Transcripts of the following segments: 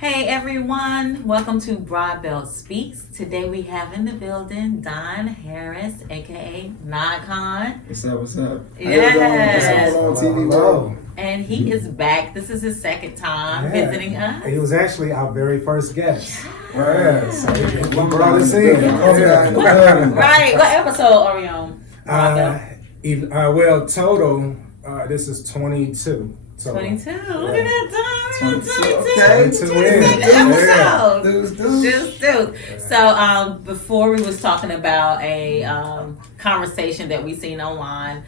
Hey everyone, welcome to Broad Belt Speaks. Today we have in the building Don Harris, aka Nikon. What's up? What's up? Yes. What's up on TV world? And he is back. This is his second time visiting us. He was actually our very first guest. Right. So he brought us in. Right. What episode are we on? Well, total, this is 22. So, 22. Look at that, Don. 22. 22 episode. Deuce. So before we was talking about a conversation that we seen online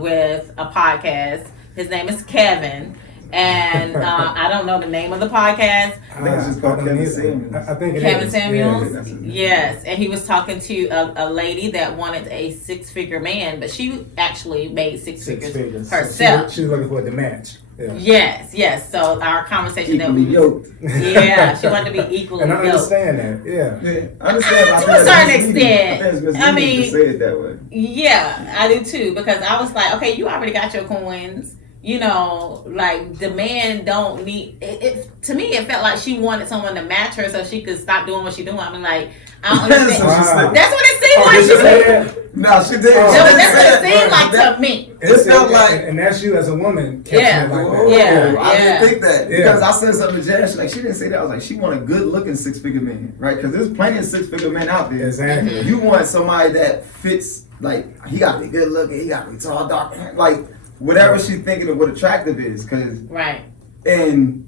with a podcast. His name is Kevin. And I don't know the name of the podcast. I think it's just called Kevin Samuels. I think it Kevin is. Samuels? Yeah. Yes. And he was talking to a lady that wanted a six-figure man, but she actually made six figures herself. She was looking for the match. Yeah. Yes. So our conversation Equally yoked. Yeah, she wanted to be equally And I yoked. understand that. Yeah. I understand. To a certain extent. I think it's misleading to say it that way. Yeah, I do too, because I was like, okay, you already got your coins. You know, like the man don't need it. To me, it felt like she wanted someone to match her so she could stop doing what she's doing. I mean, like, I don't understand. Wow. That's what it seemed like. Did She you say said. that? No, she did. That's what it seemed like to me. It felt like. And that's you as a woman catching Yeah. it like Oh, that. Yeah. I didn't think that because Yeah. I said something to Jazz. She didn't say that. I was like, she want a good-looking six-figure man, right? Because there's plenty of six-figure men out there. Exactly. You want somebody that fits. Like he got to be good-looking. He got to be tall, dark, like whatever she's thinking of what attractive is. Because Right. and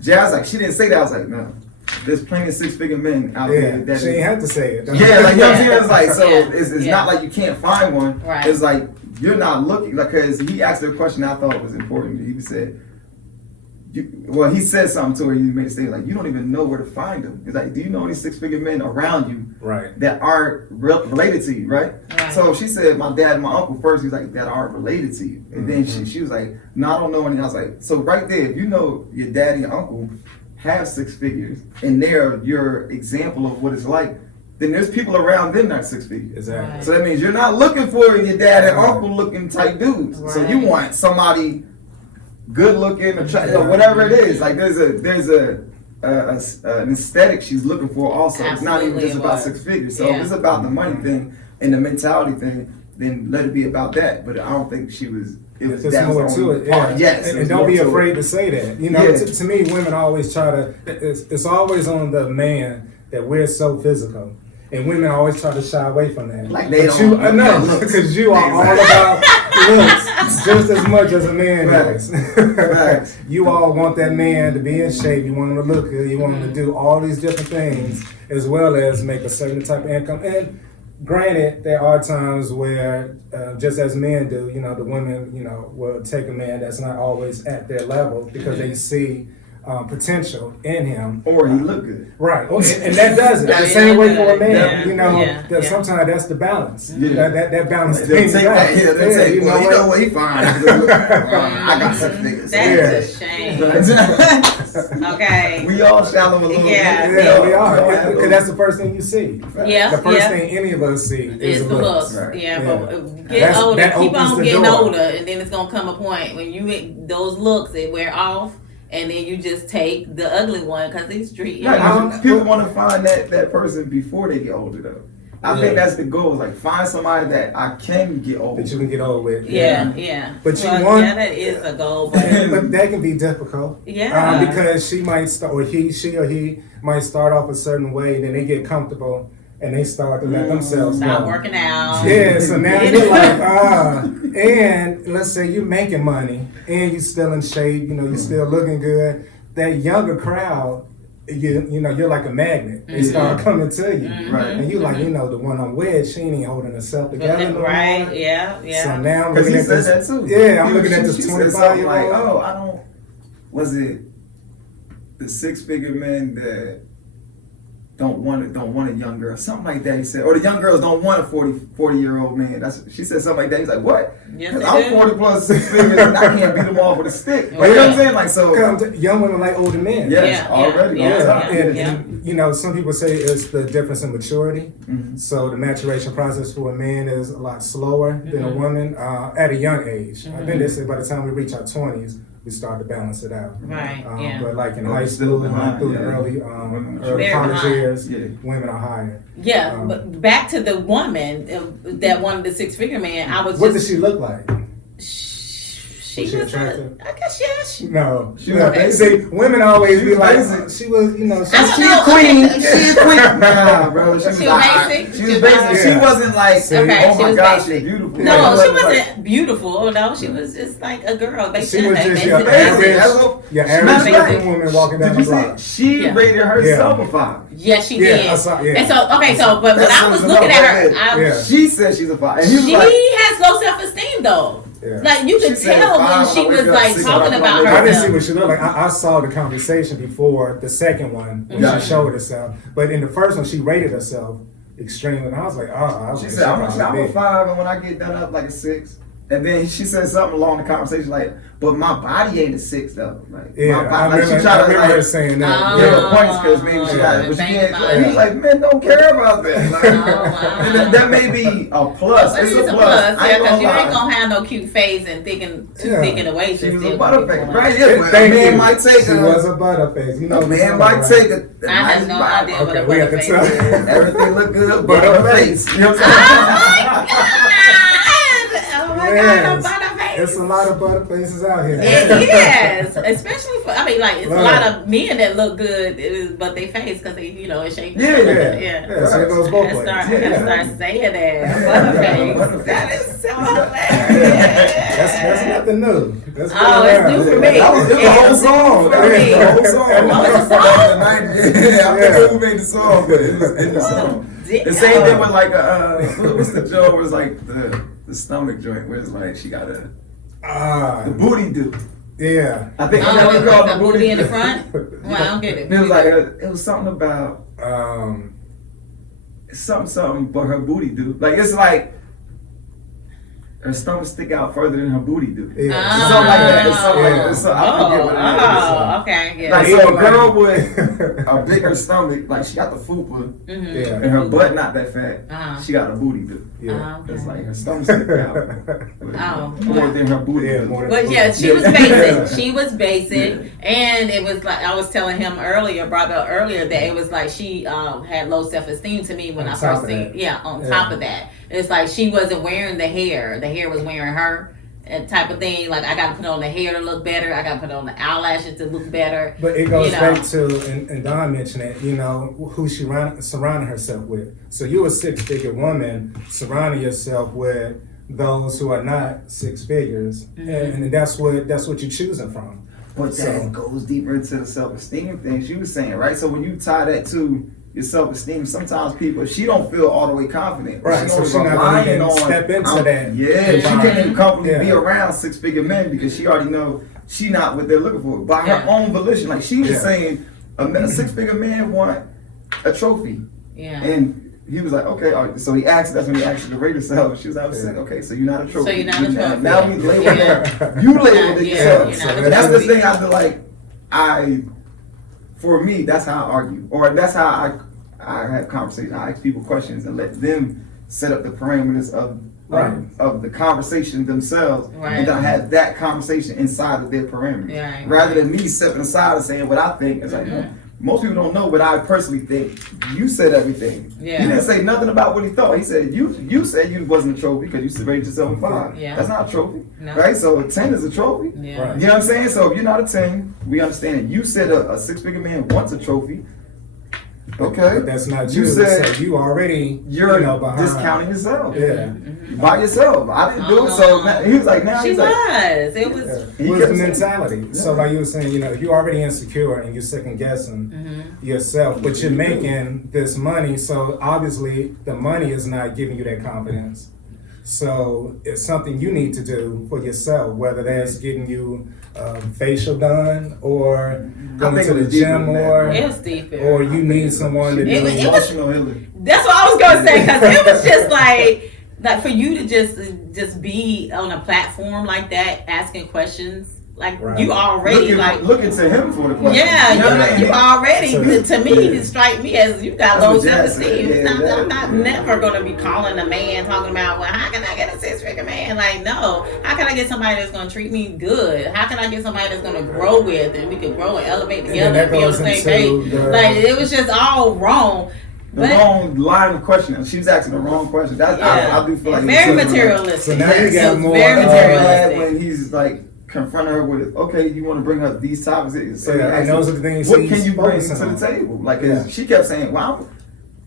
Jazz she didn't say that. I was like, no. There's plenty of six-figure men out there. Yeah, That she ain't have to say it. Yeah, like you know what I'm saying. It's like so. Yeah. It's not like you can't find one. Right. It's like you're not looking. Like because he asked her a question I thought was important. He said, he said something to her. He made a statement like, "You don't even know where to find them." He's like, "Do you know any six-figure men around you Right. that aren't related to you?" Right. Right. So she said, "My dad and my uncle first." He's like, "That aren't related to you." And then she was like, "No, I don't know any." I was like, "So right there, if you know your dad and your uncle have six figures, and they're your example of what it's like, then there's people around them that are six figures. Exactly. Right. So that means you're not looking for your dad and uncle looking type dudes. So you Right. want somebody good looking, attractive, whatever it is. Like there's an aesthetic she's looking for also. It's not even Absolutely just it about was. six figures. So Yeah. if it's about the money thing and the mentality thing, then let it be about that. But I don't think she was. It was There's that was more the to only it. part. Yeah. Yes, And there's don't more be to it. afraid to say that. You know, Yeah. to me, women always try to. It's always on the man that we're so physical, and women always try to shy away from that. Like they But don't you, look no, at looks. because you are all about looks just as much as a man Facts. is. Facts. You all want that man to be in shape. You want him to look good. You want him to do all these different things, as well as make a certain type of income. And granted, there are times where, just as men do, the women, will take a man that's not always at their level because they see potential in him. Or he look good. Right, and that does it. The Yeah, same way for a yeah, man, yeah. sometimes that's the balance. Yeah. That balance They'll things take out. that. Yeah, they'll take. Well, you know what? He fine. I got six figures. That's a shame. Okay. We all shallow a little Yeah. bit. Yeah, we are. Because that's the first thing you see. Yeah. The first yeah. thing any of us see is It's the the looks. looks, Right. yeah. Yeah. But get older, that keep opens on the getting door. older, and then it's gonna come a point when those looks they wear off, and then you just take the ugly one because these street. You Right, know, people want to find that person before they get older, though. I think that's the goal. Is like find somebody that I can get over. That you can get over with. yeah. But you Well, want- yeah, that is a goal, but But that can be difficult. Yeah. Because she or he might start off a certain way, then they get comfortable and they start to let themselves stop go. working out. Yeah, so now you're like, and let's say you're making money and you're still in shape, you're still looking good. That younger crowd, you're like a magnet. They start coming to you. Right. And you like, the one I'm with, she ain't even holding herself together. no Right? more. Yeah. So now I'm Because looking he at said this. that too. Yeah, I'm He looking was- at this she said 25 something year like, old. "Oh, I don't." Was it the six-figure men that don't want a young girl? Something like that. He said, or the young girls don't want a 40-year-old man. She said something like that. He's like, "What?" Yes, 'Cause they I'm do. 40 plus six figures, and I can't beat them off with a stick. Like, you know what I'm saying? Like so. Young women like older men. Yes, Yeah, already. yeah, all the yeah, time. And some people say it's the difference in maturity. Mhm. So the maturation process for a man is a lot slower than a woman at a young age. I think they say by the time we reach our 20s, we start to balance it out. Right. But like in But high we're school still and behind, through yeah. the early Very college behind. years, Yeah. women are higher. Yeah, but back to the woman that wanted the six-figure man. I was What just. does she look like? She Was she was. attractive? I guess yeah. No. She was basic. See, women always She be was like, basic. she was, you know, I don't She know. a queen. She a queen. Nah, bro. She was She was like, basic? She She was was basic. basic. She Yeah. wasn't like, See? Okay, oh she my was gosh, basic. she's beautiful. No, Like, she like- wasn't beautiful. No, she was just like a girl. They she said was that. just They your said basic. That's average, what- your That's average right. looking woman walking down Did the you see? block. She Yeah. rated herself a 5. Yes, she Yeah, did. I saw- yeah. And so, okay, so, but when I was looking at her, Yeah. She said she's a 5. And he was she like, has low self-esteem though. Yeah. Like you could She said tell when five she when I was wake up, like 6 talking o'clock about when I I wake didn't see herself. what she looked like. I saw the conversation before the second one when Yeah. she showed herself. But in the first one, she rated herself extremely. And I was like, oh, I was She like, said, I'm probably a big. 5, and when I get done up, like a 6. And then she said something along the conversation like, but my body ain't a 6 though. Like, Yeah, my I body, like, remember, she tried to her like, saying that. give Oh. her points because maybe she got it. But she Think can't. about And he's it. like, men don't care about that. Like, wow. and that may be a plus. But It's it's a a plus. plus, I yeah, ain't because you gonna ain't lie. gonna have no cute face and thinking too Yeah. thick in the waist. She and was a still butterface, people right? like- Yeah, but a Thank man you. might take She a was a butterface. You know, a man might take a I have no idea what a Okay, we have to butterface tell. is. Everything look good, But but her her face. You know what Oh I'm saying? my god! Yes. A butterface. It's a lot of butterfaces out here. It is, especially for. I mean, like it's a Right. lot of men that look good, but they face because they, it's shaped. Yeah, Yeah, so it goes both ways. Start saying that Yeah. butterface. That is so hilarious. That's nothing new. That's Oh, it's new for me. That was the whole song. For me. The whole song. Oh, it's a song? Yeah, I forget who made the song, but it was in the song. Damn. The same thing with like what's the joke? It was like the stomach joint where it's like she got the booty do. Yeah. I think Oh, that's what with we call the booty in the front? Well, I don't get it. It was like it was something about Um, something, but her booty do. Like it's like her stomach stick out further than her booty do. yeah. It's something like that. It's something like that. It's something, I forget what it is. Okay, yeah. Like Yeah, so, a like- girl with a bigger stomach, like she got the fupa, Mhm. Yeah. and her butt not that fat. Uh-huh. She got a booty do. Yeah. Okay. It's like her stomach stick out more than her booty. Yeah, do. more than But yeah, she was Yeah. basic. She was basic, and it was like I was telling him earlier, brought up earlier, that it was like she had low self esteem to me when On I top first of seen. that. Yeah, on Yeah. top of that, it's like she wasn't wearing the hair. The hair was wearing her. And type of thing, like I gotta put on the hair to look better. I gotta put on the eyelashes to look better. But it goes You know. back to, and Don mentioned it, who she surrounding herself with. So you're a 6-figure woman surrounding yourself with those who are not 6 figures, and that's what you're choosing from. But that goes deeper into the self-esteem thing she was saying, right? So when you tie that to your self-esteem, sometimes people, if she don't feel all the way confident, Right, so only she not relying gonna even step into that Yeah, she can't even comfortably be Yeah. around 6-figure men because she already know she not what they're looking for by her Yeah. own volition. Like she was Yeah. saying, a 6-figure man want a trophy, Yeah. and he was like, okay, all right. So he asked. That's when he asked her to rate herself. She was like, okay, so you're not a trophy. So you're not a trophy. Now we label Yeah. that. You labeled it Yeah, yourself. you're not a And that's the trophy. thing. I feel like for me, that's how I argue, or that's how I have conversations. I ask people questions and let them set up the parameters of Right. of the conversation themselves, Right. and then I have that conversation inside of their parameters, Right. rather than me stepping aside and saying what I think. It's like most people don't know what I personally think. You said everything. Yeah. He didn't say nothing about what he thought. He said you said you wasn't a trophy because you rated yourself a 5. Yeah. That's not a trophy, No. right? So a 10 is a trophy. Yeah. Right. You know what I'm saying? So if you're not a 10, we understand it. You said a 6-figure man wants a trophy. Okay. But that's not You you. said So you already, you're behind. discounting yourself. Yeah. By yourself. I didn't do it. So now, he was like, now She he's like, was. It was. He What's the kept saying- mentality? So Yeah. like you were saying, if you're already insecure and you're second guessing yourself, but you're making this money, so obviously the money is not giving you that confidence. So it's something you need to do for yourself, whether that's getting you facial done or going think to it the was deeper gym than that. more, It was deeper. or you need someone to do. It was- Emotional healing. That's what I was gonna say, because it was just like for you to just be on a platform like that, asking questions, like Right. you already looking to him for the question. yeah, You know what I mean? you already So- to me you strike me as you got That's low what Jazz self-esteem. said, yeah, I'm not yeah. never gonna be calling a man talking about, well, how can I get a 6-figure man? saying. Like, no, how can I get somebody that's gonna treat me good? How can I get somebody that's gonna grow with, and we could grow and elevate together and be on the same page? Like, it was just all wrong. The wrong line of questioning. She was asking the wrong question. That's I do feel like very materialistic. So now you got more. Very materialistic. When he's like confronting her with, okay, you want to bring up these topics. So and those are the things. What can you bring to the table? Like she kept saying, well,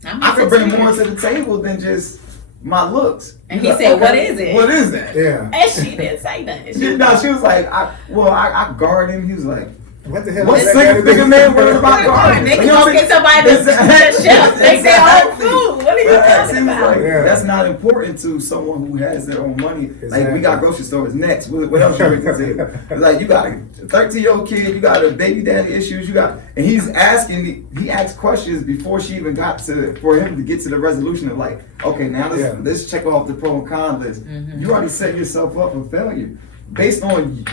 I could bring more to the table than just my looks. And he said, "What is it? What is that?" Yeah. And she didn't say nothing. She was like, I guard him. He was like, what the hell? What second bigger man worried about garden? They can go get somebody that's chef. They their own food. What are you talking about? Like, that's not important to someone who has their own money. Exactly. Like, we got grocery stores next. What else you bring to the table? Like, you got a 13-year-old kid, you got a baby daddy issues, and he's asking, he asked questions before she even got for him to get to the resolution of like, okay, now let's check off the pro and con list. Mm-hmm. You already set yourself up for failure. Based on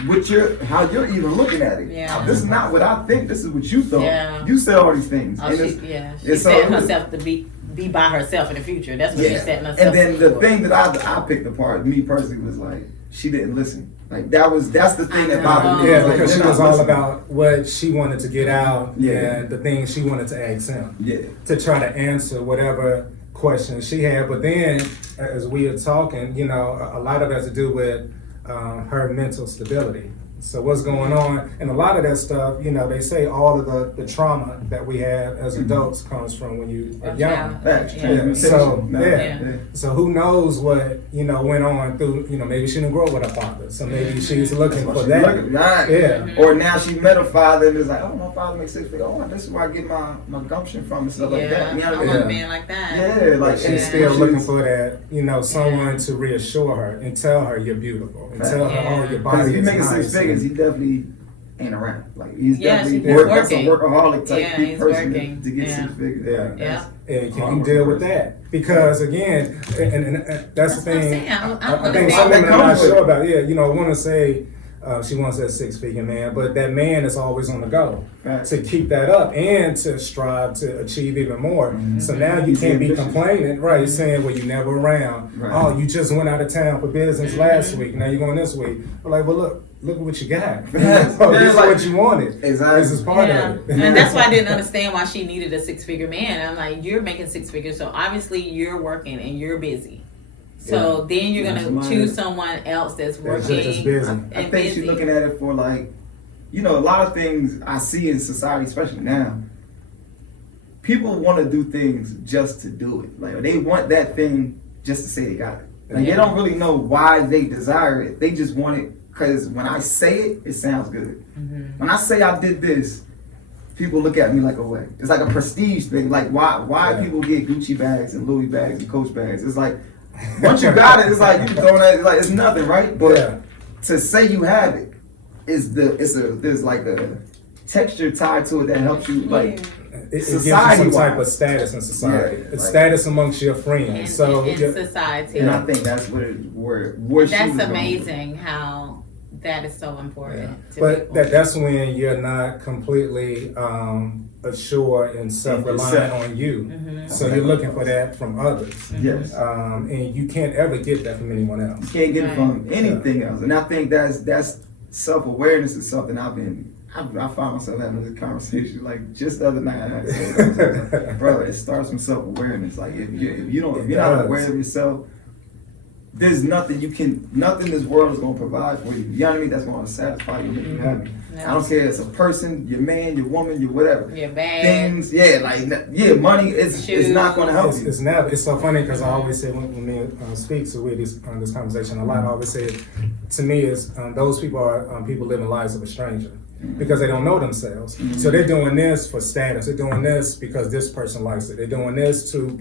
how you're even looking at it. Yeah. This is not what I think. This is what you thought. Yeah. You said all these things. Oh, she set herself to be by herself in the future. That's what she's setting herself up. And then the thing that I picked apart, me personally, was like, she didn't listen. Like that's the thing that bothered me. Yeah, like, because she was all about what she wanted to get out and the things she wanted to ask him. Yeah. To try to answer whatever questions she had. But then, as we are talking, a lot of it has to do with her mental stability. So what's going on, and a lot of that stuff, they say all of the trauma that we have as adults comes from when you are young. So who knows what went on through, maybe she didn't grow up with her father, so maybe she's looking for that. Or now she met her father and is like, oh, my father makes $6 figures. Oh, this is where I get my gumption from and stuff like that. I want a man like that. Yeah, like she's still looking for that, someone to reassure her and tell her you're beautiful and tell her, oh, your body is nice. 6 figures. He definitely ain't around. Like he's definitely working. That's a workaholic type person working. to get 6 figures. And can you deal with that? Because again, and that's the thing. I think some women are not sure about. Yeah, a woman say she wants that 6-figure man, but that man is always on the go to keep that up and to strive to achieve even more. Mm-hmm. So now you can't be complaining, right? You're saying, well, you never around. Right. Oh, you just went out of town for business last week. Now you're going this week. But like, well, look at what you got. This is what you wanted. Exactly. This is part of it. And that's why I didn't understand why she needed a 6-figure man. I'm like, you're making 6 figures, so obviously you're working and you're busy. So then you're gonna choose someone else that's working. Just as busy. I think she's looking at it for like, a lot of things I see in society, especially now. People want to do things just to do it. Like they want that thing just to say they got it. Like they don't really know why they desire it. They just want it because when I say it, it sounds good. Mm-hmm. When I say I did this, people look at me like, oh wait. It's like a prestige thing. Like why people get Gucci bags and Louis bags and Coach bags? It's like once you got it, it's like you throwing it. Like it's nothing, right? But to say you have it there's like a texture tied to it that helps you like. It gives you some type of status in society. It's like, status amongst your friends. In society. And I think that's where that's amazing how that is so important. But that's when you're not completely assured and self-reliant on you. Mm-hmm. So you're looking for that from others. Mm-hmm. Yes. And you can't ever get that from anyone else. You can't get it from anything else. And I think that's self-awareness is something I find myself having this conversation like just the other night. Bro, it starts from self-awareness. Like if you're not aware of yourself, there's nothing this world is gonna provide for you. You know what I mean? That's gonna satisfy you, make you happy. I don't care. It's a person, your man, your woman, your whatever. Your bag. Things, money is not gonna help you. It's never. It's so funny because I always say when me speak, so we this conversation a lot. I always say, to me, is those people are people living lives of a stranger. Because they don't know themselves. Mm-hmm. So they're doing this for status. They're doing this because this person likes it. They're doing this to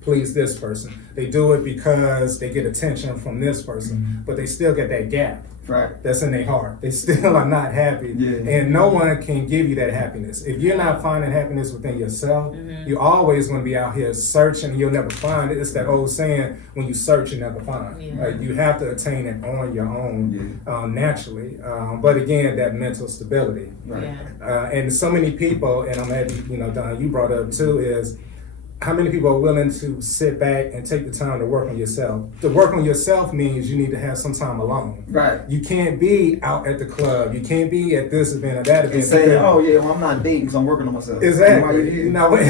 please this person. They do it because they get attention from this person. But they still get that gap. Right. That's in their heart. They still are not happy. Yeah. And no one can give you that happiness. If you're not finding happiness within yourself, you're always going to be out here searching and you'll never find it. It's that old saying, when you search, you never find. Yeah. Right? You have to attain it on your own, naturally. But again, that mental stability. Right. And so many people, and I'm happy, Don, you brought up too, is how many people are willing to sit back and take the time to work on yourself? To work on yourself means you need to have some time alone. Right. You can't be out at the club. You can't be at this event or that event. And say, oh yeah, well I'm not dating, so I'm working on myself. Exactly. You know, you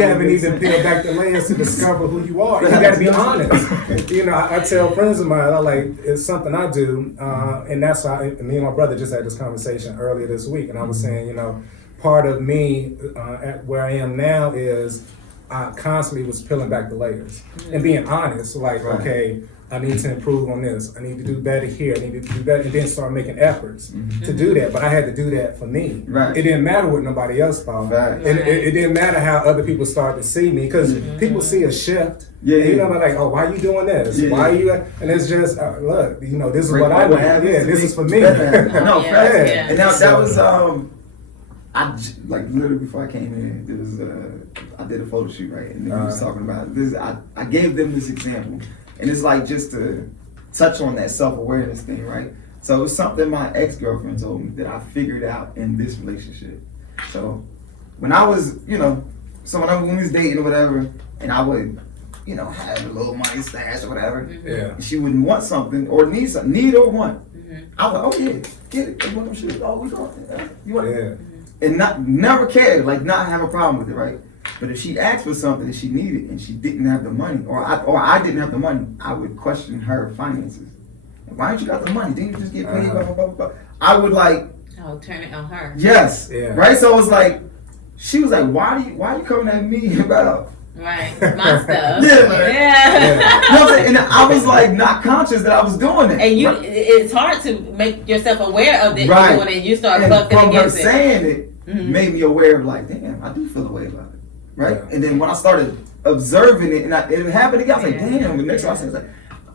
haven't even peeled back the layers to discover who you are. You got to be honest. You know, I tell friends of mine, I like, it's something I do, and that's why me and my brother just had this conversation earlier this week, and I was saying, you know, part of me at where I am now is I constantly was peeling back the layers and being honest, like, okay, I need to improve on this. I need to do better here. I need to do better, and then start making efforts to do that. But I had to do that for me. Right. It didn't matter what nobody else thought. Right. And it didn't matter how other people started to see me, because people see a shift. Yeah, and, you know, they're like, oh, why are you doing this? Yeah, why are you? And it's just, look, you know, this is Break what I what do. happens Yeah, to this me. is for me. No, Yeah. facts. Yeah. And that was like literally before I came in, there was I did a photo shoot, right? And then we was talking about this. I gave them this example, and it's like just to touch on that self-awareness thing, right? So it was something my ex-girlfriend told me that I figured out in this relationship. So when I was, you know, when we was dating or whatever, and I would, you know, have a little money stash or whatever, Yeah. she wouldn't want something or need something, need or want. I was like, oh yeah, get it. You want them shit? Oh, we going. You want it? And never cared, like not have a problem with it, right? But if she asked for something that she needed and she didn't have the money, or I didn't have the money, I would question her finances. Why ain't you got the money? Didn't you just get paid? Blah, blah, blah, blah. I would like, turn it on her. yes, Yeah. right. So it was like, she was like, why are you coming at me about? Right, my stuff. Yeah, like, yeah. You know what I'm saying? And I was like not conscious that I was doing it. And you, right? it's hard to make yourself aware of that Right. you're doing it, and you start And bucking from her against it. saying it made me aware of like, damn, I do feel a way about it, right? Yeah. And then when I started observing it, and it happened again, I was like, damn. The next time I was like,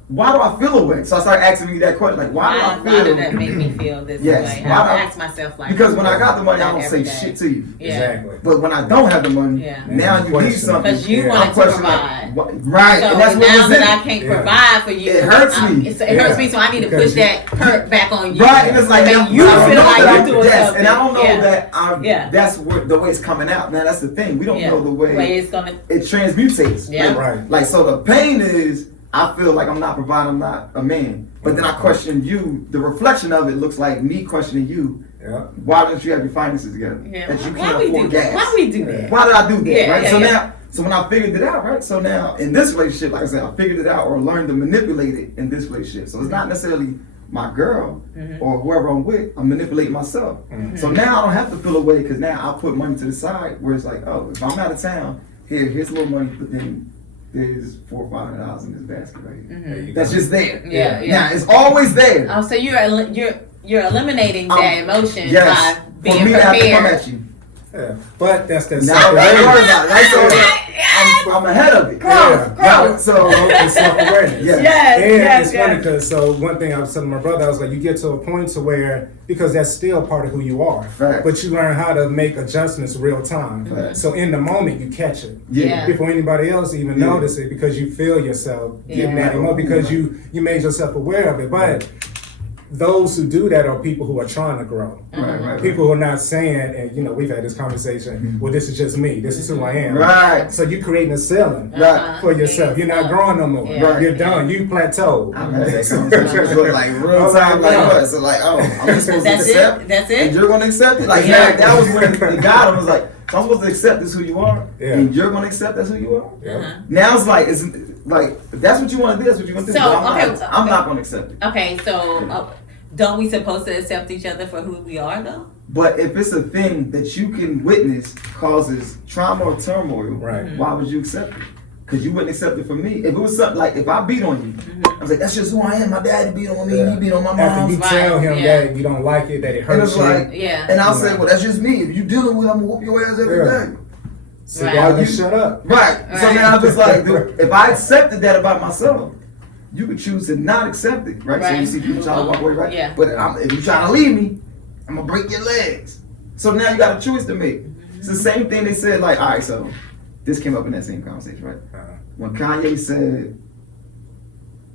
why do I feel a way? So I started asking me that question, like, why do I feel? Why did that make me feel this Yes. way? Why I do I- ask myself like, Because when I got the money, I don't every say day. shit to you. Yeah. Exactly. But when I don't have the money, Yeah. now you need Question. something. Because you Yeah. wanted I'm to questioning provide. like, what, right? So And that's what now was that in I it. can't Yeah. provide for you, It hurts me. It hurts me, so I need to Because push that hurt back on you. Right, and it's like Make now, you I feel know like that you're doing yes, something. and I don't know Yeah. that I'm. Yeah. That's the way it's coming out. Now that's the thing. We don't know the way it's gonna. it transmutates. Yeah. Right. Like so, the pain is I feel like I'm not providing. I'm not a man. But then I question you. The reflection of it looks like me questioning you. Yeah. Why don't you have your finances together? Yeah. That you Why can't we do afford that? gas. Why we do that? Why did I do that? Yeah, right. yeah, So yeah. now, so when I figured it out, right. So now in this relationship, like I said, I figured it out or learned to manipulate it in this relationship. So it's not necessarily my girl or whoever I'm with. I'm manipulating myself. So now I don't have to feel away because now I put money to the side where it's like, oh, if I'm out of town, here's a little money, but then there's $400 or $500 in this basket right here. There you That's go. just there. Yeah, yeah. Now it's always there. Oh, so you're eliminating that emotion Yes. by For being me to have to come prepared. at you. Yeah. But that's that Now I'm not self-awareness. worried about it. Right? So I'm ahead of it. Growth, growth. So It's self-awareness. Yeah. Yes, And yes, it's funny yes. because so one thing I was telling my brother, I was like, you get to a point to where, because that's still part of who you are, Facts. but you learn how to make adjustments real time. Facts. So in the moment you catch it. Yeah. Before anybody else even Yeah. notice it, because you feel yourself getting Yeah. that emotion, because you made yourself aware of it. But those who do that are people who are trying to grow. right. People who are not saying, and you know, we've had this conversation, well, this is just me, this is who I am. Right. So you're creating a ceiling Right. for yourself. You're not growing no more. Yeah. You're done. You plateaued. I've had that conversation with like real time, like what? So like, oh, I'm just supposed to That's accept, it. That's and it. you're gonna accept it. Like Yeah. that was when the God was like, so I'm supposed to accept this who you are, Yeah. and you're gonna accept that's who you are. Yeah. Now it's like, if that's what you want to do, that's what you want to do. So, But I'm okay, I'm not gonna accept it. Okay, so don't we supposed to accept each other for who we are though? But if it's a thing that you can witness causes trauma or turmoil, Right. why would you accept it? Because you wouldn't accept it from me. If it was something like, if I beat on you, I was like, that's just who I am. My daddy beat on me, Yeah. he beat on my mom. After you Right, tell him yeah. that you don't like it, that it And hurts it's you. like, Yeah. and I'll say, Right. well, that's just me. If you dealing with it, I'm gonna whoop your ass every Yeah. day. So Right. y'all You- just shut up. Right. So Right. now I'm just like, dude, if I accepted that about myself, you could choose to not accept it, right? So you Right. see people trying to walk away, right? Yeah. But if you trying to leave me, I'm gonna break your legs. So now you got a choice to make. It's the same thing they said, like, all right, so this came up in that same conversation, right? When Kanye said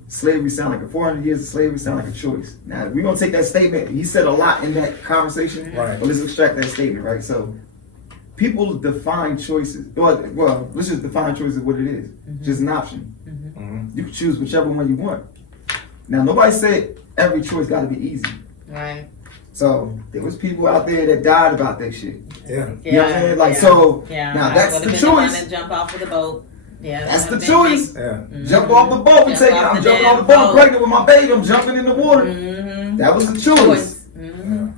slavery sound like 400 years of slavery sound like a choice. Now we're gonna take that statement. He said a lot in that conversation, Right. but let's extract that statement, right? So people define choices. Well, let's just define choices what it is. Just an option. You can choose whichever one you want. Now, nobody said every choice got to be easy. Right. So there was people out there that died about that shit. Yeah. You know what I'm saying? Like, so now that's the choice. To jump off of the boat. Yeah. That's the choice. Yeah. Jump off the boat and take it. I'm jumping off the boat. I'm pregnant with my baby. I'm jumping in the water. That was the choice. Yeah.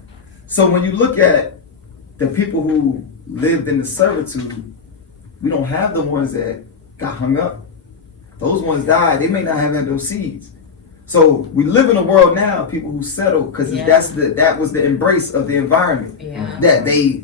So when you look at the people who lived in the servitude, we don't have the ones that got hung up. Those ones died. They may not have had those seeds. So we live in a world now, people who settle, because that was the embrace of the environment. Yeah. That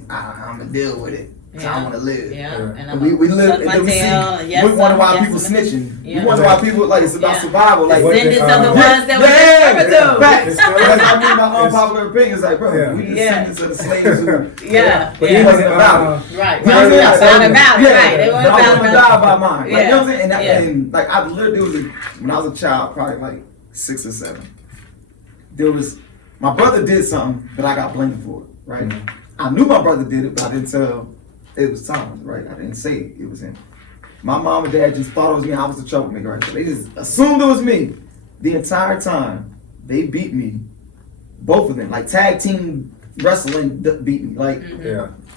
I'm gonna deal with it. So I want to live. Yeah. And we live. And we wonder why people snitching. We wonder why people it's about survival. Like descendants of the ones that were in servitude. Facts. I mean, my unpopular opinion is like, bro, we descendants of the slaves who. But it wasn't about it. Right. You know what I'm saying? It's not about it. Right. It wasn't I want to die by mine. Like, you know what I'm saying? And like I literally, when I was a child, probably like 6 or 7, my brother did something, but I got blamed for it. Right. I knew my brother did it, but I didn't tell. It was Thomas, right? I didn't say it was him. My mom and dad just thought it was me. I was the troublemaker, right? So they just assumed it was me. The entire time, they beat me. Both of them, like tag team wrestling, beat me. Like,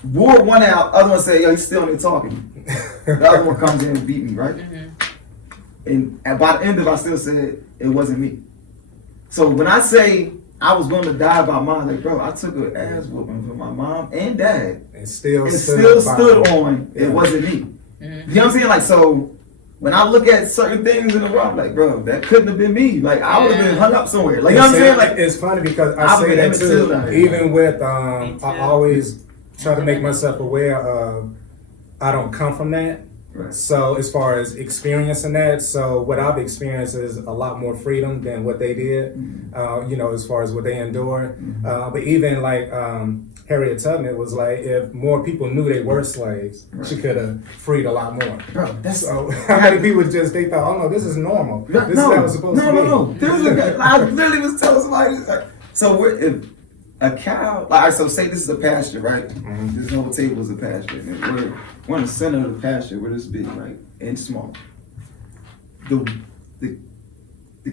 wore one out. Other one say, yo, he's still in there talking. The other one comes in and beat me, right? And by the end of it, I still said it wasn't me. So when I say I was going to die by mine, like, bro, I took an ass whooping from my mom and dad. And still stood on it wasn't me. You know what I'm saying? Like, so when I look at certain things in the world, I'm like, bro, that couldn't have been me. Like, I would have been hung up somewhere. Like, you know what I'm saying? Like, it's funny because I say that too. Even with, I always try to make myself aware of, I don't come from that. Right. So as far as experiencing that, so what I've experienced is a lot more freedom than what they did, as far as what they endured. But even like Harriet Tubman was like, if more people knew they were slaves, she could have freed a lot more. Bro, so how many people they thought, oh no, this is normal. This is how it's supposed to be. No. There's a guy, I literally was telling somebody, so if a cow, like, so say this is a pasture, right? This whole table is a pasture. And we're in the center of the pasture where this big, right? And small. The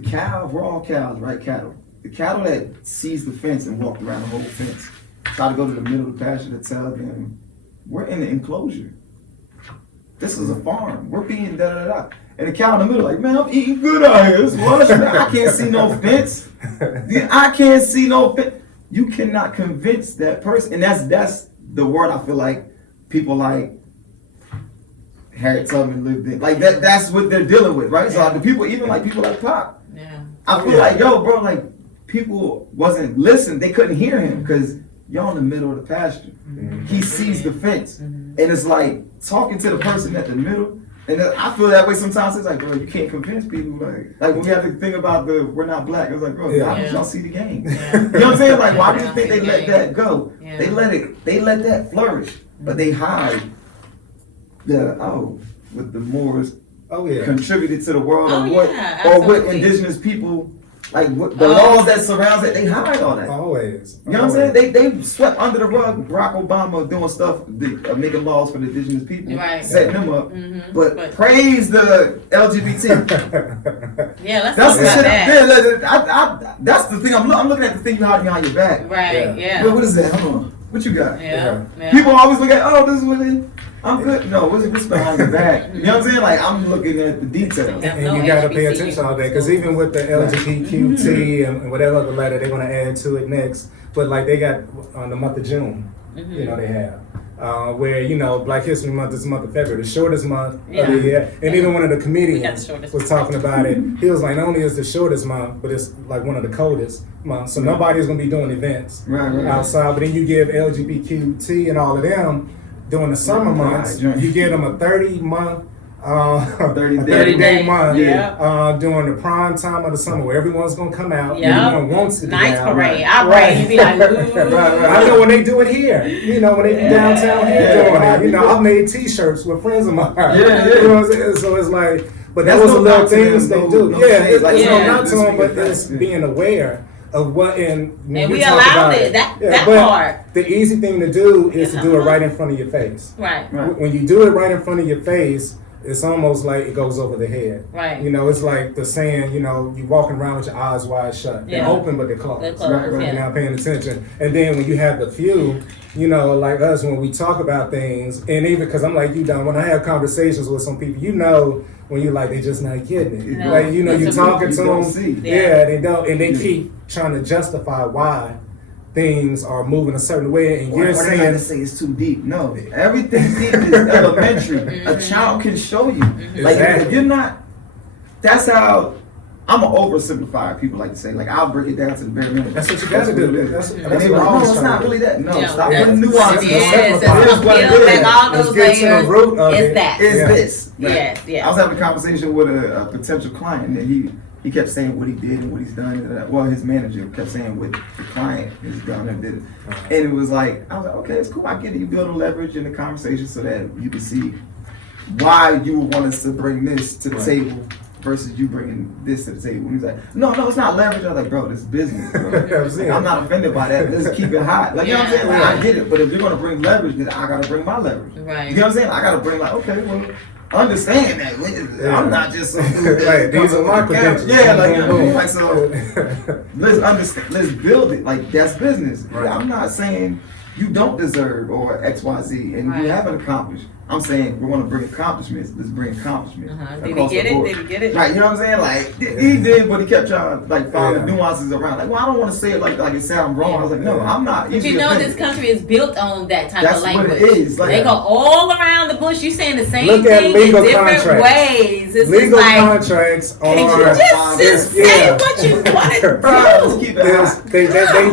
cow, we're all cows, right? Cattle. The cattle that sees the fence and walked around the whole fence, try to go to the middle of the pasture to tell them, we're in the enclosure. This is a farm. We're being da-da-da-da. And the cow in the middle like, man, I'm eating good out here. It's lunch. I can't see no fence. I can't see no fence. You cannot convince that person. And that's the word I feel like people like Harriet Tubman lived in. Like that's what they're dealing with, right? So the people, even like people like Pop. I feel like, yo, bro, like people wasn't listening. They couldn't hear him because y'all in the middle of the pasture. He sees the fence. And it's like talking to the person at the middle. And I feel that way sometimes. It's like, bro, you can't convince people. Like when we have to think about we're not black. It was like, bro, y'all see the game. You know what I'm saying? Like, why do you think they let that go? They let that flourish, but they hide with the Moors contributed to the world or what indigenous people. Like the laws that surrounds it, they hide all that. Always. You know what I'm saying? They swept under the rug. Barack Obama doing stuff, making laws for the indigenous people, setting them up. But praise the LGBT. Let's that's the shit. That. That's the thing. I'm looking at the thing you hide behind your back. Right. Yeah. What is that? Hold on. What you got? Yeah. People always look at, this is what it. I'm good. No, what's behind your back? You know what I'm saying? Like, I'm looking at the details. And you got to pay attention all that, because even with the LGBTQT and whatever other letter they're going to add to it next, but like they got on the month of June, they have. Where, Black History Month is the month of February, the shortest month of the year. And even one of the comedians was talking about it. He was like, not only is the shortest month, but it's like one of the coldest months. So nobody's going to be doing events outside. But then you give LGBTQT and all of them, during the summer months, you give them a 30-month, 30-day month during the prime time of the summer where everyone's gonna come out. Everyone wants to be nice down. Parade. I parade. You be like, I know when they do it here. When they be downtown here doing it. I've made T-shirts with friends of mine. You know what I'm saying? So it's like, but that was a little things they do. It's not to them, but it's being aware of what and we allowed it. That part. The easy thing to do is to do it right in front of your face. Right. When you do it right in front of your face, it's almost like it goes over the head. Right. You know, it's like the saying, you know, you walking around with your eyes wide shut. They're open, but they're closed. They're closed. You're not paying attention. And then when you have the few, you know, like us, when we talk about things, and even because I'm like you, Don, when I have conversations with some people, you know, when you're like, they're just not getting it. No. Like, you know, you're talking to them. They don't, and they keep trying to justify why things are moving a certain way, and you're saying to say it's too deep. No, everything deep is elementary. A child can show you. Like if you're not, that's how I'm an oversimplifier. People like to say, like I'll break it down to the bare minimum. that's what you got to do. That's and they like, no, it's not really that. No, stop putting nuances. It's that. It's this. Yes. I was having a conversation with a potential client, and he kept saying what he did and what he's done. And well, his manager kept saying what the client has done and did. And it was like, I was like, okay, it's cool. I get it. You build a leverage in the conversation so that you can see why you want us to bring this to the table versus you bringing this to the table. And he's like, no, it's not leverage. I was like, bro, this is business, bro. Like, I'm not offended by that. Let's keep it hot. Like, you know what I'm saying? Like, I get it. But if you're going to bring leverage, then I got to bring my leverage. Right. You know what I'm saying? I got to bring like, okay, well, understand that. I'm not just some dude right, these are my credentials. Yeah, like so let's understand, let's build it. Like that's business. Right. I'm not saying you don't deserve or XYZ and you haven't accomplished. I'm saying we want to bring accomplishments. Let's bring accomplishments. Did he get it? Did he get it? Right, you know what I'm saying? Like he did, but he kept trying to like find the nuances around. Like, well, I don't want to say it like it sounds wrong. I was like, no, I'm not. But you know, offended. This country is built on that type of language. That's what it is. Like, they go all around the bush. You saying the same thing in different contracts. Ways. It's legal like, contracts are. Can you just say what you want to do? They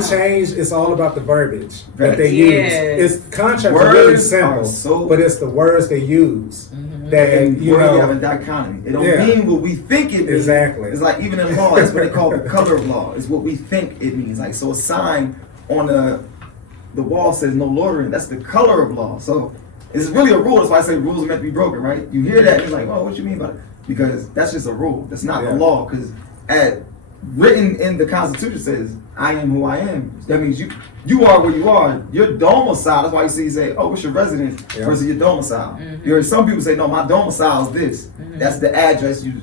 change. It's all about the verbiage that they use. It's contracts are really simple, but it's the words they use. That you have a dichotomy. It don't mean what we think it means. Exactly. It's like even in law, that's what they call the color of law. It's what we think it means. Like so, a sign on the wall says no loitering. That's the color of law. So it's really a rule. That's why I say rules are meant to be broken, right? You hear that, and you're like, oh, what you mean by it? Because that's just a rule. That's not the law. Because written in the Constitution says, I am who I am. That means you are where you are. Your domicile, that's why you say, oh, what's your residence versus your domicile. You hear some people say, no, my domicile is this. That's the address you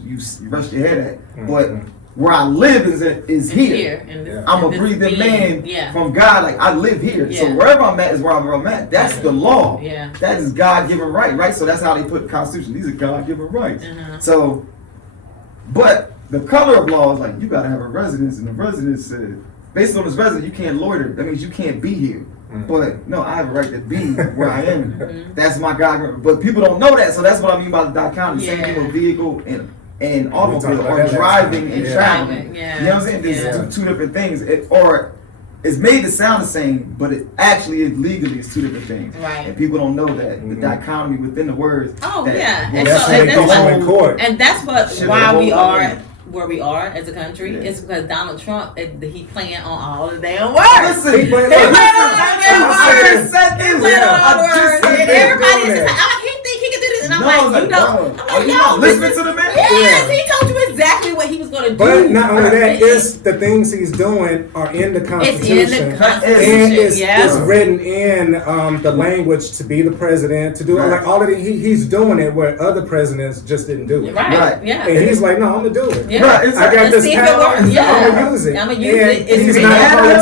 rest your head at. But where I live is here. I'm a breathing man from God. Like I live here. So wherever I'm at is wherever I'm at. That's the law. That is God-given right? So that's how they put the Constitution. These are God-given rights. So, but the color of law is like you gotta have a residence, and the residence says based on this residence you can't loiter. That means you can't be here. But no, I have a right to be where I am. That's my God. But people don't know that, so that's what I mean by the dichotomy. Same thing with vehicle and automobile or driving and traveling. You know what I'm saying? There's two different things. It's made to sound the same, but it actually legally is two different things. Right. And people don't know that the dichotomy within the words. And that's why we are where we are as a country. It's because Donald Trump, he playing on all the damn words. Listen, he playing on all the words. And everybody is just like, he think he can do this. And I'm like, you don't. I'm like, yo, listening to the man. Yes, he told you exactly what he was going to do. But not only that, it's the things he's doing are in the Constitution. It's in the Constitution. And it's written in the language to be the president, to do like all of it. He's doing it where other presidents just didn't do it. Right. Yeah. And he's like, no, I'm gonna do it. Yeah. Right. I got this power. I'm gonna use it. I'm gonna use it. He's not a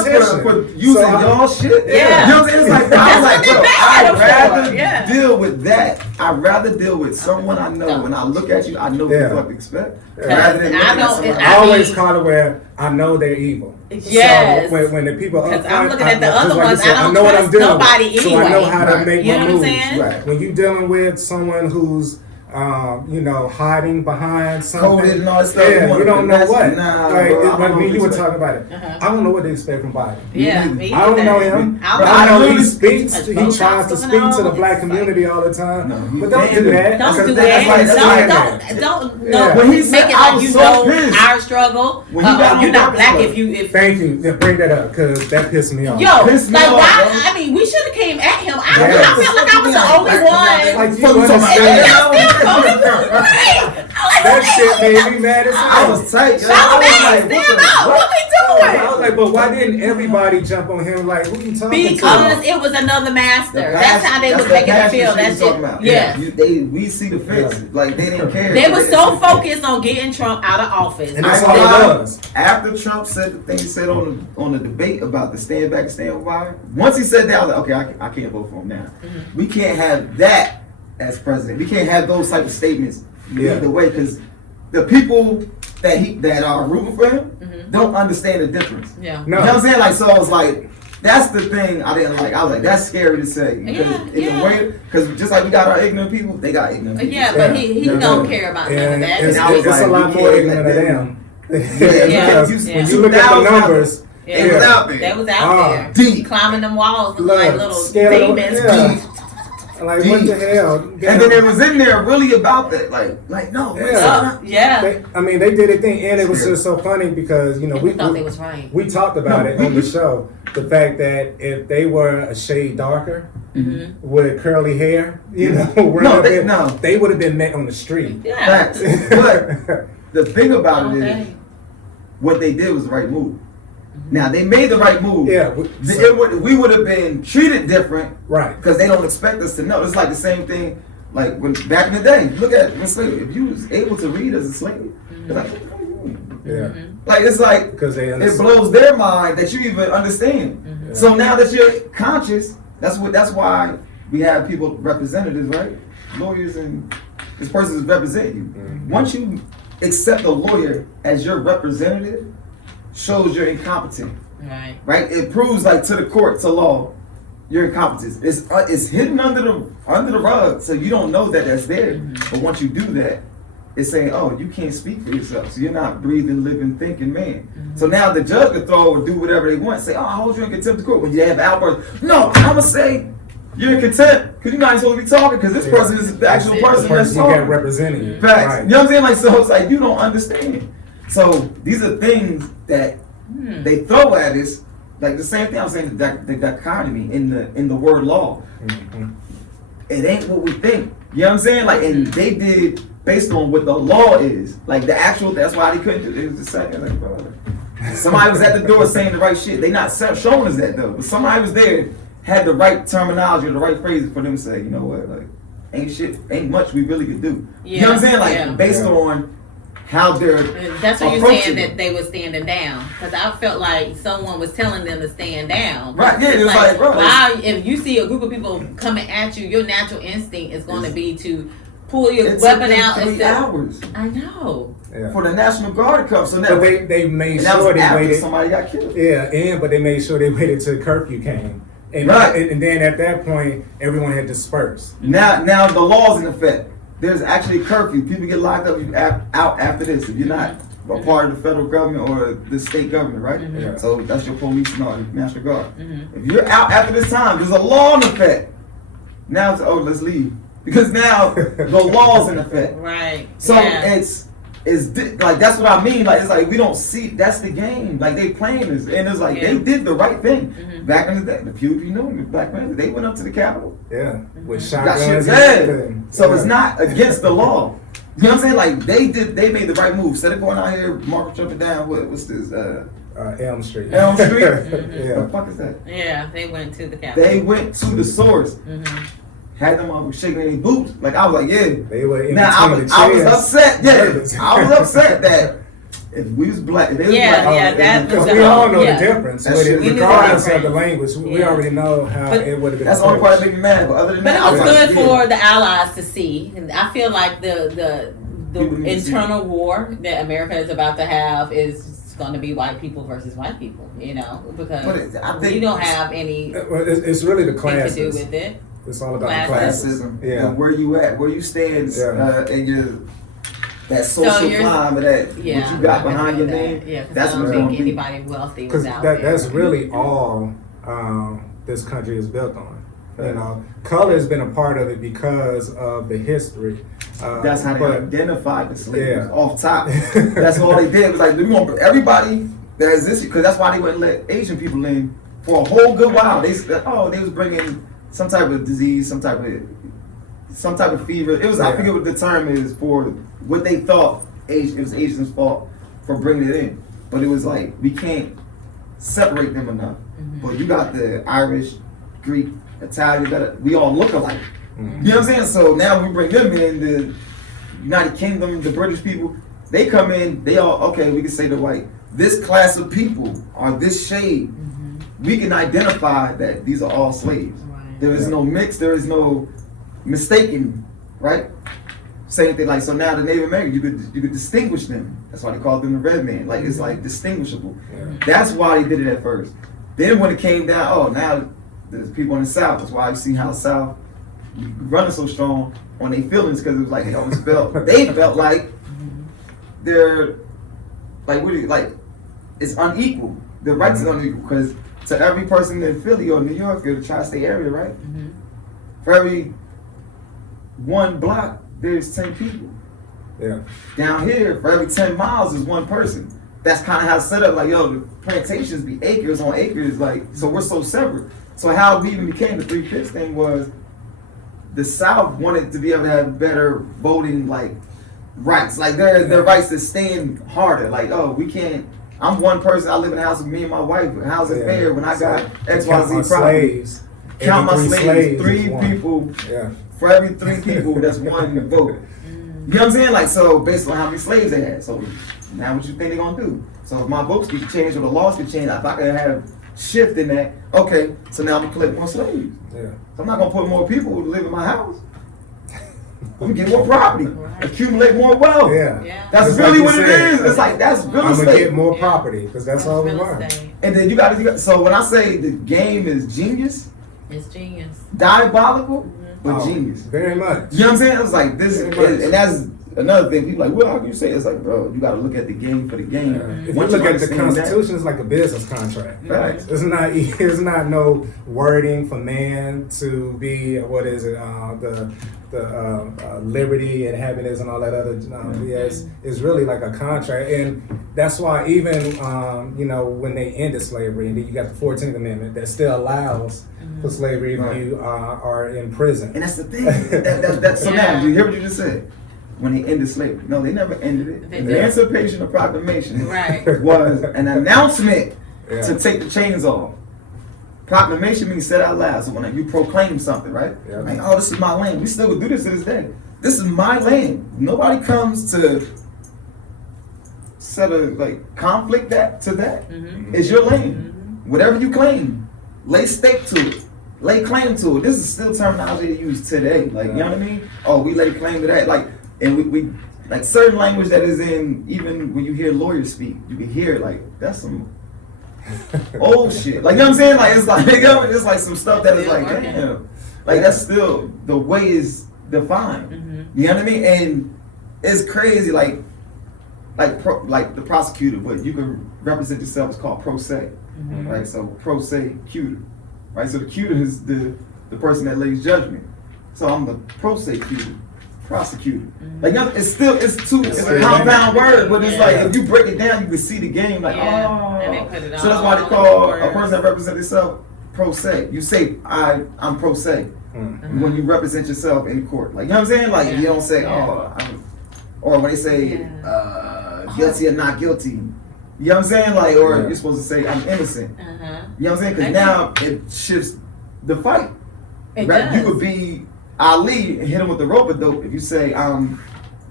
politician for using y'all shit. Yeah. You know what I'm saying? It's like I was like, bro, I'd rather deal with that. I'd rather deal with someone I know. When I look at you, I know what to expect. Rather than I always call it where I know they're evil. Yes. So when the people because I'm looking at the other ones, I don't know what I'm trust dealing nobody with. anyway. So I know how to make my moves. Right. When you're dealing with someone who's hiding behind something. Coded and all that stuff. Yeah, we don't know what. Like when you were talking about it, I don't know what to expect from Biden. Yeah, I don't know him. I know he speaks. He tries to speak to the black community all the time. But don't do that. Don't do that. Don't make it like you know our struggle. You're not black if you. Thank you. Bring that up because that pissed me off. Yo, like why? I mean, we should have came at him. I felt like I was the only one. That shit made me mad as hell. I was tight. What we doing? like, but why didn't everybody jump on him? Like, who you talking to? Because it was another master. That's how they was making it feel. That's it. Yeah. We see the fix. Like, they didn't care. They were so focused on getting Trump out of office. And that's all it was. After Trump said the thing he said on the debate about the stand back and stand by, once he said that, I was like, okay, I can't vote for him now. Mm-hmm. We can't have that as president. We can't have those type of statements either way, because the people that are rooting for him don't understand the difference. Yeah. No. You know what I'm saying? Like, so I was like, that's the thing I didn't like. I was like, that's scary to say. Because in a way, because just like we got our ignorant people, they got ignorant people. Yeah, but he don't care about none of that. It's like, a lot more ignorant of them. When you look at the numbers, it was out there. That was out there. Deep. Climbing them walls with like little demons. Like, what the hell? And then it was in there really about that. Like no. They did a thing, and it was just so funny because, you know, we thought they was right. We talked about it on the show. The fact that if they were a shade darker with curly hair, you know, they would have been met on the street. Yeah. But the thing about it is, what they did was the right move. Now they made the right move. Yeah, we would have been treated different, right? Because they don't expect us to know. It's like the same thing, like when back in the day. Look at when slavery. If you was able to read as a slave, it's like, what the fuck are you doing? Like it's like because it blows their mind that you even understand. So now that you're conscious, that's why we have people representatives, right? Lawyers, and this person is representing you. Once you accept a lawyer as your representative, shows you're incompetent. Right? It proves, like, to the court, to law, your incompetence. It's hidden under the rug, so you don't know that that's there. But once you do that, it's saying, oh, you can't speak for yourself, so you're not breathing, living, thinking man. So now the judge can throw or do whatever they want. Say, oh, I hold you in contempt of court. When you have outbursts, no, I'm gonna say you're in contempt because you're not supposed to be talking because this person is the actual person that's talking. You got representing you. Facts. Right. You know what I'm saying? Like, so it's like you don't understand. So these are things that they throw at us, like the same thing I was saying, the dichotomy in the word law. It ain't what we think. You know what I'm saying? Like, and they did based on what the law is. Like the actual, that's why they couldn't do it. It was the second, like, bro. Somebody was at the door saying the right shit. They not showing us that though, but somebody was there, had the right terminology or the right phrases for them to say, you know what, like, ain't much we really could do. You know what I'm saying? Like based on how they're that's what you're saying that they were standing down, because I felt like someone was telling them to stand down. Right? Yeah, it's like bro, if you see a group of people coming at you, your natural instinct is going to be to pull your weapon out. 3 hours. I know. Yeah. For the National Guard to come, so now they made sure they waited. Somebody got killed. Yeah, but they made sure they waited till curfew came, and then at that point everyone had dispersed. Now the law's in effect. There's actually a curfew. People get locked up out after this if you're not a part of the federal government or the state government, right? Yeah. So that's your police and all, your National Guard. If you're out after this time, there's a law in effect. Now it's let's leave because now the law's in effect. Right. So it's like that's what I mean. Like it's like we don't see that's the game. Like they playing this, and it's like they did the right thing back in the day. The few of you know, the Black Panther, they went up to the Capitol. Yeah, with shotguns. So it's not against the law. You know what I'm saying? Like they made the right move. Instead of going out here, march up and down. What's this? Elm Street. Elm Street. Yeah. What the fuck is that? Yeah, they went to the Capitol. They went to the source. Had them all shaking their boots. Like I was like, yeah. They were in now I was upset. Yeah, I was upset that if we was black, if they was black, that because we all know the difference. Regardless of the language, we already know how it would have been. That's the only part that made me mad. But other than that, it was good for the allies to see. And I feel like the internal war that America is about to have is going to be white people versus white people. You know, because we don't have any. It's really the classes to do with it. It's all about the classism. Yeah, where you at, where you stand, and your that social climb, that what you got behind your name. Yeah, that's I don't think anybody wealthy was out there. That's really all this country is built on. You know, color has been a part of it because of the history. That's how they identified the slaves off top. That's all they did. It was like we want everybody that has this because that's why they wouldn't let Asian people in for a whole good while. They was bringing some type of disease, some type of fever. It was I forget what the term is for what they thought it was Asians' fault for bringing it in. But it was like we can't separate them enough. But you got the Irish, Greek, Italian, we all look alike. You know what I'm saying? So now we bring them in, the United Kingdom, the British people, they come in, they all, okay, we can say the white, this class of people are this shade. We can identify that these are all slaves. Right. There is no mix, there is no mistaking, right? Same thing, like, so now the Native Americans, you could distinguish them. That's why they called them the red man. Like, it's like distinguishable. Yeah. That's why they did it at first. Then when it came down, oh, now there's people in the South. That's why you see how the South running so strong on their feelings, because it was like, they always felt, they felt like they're, like, what do you, like, it's unequal. The rights is unequal, because to every person in Philly or New York or the tri-state area, right? For every one block, there's 10 people. Yeah. Down here, for every 10 miles is one person. That's kind of how it's set up. Like, yo, the plantations be acres on acres. Like, so we're so separate. So how we even became the 3/5 thing was the South wanted to be able to have better voting, like, rights. Like, their rights to stand harder. Like, oh, we can't. I'm one person. I live in a house with me and my wife. How's it fair when I got X, Y, Z property? Count my slaves. Three people. Yeah. For every 3 people, that's one vote. You know what I'm saying? Like, so based on how many slaves they had. So now what you think they're gonna do? So if my votes could change or the laws could change, if I could have shift in that, okay, so now I'm gonna collect more slaves. Yeah. So I'm not gonna put more people to live in my house. I'm gonna get more property, accumulate more wealth. Yeah. That's Just really like what you it said. is. It's like, that's real I'm estate. gonna get more property, because that's all we Real want. estate. And then you gotta, so when I say the game is genius, It's genius. diabolical, but Oh, genius. Very much. You know what I'm saying? It's like this, Very much. and that's another thing. People like, well, how can you say it? It's like, bro, you got to look at the game for the game. If you Once look at the understand that- Constitution, it's like a business contract. Facts. It's not. It's not no wording for man to be what is it? The liberty and happiness and all that other BS. It's really like a contract, and that's why even when they ended slavery, and then you got the 14th Amendment that still allows for slavery if you are in prison. And that's the thing. That's so now, do you hear what you just said? When they ended slavery. No, they never ended it. They The did. Emancipation of Proclamation Right. was an announcement Yeah. to take the chains off. Proclamation means said out loud. So when you proclaim something, right? Yeah. Like, oh, this is my land. We still do this to this day. This is my land. Nobody comes to set a conflict that to that. It's your land. Whatever you claim, lay stake to it. Lay claim to it. This is still terminology they use today. Like, you know what I mean? Oh, we lay claim to that. Like, and we like certain language that is in, even when you hear lawyers speak, you can hear like that's some old shit. Like, you know what I'm saying? Like, it's like, it's like some stuff that is like, damn. Like, that's still the way is defined. You know what I mean? And it's crazy. Like the prosecutor, but you can represent yourself. It's called pro se, right? So pro se cutor, right? So the cutor is the person that lays judgment. So I'm the pro se cutor, prosecutor. Like, it's a compound word, but it's like if you break it down, you can see the game. Like, And they put it so that's why they all call over a person that represents itself pro se. You say I'm pro se when you represent yourself in court. Like, you know what I'm saying? Like, you don't say or when they say guilty or not guilty. You know what I'm saying? Like, or you're supposed to say I'm innocent. You know what I'm saying? Because now it shifts the fight. It Right? does. You could be Ali and hit him with the rope a dope if you say I'm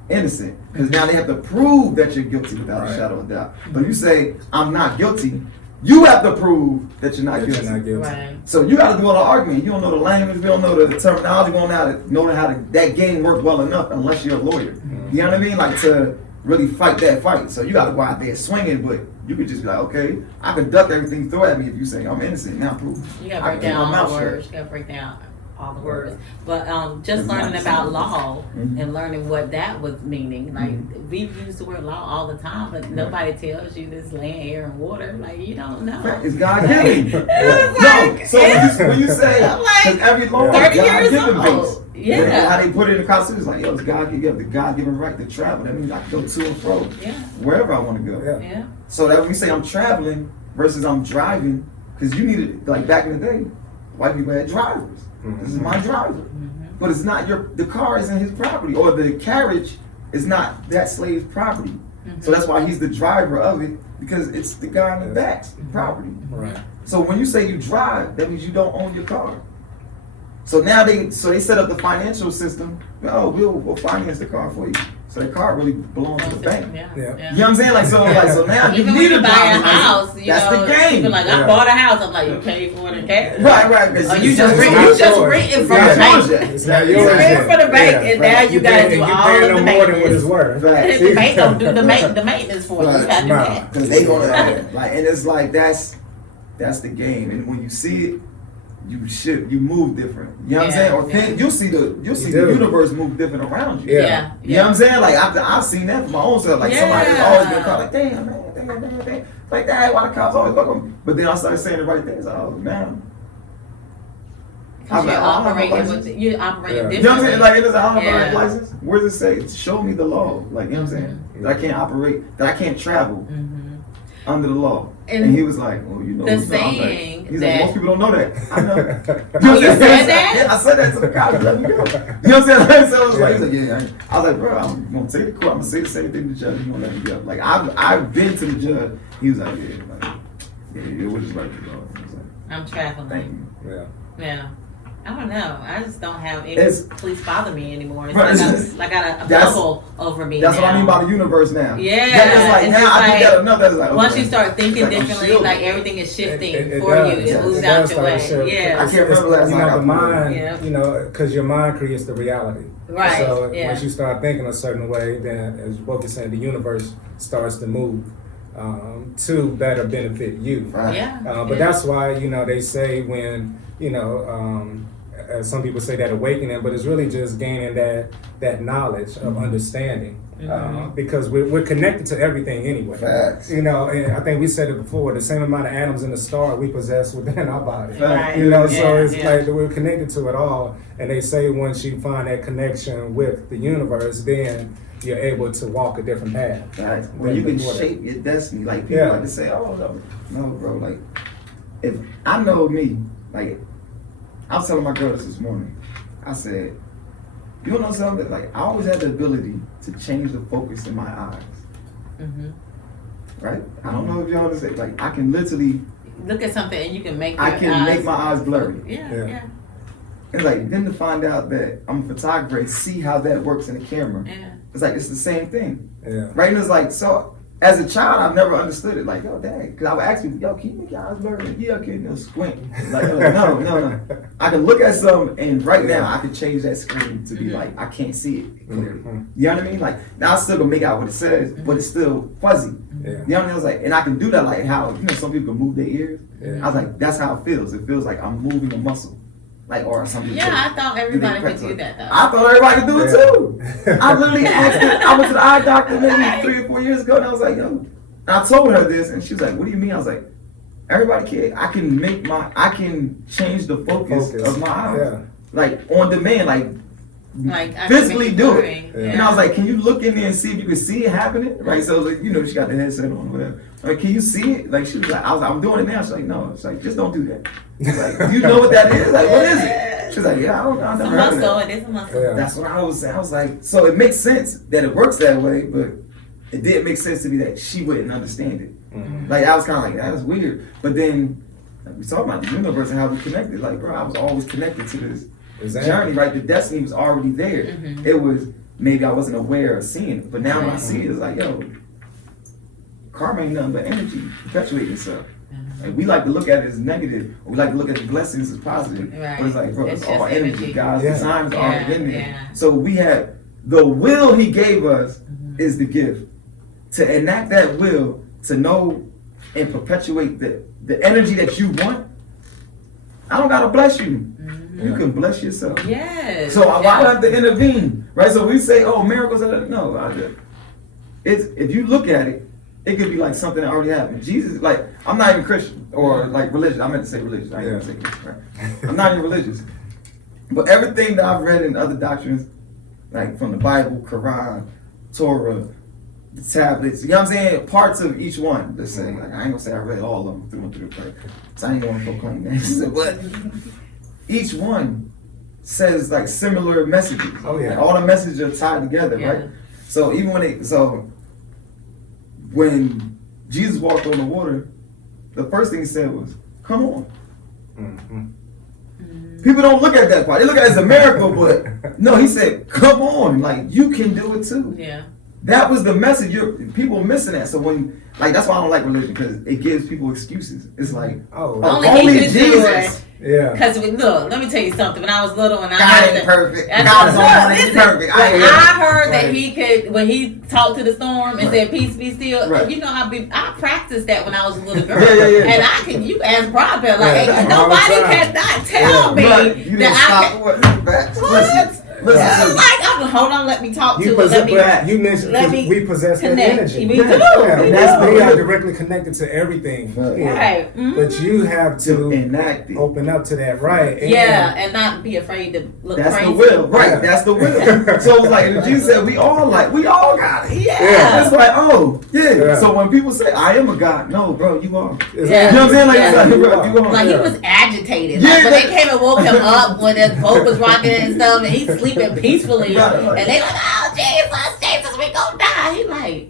innocent, because now they have to prove that you're guilty without a shadow of a doubt. But if you say I'm not guilty, you have to prove that you're not guilty. Right. So you got to do all the argument. You don't know the language, you don't know the terminology, you don't know how that game works well enough unless you're a lawyer. You know what I mean? Like, to really fight that fight. So you got to go out there swinging, but you could just be like, okay, I can duck everything throw at me if you say I'm innocent. Now prove. You gotta break down all the words. You gotta break down all the words. But just learning about law and learning what that was meaning. Like, we use the word law all the time, but nobody tells you this land, air, and water. Like, you don't know. It's God given. Like, So when you say, because every law is 30 God years given old. based. Yeah. How they put it in the Constitution is like, yo, it's God, you have the God given right to travel. That means I can go to and fro wherever I want to go. Yeah. So that when we say I'm traveling versus I'm driving, because you needed, like back in the day, white people had drivers. This is my driver. But it's not the car isn't his property, or the carriage is not that slave's property. So that's why he's the driver of it, because it's the guy in the back's property. Right. So when you say you drive, that means you don't own your car. So now they set up the financial system. Oh, we'll finance the car for you. So the car really belongs to the bank. Yeah. Yeah. You know what I'm saying? Like so now you Even need when you a buy a driver's house, license. you That's know, the game. people like, I bought a house. I'm like, you paid for it in cash. Right. Or you just It's not yours. renting from Yeah, the bank. it's not yours. It's not You yours rent yet. for the bank, Yeah. and now you gotta do all paying of no the more than what it's maintenance. worth. Right. The bank don't do the maintenance for you. You gotta do Nah. that. Because they gonna like, and it's like that's the game. And when you see it, you move different. You know what I'm saying? Or think you'll see the universe move different around you. Yeah. You know what I'm saying? Like I've seen that for my own self. Like somebody's always been caught like, damn man. Like that, why the cops always fuck with me? But then I started saying the right things. Oh man. Because you're operating differently. You know what I'm saying? Like it is, I don't have Yeah. a license. Where does it say? Show me the law. Like, you know what I'm saying? That I can't operate, that I can't travel under the law. And he was like, well, you know, the what's up. I'm like, saying he's that like, most people don't know that. I know. Oh, you said that? Yeah, I said that to the cops. Let me go. You know what I'm saying? So it was like, he's like, yeah. I was like, bro, I'm gonna take the court. I'm gonna say the same thing to the judge. He's gonna let me go. Like I've been to the judge. He was like, yeah, we'll just let you go. I was like, I'm traveling. thank you. Yeah. I don't know. I just don't have any police bother me anymore. It's Right. like I got a bubble over me. That's now. what I mean by the universe now. Yeah. That is like It's now just I do like, that enough. That's like, okay. once you start thinking It's like, I'm differently, shielded. like everything is shifting It for does. you. It It moves does out your start way. to shift. Yeah. I can't remember last You time I know, the got pulled over. mind, Yeah. you know, because your mind creates the reality. Right, So yeah. once you start thinking a certain way, then as both are saying, the universe starts to move to better benefit you. Right. Yeah. But that's why, you know, they say when, you know, some people say that awakening, but it's really just gaining that knowledge of understanding. Because we're connected to everything anyway. Facts. You know, and I think we said it before, the same amount of atoms in the star we possess within our body. Right. You know, so Yeah, it's yeah. like we're connected to it all. And they say once you find that connection with the universe, then you're able to walk a different path. Right. When you can Before that. shape your destiny. Like people like to say, oh no, bro, like if I know me, like I was telling my girl this morning, I said, you don't know something? Like I always had the ability to change the focus in my eyes. Right? I don't know if y'all understand. Like I can literally Look at something and you can make. I can make my eyes blurry. Yeah. And like then to find out that I'm a photographer and see how that works in the camera. Yeah. It's like it's the same thing. Yeah. Right? And it's like, so as a child, I've never understood it. Like, yo, dang. Because I would ask people, yo, can you make your eyes blurry? Yeah, okay, no, squint. Like, no. I can look at something and right now I can change that screen to be like, I can't see it clearly. You know what I mean? Like, now I still can make out what it says, but it's still fuzzy. Yeah. You know what I mean? I was like, and I can do that like how, you know, some people can move their ears. Yeah. I was like, that's how it feels. It feels like I'm moving a muscle. Like, or something. Yeah, I thought everybody could do that though. I thought everybody could do it too. I literally asked it. I went to the eye doctor maybe 3 or 4 years ago, and I was like, yo. And I told her this, and she was like, what do you mean? I was like, everybody can. I can change the focus of my eyes. Yeah. Like, on demand, like I physically can make do blurry. it. Yeah. And I was like, can you look in there and see if you can see it happening? Right, so like, you know, she got the headset on, whatever. Like, can you see it? Like, she was like, I'm doing it now. She's like, no. She's like, just don't do that. She's like, do you know what that is? Like, what is it? She's like, yeah, I don't know. I've It's a never heard of muscle. that. It is a muscle. Yeah. That's what I was saying. I was like, so it makes sense that it works that way, but it didn't make sense to me that she wouldn't understand it. Like, I was kind of like, that's weird. But then, like, we talk about the universe and how we connected. Like, bro, I was always connected to this journey, right? The destiny was already there. It was, maybe I wasn't aware of seeing it. But now when I see it, it's like, yo, karma ain't nothing but energy perpetuating itself. Like, we like to look at it as negative. Or we like to look at the blessings as positive. Right. But it's like, bro, It's it's all just energy. energy. God's Yeah. design is already in there. Yeah. So we have the will He gave us is the gift. To enact that will, to know and perpetuate the energy that you want, I don't gotta bless you. You can bless yourself. Yes. So why do I have to intervene? Right? So we say, oh, miracles are no. It's if you look at it, it could be like something that already happened. Jesus, like, I'm not even Christian or like religious. I meant to say religious. I didn't say Christian, right? I'm not even religious. But everything that I've read in other doctrines, like from the Bible, Quran, Torah, the tablets, you know what I'm saying? Parts of each one. Let's say, like, I ain't gonna say I read all of them through and through, right? So I ain't gonna proclaim that. But each one says like similar messages. Oh, yeah. Like, all the messages are tied together, Yeah. right? So even when when Jesus walked on the water, the first thing he said was, "Come on." People don't look at that part. They look at it as a miracle, but no, he said, "Come on, like you can do it too." Yeah. That was the message. People are missing that. So when, like, that's why I don't like religion, because it gives people excuses. It's like, only only he could do Jesus. it. Yeah. Because look, let me tell you something. When I was little, and I God heard ain't that, perfect. That's God's what- always listen, perfect. when Yeah. I heard that Right. he could, when he talked to the storm and Right. said, "Peace be still." Right. You know, I practiced that when I was a little girl. Yeah. And I can, you ask Broadbelt, like, Yeah. hey, All the nobody time. cannot tell me Right. You didn't that I stop. can. What? Listen. I'm like, hold on, let me talk to You it. possess, Let me, but you mentioned let me we possess that connect. energy. We Yeah. do. Yeah, We that's do. we are directly connected to everything. Right. Yeah. Right. Mhm. But you have To to enact it. open up to that, right? And Yeah, and not be afraid to look That's crazy. the will, right? Yeah. That's the will. So it's like, if Jesus said, we all got it. Yeah. It's like, oh, yeah. Yeah. So when people say, "I am a God," no, bro, you are. It's Yeah. You know what I'm saying? Like, Yeah. it's like, bro, you are. Like Yeah. he was agitated. Yeah, Like when that- they came and woke him up when the boat was rocking and stuff, and he's sleeping peacefully, Right, right. and they like, "Oh Jesus, we gonna die." He like,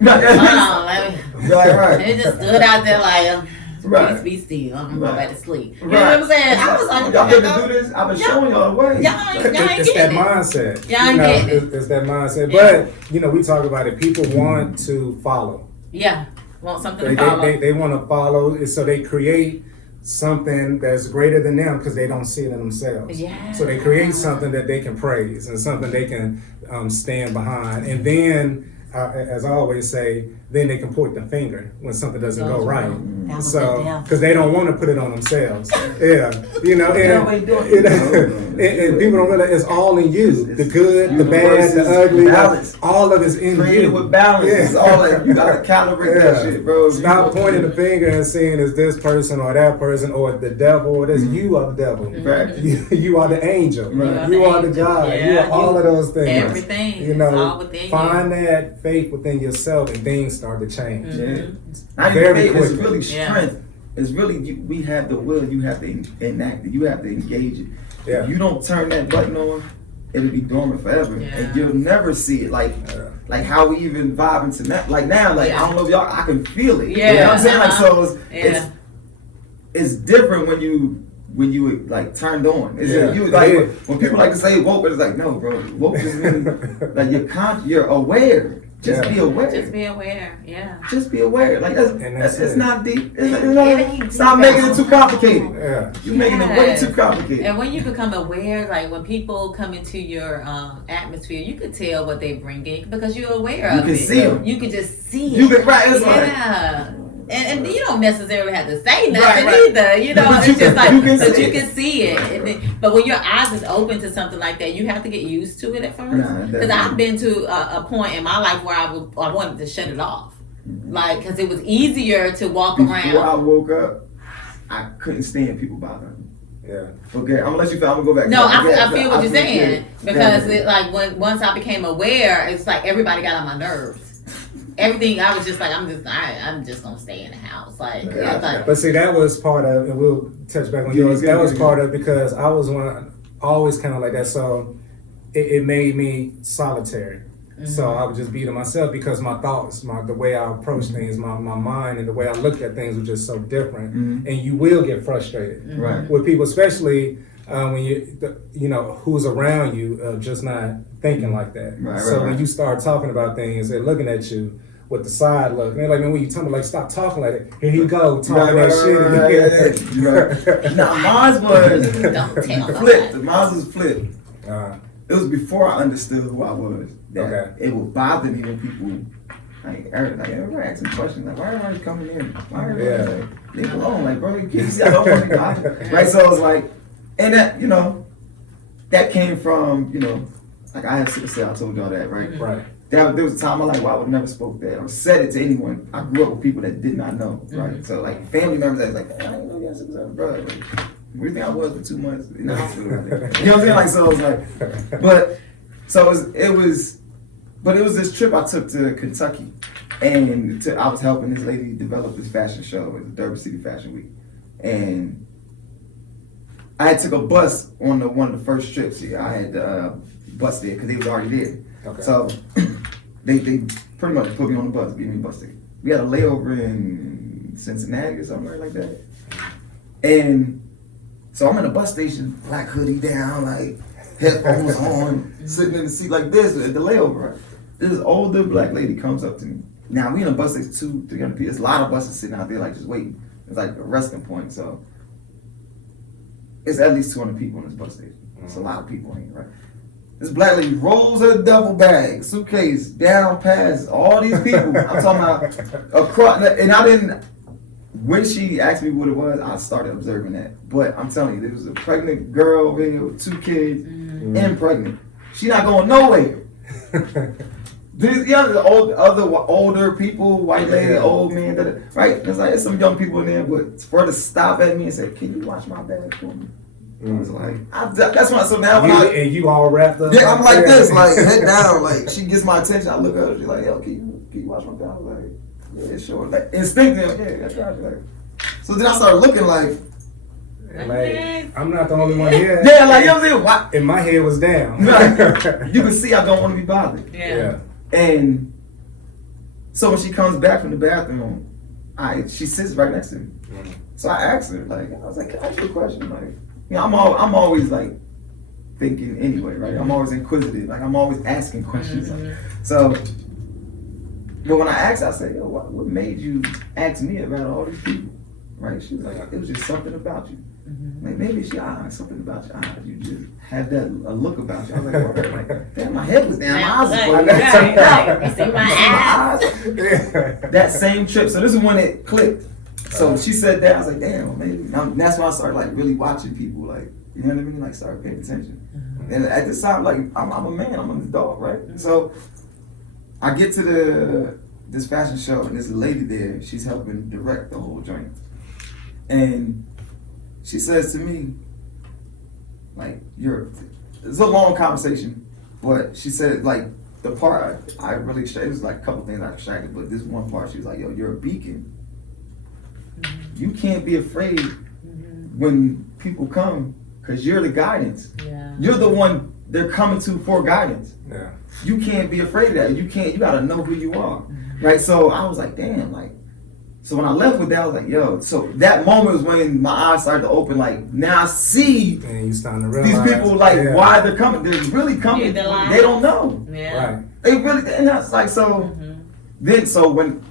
Right. "Hold on, let me." Right. He just stood out there like, Right. "Please be still. I'm gonna go Right. back to sleep." You Right. know what I'm saying? I was like, y'all better do this. I've been Yeah. showing y'all the way. Y'all ain't It's that getting it. mindset. Yeah, I You know, get it. it's that mindset. Yeah. But we talk about it. People want to follow. Yeah, want something They to follow. they want to follow, so they create something that's greater than them because they don't see it in themselves. Yeah. So they create something that they can praise and something they can stand behind, and then, as I always say, then they can point the finger when something doesn't go right. That was So, the devil. because they don't want to put it on themselves. Yeah, and, we do it. and people don't realize it's all in you. It's The good, the bad, universe the is ugly, balance. all of it's in Created you. with balance. Yeah. It's all that. You gotta calibrate that shit, bro. Stop pointing the finger and saying it's this person or that person or the devil or this. You are the devil. Right. You are the angel. Right. You are the God. Yeah, you are all of those things. Everything. You It's know, all within find that faith within yourself and things start to change. Yeah. Not even Very faith, it's quickly. really Yeah. strength. It's really we have the will. You have to enact it. You have to engage it. Yeah. If you don't turn that button on, it'll be dormant forever, Yeah. and you'll never see it. Like how we even vibe into that. Like now, like I don't know if y'all, I can feel it. Yeah. You know what I'm saying? Like so, Yeah. it's different when you like turned on. It's Yeah. you like Yeah. when people like to say woke, but it's like no, bro. Woke just means like you're aware. Just Yeah. be aware. Just be aware. Yeah. Just be aware. Like that's it's it. not deep. It ain't Stop deep. making it too complicated. Yeah. You're making it way too complicated. And when you become aware, like when people come into your atmosphere, you can tell what they bring in because you're aware You of can it. see 'em. You can just see it. You can right. It's like Yeah. And you don't necessarily have to say nothing right. either, you know. But It's just like you can but see you it. can see it. And then, but when your eyes is open to something like that, you have to get used to it at first. Nah, Because I've been to a point in my life where I wanted to shut it off, like because it was easier to walk Before around. I woke up, I couldn't stand people bothering me. Yeah. Okay, I'm gonna let you feel. I'm gonna go back. No, I Yeah, feel what you're saying yeah. because Yeah. it, like once I became aware, it's like everybody got on my nerves. Everything I was just like I'm just gonna stay in the house. Like, Yeah. it's like But see, that was part of, and we'll touch back on yours. That was part of because I was always kind of like that. So it made me solitary. So I would just be to myself because my thoughts, the way I approach things, my mind and the way I looked at things was just so different. And you will get frustrated Right. with people, especially when you know who's around you, just not thinking like that. Right, So right. when you start talking about things, they're looking at you with the side look. And they're like, man, when you tell me, like, stop talking like that. Here he go, talking that shit. Right. Now, mine was don't tell flipped. nobody. Mine was flipped. It was before I understood who I was. That Okay. It would bother me when people everybody asking questions like, why are you coming in? Why are you leave alone? Like, bro, you can't see I don't want to be bothered. Right? So I was like, and that, that came from, like I have sickle cell, I told y'all that, right? Right. There was a time in my life where I would never spoke that or said it to anyone. I grew up with people that did not know, right? So like family members that was like, I didn't know you had sickle cell, bro. Like, where do you think I was for 2 months in the hospital? You know what I'm saying? Like, so I was like, but it was this trip I took to Kentucky, and I was helping this lady develop this fashion show at the Derby City Fashion Week, and I had took a bus on one of the first trips. I had bus there because he was already there. Okay. So they pretty much put me on the bus, gave me a bus ticket. We had a layover in Cincinnati or somewhere like that. And so I'm in a bus station, black hoodie down, like headphones on, sitting in the seat like this at the layover. Right? This older black lady comes up to me. Now we in a bus station, 200-300 people. There's a lot of buses sitting out there like just waiting. It's like a resting point. So it's at least 200 people in this bus station. It's a lot of people in here, right? This black lady rolls her duffel bag, suitcase, down past all these people. I'm talking about across, and I didn't, when she asked me what it was, I started observing that. But I'm telling you, there was a pregnant girl over here with 2 kids and pregnant. She not going nowhere. These other older people, white lady, old man, right? It's like, there's some young people in there, but for her to stop at me and say, "Can you watch my bag for me?" I was like, that's why. So now and you all wrapped up. Yeah, I'm like this, like head down. Like she gets my attention. I look at her. She's like, "Yo, can you watch my bag?" I was like, "Yeah, sure." Like instinctive. Yeah, I got you. Like, so then I started looking like I'm not the only one here. Yeah, like you know what I'm saying? Why? And my head was down. Right. You can see I don't want to be bothered. Yeah. And so when she comes back from the bathroom, she sits right next to me. So I asked her, like, I was like, "Can I ask you a question?" Like, you know, I'm always like thinking anyway, right? I'm always inquisitive. Like I'm always asking questions. So, but when I asked, I said, "Yo, what made you ask me about all these people?" Right? She was like, "It was just something about you." Like maybe something about your eyes. You just had that a look about you. I was like, "Word." Like, damn, my head was down. My eyes was You see my eyes. That same trip. So this is when it clicked. So she said that. I was like, damn, maybe. That's when I started like really watching people. Like, you know what I mean? Like, started paying attention. And at this time, like, I'm a man. I'm an adult, right? So I get to this fashion show, and there's a lady there. She's helping direct the whole joint. And she says to me, like, it's a long conversation, but she said, like, the part I really, it was like a couple things I extracted, but this one part, she was like, "Yo, you're a beacon. You can't be afraid when people come, because you're the guidance. Yeah. You're the one they're coming to for guidance. Yeah. You can't be afraid of that. You gotta know who you are." Right? So I was like, damn, like, so when I left with that, I was like, yo, so that moment was when my eyes started to open, like, now I see and you starting to realize these people, like, why they're coming. They're really coming. They don't know. Yeah. Right. They really, and that's like, so, then, so when,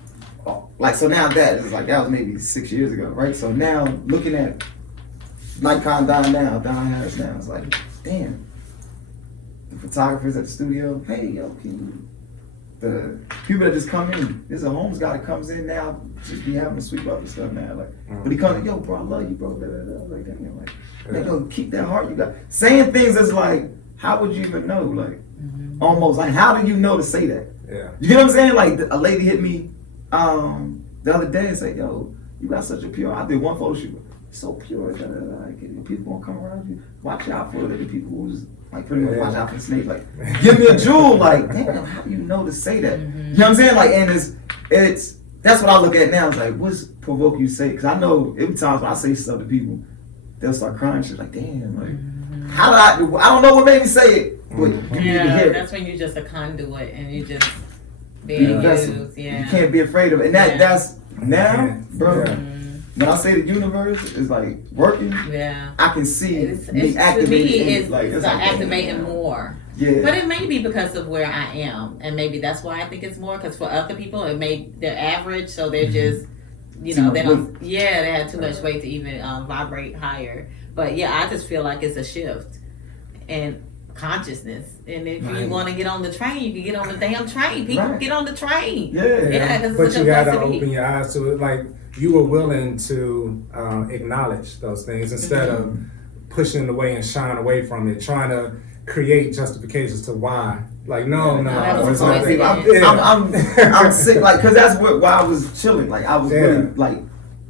like, so now that was maybe 6 years ago, right? So now, looking at Nikon Don Harris now, it's like, damn, the photographers at the studio, hey, yo, the people that just come in, there's a homeless guy that comes in now, just be having to sweep up and stuff now, like, but he comes in, "Yo, bro, I love you, bro." Da, da, da. Like, damn, like, yo, keep that heart you got. Saying things that's like, how would you even know? Like, almost like, how do you know to say that? Yeah. You know what I'm saying? Like, a lady hit me the other day and said, "Yo, you got such a pure." I did one photo shoot, so pure. Da, da, da. Like, people gonna come around you. Watch out for the people who just like pretty much watch out for the snake. Like, give me a jewel. Like, damn, how do you know to say that? You know what I'm saying? Like, and it's that's what I look at now. It's like, what's provoke you to say? Because I know every time when I say stuff to people, they'll start crying. Shit, like, damn, like, how did I don't know what made me say it, but you need to hear it. That's when you're just a conduit and you just being used. Yeah. You can't be afraid of it, and that's now, bro. Yeah. When I say the universe is like working, I can see me activating. It's activating more. Yeah. But it may be because of where I am, and maybe that's why I think it's more. Because for other people, they're average, so they're just, they have too much weight to even vibrate higher. But yeah, I just feel like it's a shift in consciousness. And if you want to get on the train, you can get on the damn train. People get on the train. Yeah. But you gotta open your eyes to it. Like, you were willing to acknowledge those things instead of pushing it away and shying away from it, trying to create justifications to why. Like, no. I'm sick, like, because that's why I was chilling. Like, I was really, like,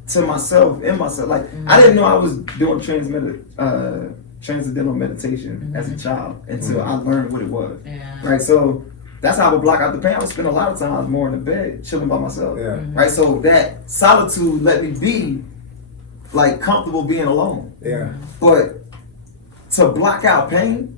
to myself, in myself. Like, I didn't know I was doing transcendental meditation as a child until I learned what it was. Right? So that's how I would block out the pain. I would spend a lot of time more in the bed, chilling by myself. Right? So that solitude let me be, like, comfortable being alone. But to block out pain,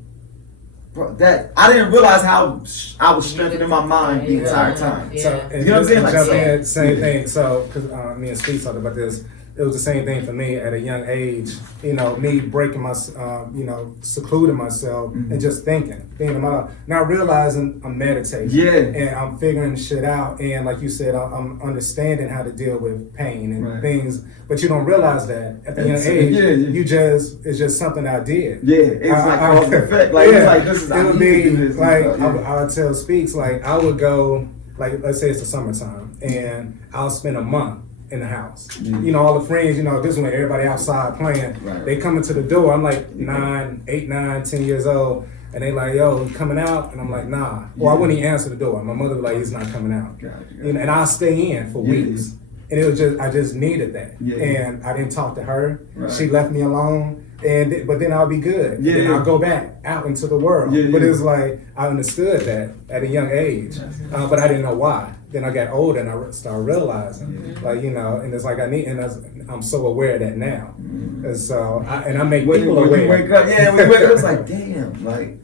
bro, that I didn't realize how I was strengthening my mind the entire time. Yeah. So, and You know what I'm saying? Like, jump so- in, same thing. So, because me and Steve talked about this, it was the same thing for me at a young age. You know, me breaking my, secluding myself and just thinking about, not realizing I'm meditating. Yeah. And I'm figuring shit out. And like you said, I'm understanding how to deal with pain and Right. things. But you don't realize that at the young It's- age. yeah. It's just something I did. Yeah, it's like cause and effect. Like, it's like, this is, I it would need to be do this. like and stuff, I would tell Speaks, like I would go, like let's say it's the summertime, and I'll spend a month in the house. Yeah. You know, all the friends, this is when everybody outside playing. Right. They come into the door. I'm like 8, 9, 10 years old, and they like, yo, you coming out? And I'm like, nah. Well, I wouldn't even answer the door. My mother would be like, he's not coming out. Gotcha. And I'll stay in for weeks. And it was I just needed that. Yeah. And I didn't talk to her. Right. She left me alone. But then I'll be good. Yeah, Then yeah. I'll go back out into the world. Yeah, But yeah. it was like, I understood that at a young age. But I didn't know why. Then I got older and I started realizing, and it's like I'm so aware of that now. And so, I make when people you aware. wake up, when you wake up, it's like, damn, like,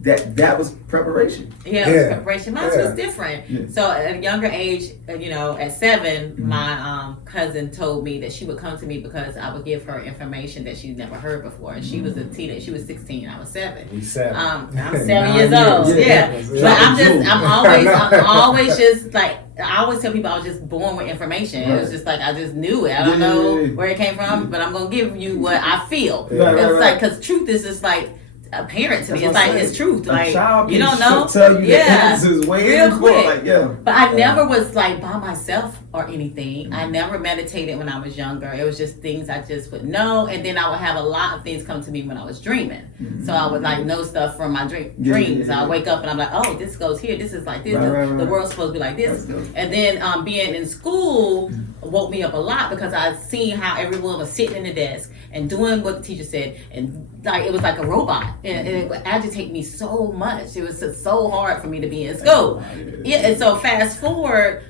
that was preparation. Yeah, it was Yeah. preparation. Mine Yeah. was different. Yeah. So at a younger age, at 7, my cousin told me that she would come to me because I would give her information that she'd never heard before. And she was a teenager. She was 16. I was 7. We 7. I'm 7 9 years old. years. Yeah. Yeah. But I'm always just like, I always tell people I was just born with information. It was just like, I just knew it. I don't know where it came from, but I'm going to give you what I feel. Right, It's right, like, because truth is just like, apparent to me. It's That's what I'm like it's saying. truth. A Like child you can don't know. tell you the Yeah, answers way real before, quick. like, yeah. But I never was like by myself or anything. I never meditated when I was younger. It was just things I just would know, and then I would have a lot of things come to me when I was dreaming. So I would like know stuff from my dreams. I wake up and I'm like, oh, this goes here. This is like this. Right. The world's supposed to be like this. That's dope. And then being in school woke me up a lot because I seen how everyone was sitting in the desk and doing what the teacher said, and like it was like a robot, and it would agitate me so much. It was just so hard for me to be in school. Yeah, and so fast forward,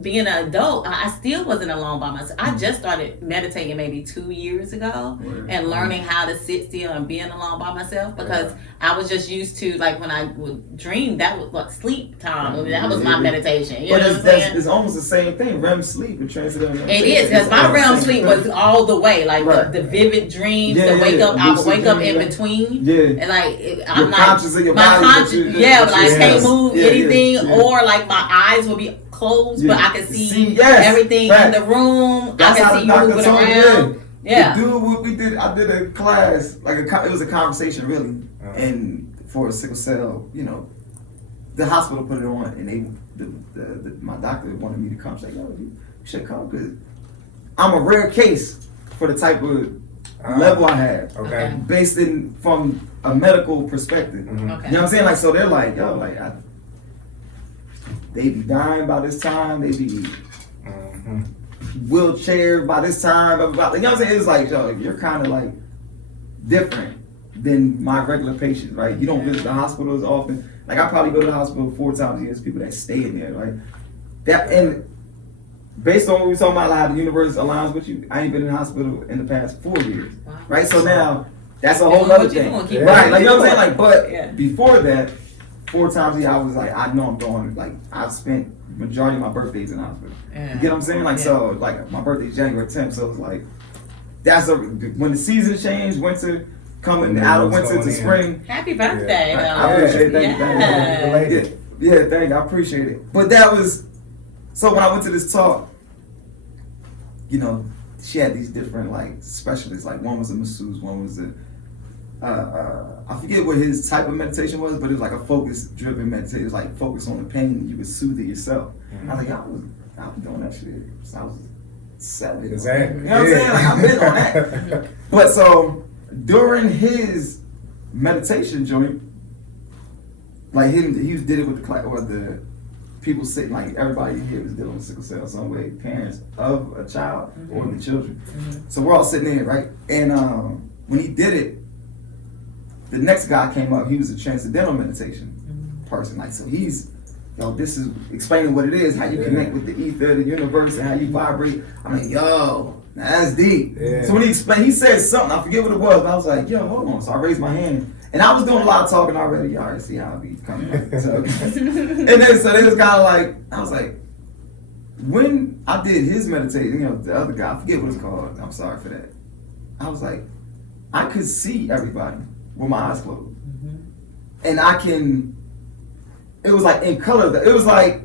being an adult, I still wasn't alone by myself. I just started meditating maybe 2 years ago and learning how to sit still and being alone by myself because I was just used to like when I would dream, that was like sleep time. I mean, that was my meditation. You know what I'm saying? It's almost the same thing. REM sleep and transcendental. It is because my REM sleep was all the way, like the vivid dreams. Yeah, the wake up, I would lucid wake up dreams, in like- between, Yeah. and like I'm You're like conscious of your my body, conscious, but but I Yes. can't move Yeah, anything, yeah. or like my eyes will be closed, but Yeah. I can see, Yes. everything Fact. in the room. That's I how can see the you doctor moving told me. around. Yeah. The dude, what we did, I did a class, like it was a conversation really, and for sickle cell, the hospital put it on, and my doctor wanted me to come. She's like, yo, you should come because I'm a rare case for the type of level I have, Okay. based from a medical perspective. Mhm. You know Okay. what I'm saying? Like, so they're like, yo, like, they be dying by this time, they be Mhm. wheelchair by this time, you know what I'm saying? It's like, yo, you're kind of like different than my regular patients, right? You don't visit the hospital as often. Like, I probably go to the hospital 4 times a year. There's people that stay in there, right? And based on what we were talking about, like, how the universe aligns with you, I ain't been in the hospital in the past 4 years, Wow. right? So now, that's a Doing whole other what you thing. doing, keep Right, doing like, you know what I'm what saying? you Like, but Yeah. before that, 4 times a year, I was like, I know I'm going, like, I've spent majority of my birthdays in the hospital. Yeah. You get what I'm saying? Like, Yeah. so, like, my birthday's January 10th, so it's like, when the season changed, winter, coming out of What's winter going to in. spring. Happy birthday! I appreciate it. Thank you. Yeah. Yeah, thank you. I appreciate it. But that was, so when I went to this talk, she had these different, like, specialists. Like, one was a masseuse, one was I forget what his type of meditation was, but it was like a focus-driven meditation. It was like focus on the pain, you would soothe it yourself. I was like, I was doing that shit since I was 7. Exactly. You know what I'm saying? Like, I've been on that. But so during his meditation joint, like he did it with the class, or the people sitting, like everybody here was dealing with sickle cell some way, parents of a child or the children. So we're all sitting there, right? And when he did it, the next guy came up. He was a transcendental meditation person. Like, so he's, this is explaining what it is, how you connect with the ether, the universe, and how you vibrate. I'm like, yo, now that's deep. Yeah. So when he explained, he said something, I forget what it was, but I was like, yo, hold on. So I raised my hand, And I was doing a lot of talking already. Y'all already see how I be coming back. So, and then so it was kind of like, I was like, when I did his meditation, you know, the other guy, I forget what it's called. I'm sorry for that. I was like, I could see everybody with my eyes closed. And it was like in color, it was like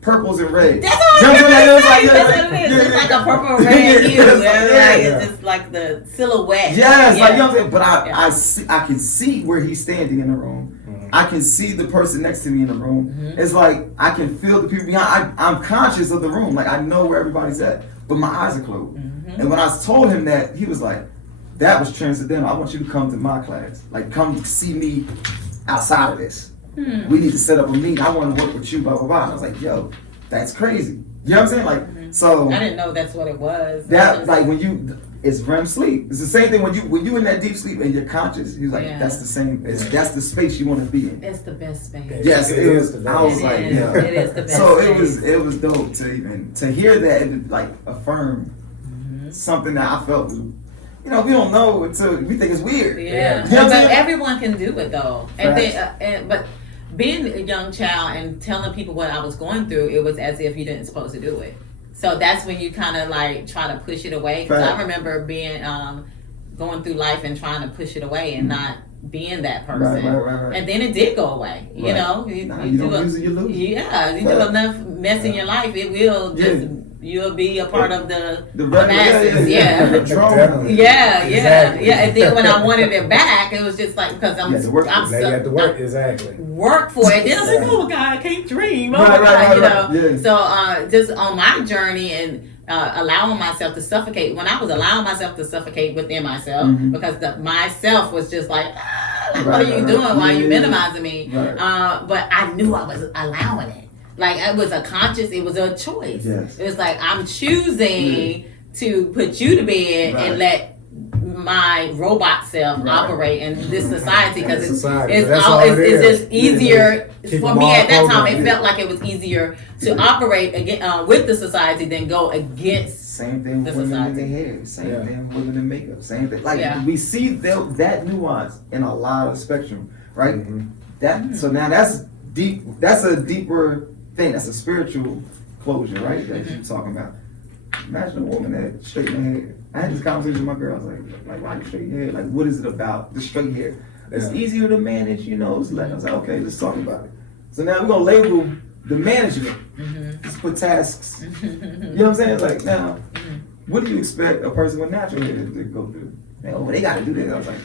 purples and reds. That's what I was gonna say. That's what it is. It's like a purple red hue. It's just like the silhouette. Yes, like you know what I'm saying? But I can see where he's standing in the room. Mm-hmm. I can see the person next to me in the room. Mm-hmm. It's like I can feel the people behind. I'm conscious of the room. Like I know where everybody's at, but my eyes are closed. Mm-hmm. And when I told him that, he was like, that was transcendental. I want you to come to my class. Like come see me outside of this. We need to set up a meeting. I want to work with you, blah, blah, blah. And I was like, yo, that's crazy. You know what I'm saying? Like, so. I didn't know that's what it was. That, like, it's REM sleep. It's the same thing when you in that deep sleep and you're conscious. He's like, that's the same, that's the space you want to be in. It's the best space. Yes, it is. I was like, yeah. It is the best So space. it was dope to hear that and like affirm something that I felt was, you know, we don't know until we think it's weird. Yeah, you know but everyone can do it though. And then, but being a young child and telling people what I was going through, it was as if you didn't supposed to do it. So that's when you kind of like try to push it away. Because I remember being going through life and trying to push it away and not being that person. Right. And then it did go away. You know, you don't use it, you lose. Yeah, you do enough mess in your life, it will just. You'll be a part of the masses, yeah. And then when I wanted it back, it was just like because I'm you had to work exactly. Work for it. Then I was like, oh God, I can't dream. Oh my God, you know. Yeah. So just on my journey and allowing myself to suffocate. When I was allowing myself to suffocate within myself, because myself was just like, what are you doing? Why are you minimizing me? But I knew I was allowing it. Like it was it was a choice. Yes. It was like I'm choosing to put you to bed and let my robot self operate in this society because it's just easier for me at that time. It felt like it was easier to operate again with the society than go against. Same thing with women in their hair. Same thing with women in makeup. Same thing. Like we see that nuance in a lot of the spectrum, right? So now that's deep. That's a deeper thing. That's a spiritual closure, right? That you're talking about. Imagine a woman that straighten her hair. I had this conversation with my girl. I was like, why you straighten your hair? Like, what is it about the straight hair? It's easier to manage, you know. I was like, okay, let's talk about it. So now we're gonna label the management. Let's put tasks. You know what I'm saying? It's like now, what do you expect a person with natural hair to go through? They gotta do that. I was like,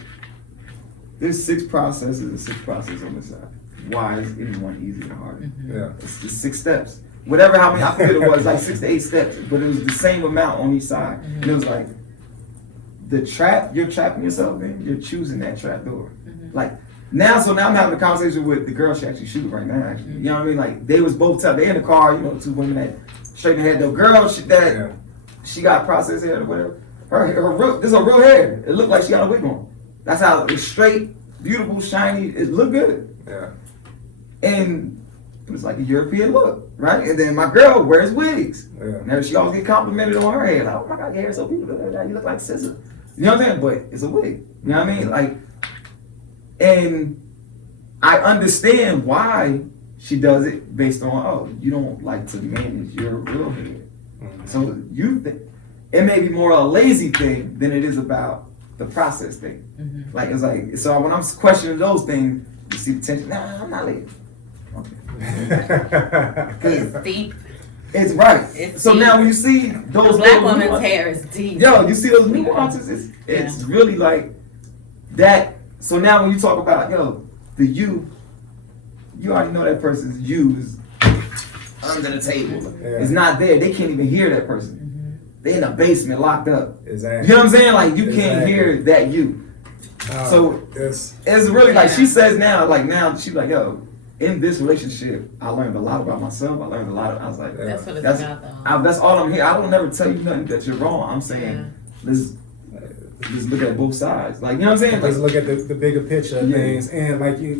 there's 6 processes and 6 processes on this side. Why is any one easier or harder? It's the 6 steps. Whatever, how many, I forget it was, like 6 to 8 steps, but it was the same amount on each side. And it was like, the trap, you're trapping yourself in, you're choosing that trap door. Like, now I'm having a conversation with the girl she actually shooting right now, actually. You know what I mean? Like, they was both they in the car, you know, 2 women that straighten their hair. The girl, she got processed hair or whatever. This is her real hair. It looked like she got a wig on. That's how it's straight, beautiful, shiny, it looked good. And it was like a European look, right? And then my girl wears wigs. And she always get complimented on her hair. Like, oh my God, your hair is so beautiful. You look like SZA. You know what I'm saying? But it's a wig. You know what I mean? Like, and I understand why she does it based on, you don't like to manage your real hair. So it may be more a lazy thing than it is about the process thing. Like, it's like, so when I'm questioning those things, you see the tension. Nah, I'm not lazy. Okay. It's deep. It's right. So now when you see those black woman's hair is deep. You see those nuances. It's really like that. So now when you talk about the you already know that person's you is under the table. It's not there. They can't even hear that person. They in the basement locked up. Exactly. You know what I'm saying? Like you can't hear that you. So it's really like she says now. Like now she's like in this relationship, I learned a lot about myself. I learned a lot. I was like, that's what it's about, though. That's all I'm here. I don't never tell you nothing that you're wrong. I'm saying, let's look at both sides. Like, you know what I'm saying? Let's look at the bigger picture of things. And like you,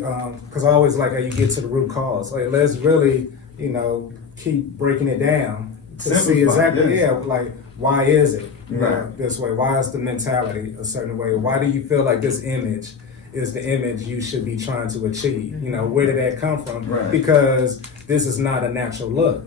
because I always like how you get to the root cause. Like, let's really, keep breaking it down to see exactly, like, why is it this way? Why is the mentality a certain way? Why do you feel like this image is the image you should be trying to achieve. You know, where did that come from? Right. Because this is not a natural look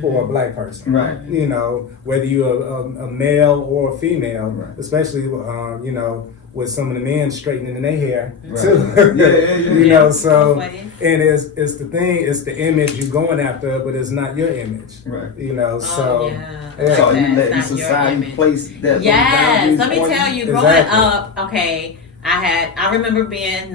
for a black person. Right. You know, whether you're a male or a female, Right. especially, you know, with some of the men straightening their hair Right. too. Yeah. You know, so, Both and ways. it's the thing, it's the image you're going after, but it's not your image. Right. You know, Oh, so. yeah. So Okay, you let it's not your society image. place that. Yes, let me tell you, growing Exactly. up, okay, I remember being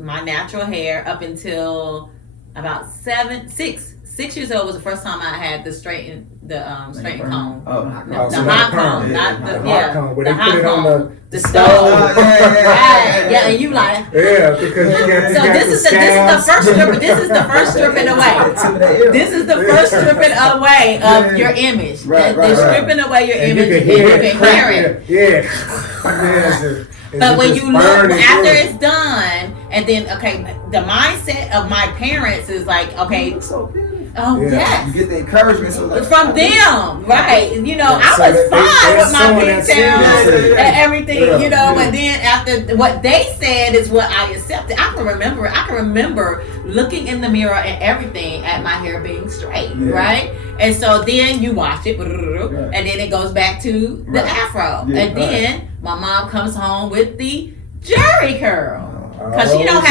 my natural hair up until about 6 years old was the first time I had the straighten comb. Oh, No, so the not hot the perm. comb, not the The hot comb, where they put it on the stove. stove. Yeah, and you like. Yeah, because you got, So this is the first strip. This is the first stripping away. This is the first stripping away of your image. Right, They're right. stripping away your and image. you can hear You it. can hear it. Yeah. But when you look after it's done, and then the mindset of my parents is like, okay, So beautiful. oh Yeah. yes, You get the encouragement. So like, from them, right? You know, Yeah, I so was they fine with my sowing that pigtails seed. and everything, Yeah. you know. But then after what they said is what I accepted. I can remember looking in the mirror and everything at my hair being straight, Yeah. right? And so then you wash it, and then it goes back to the Right. afro, Yeah, and then my mom comes home with the jerry curl. Cause she don't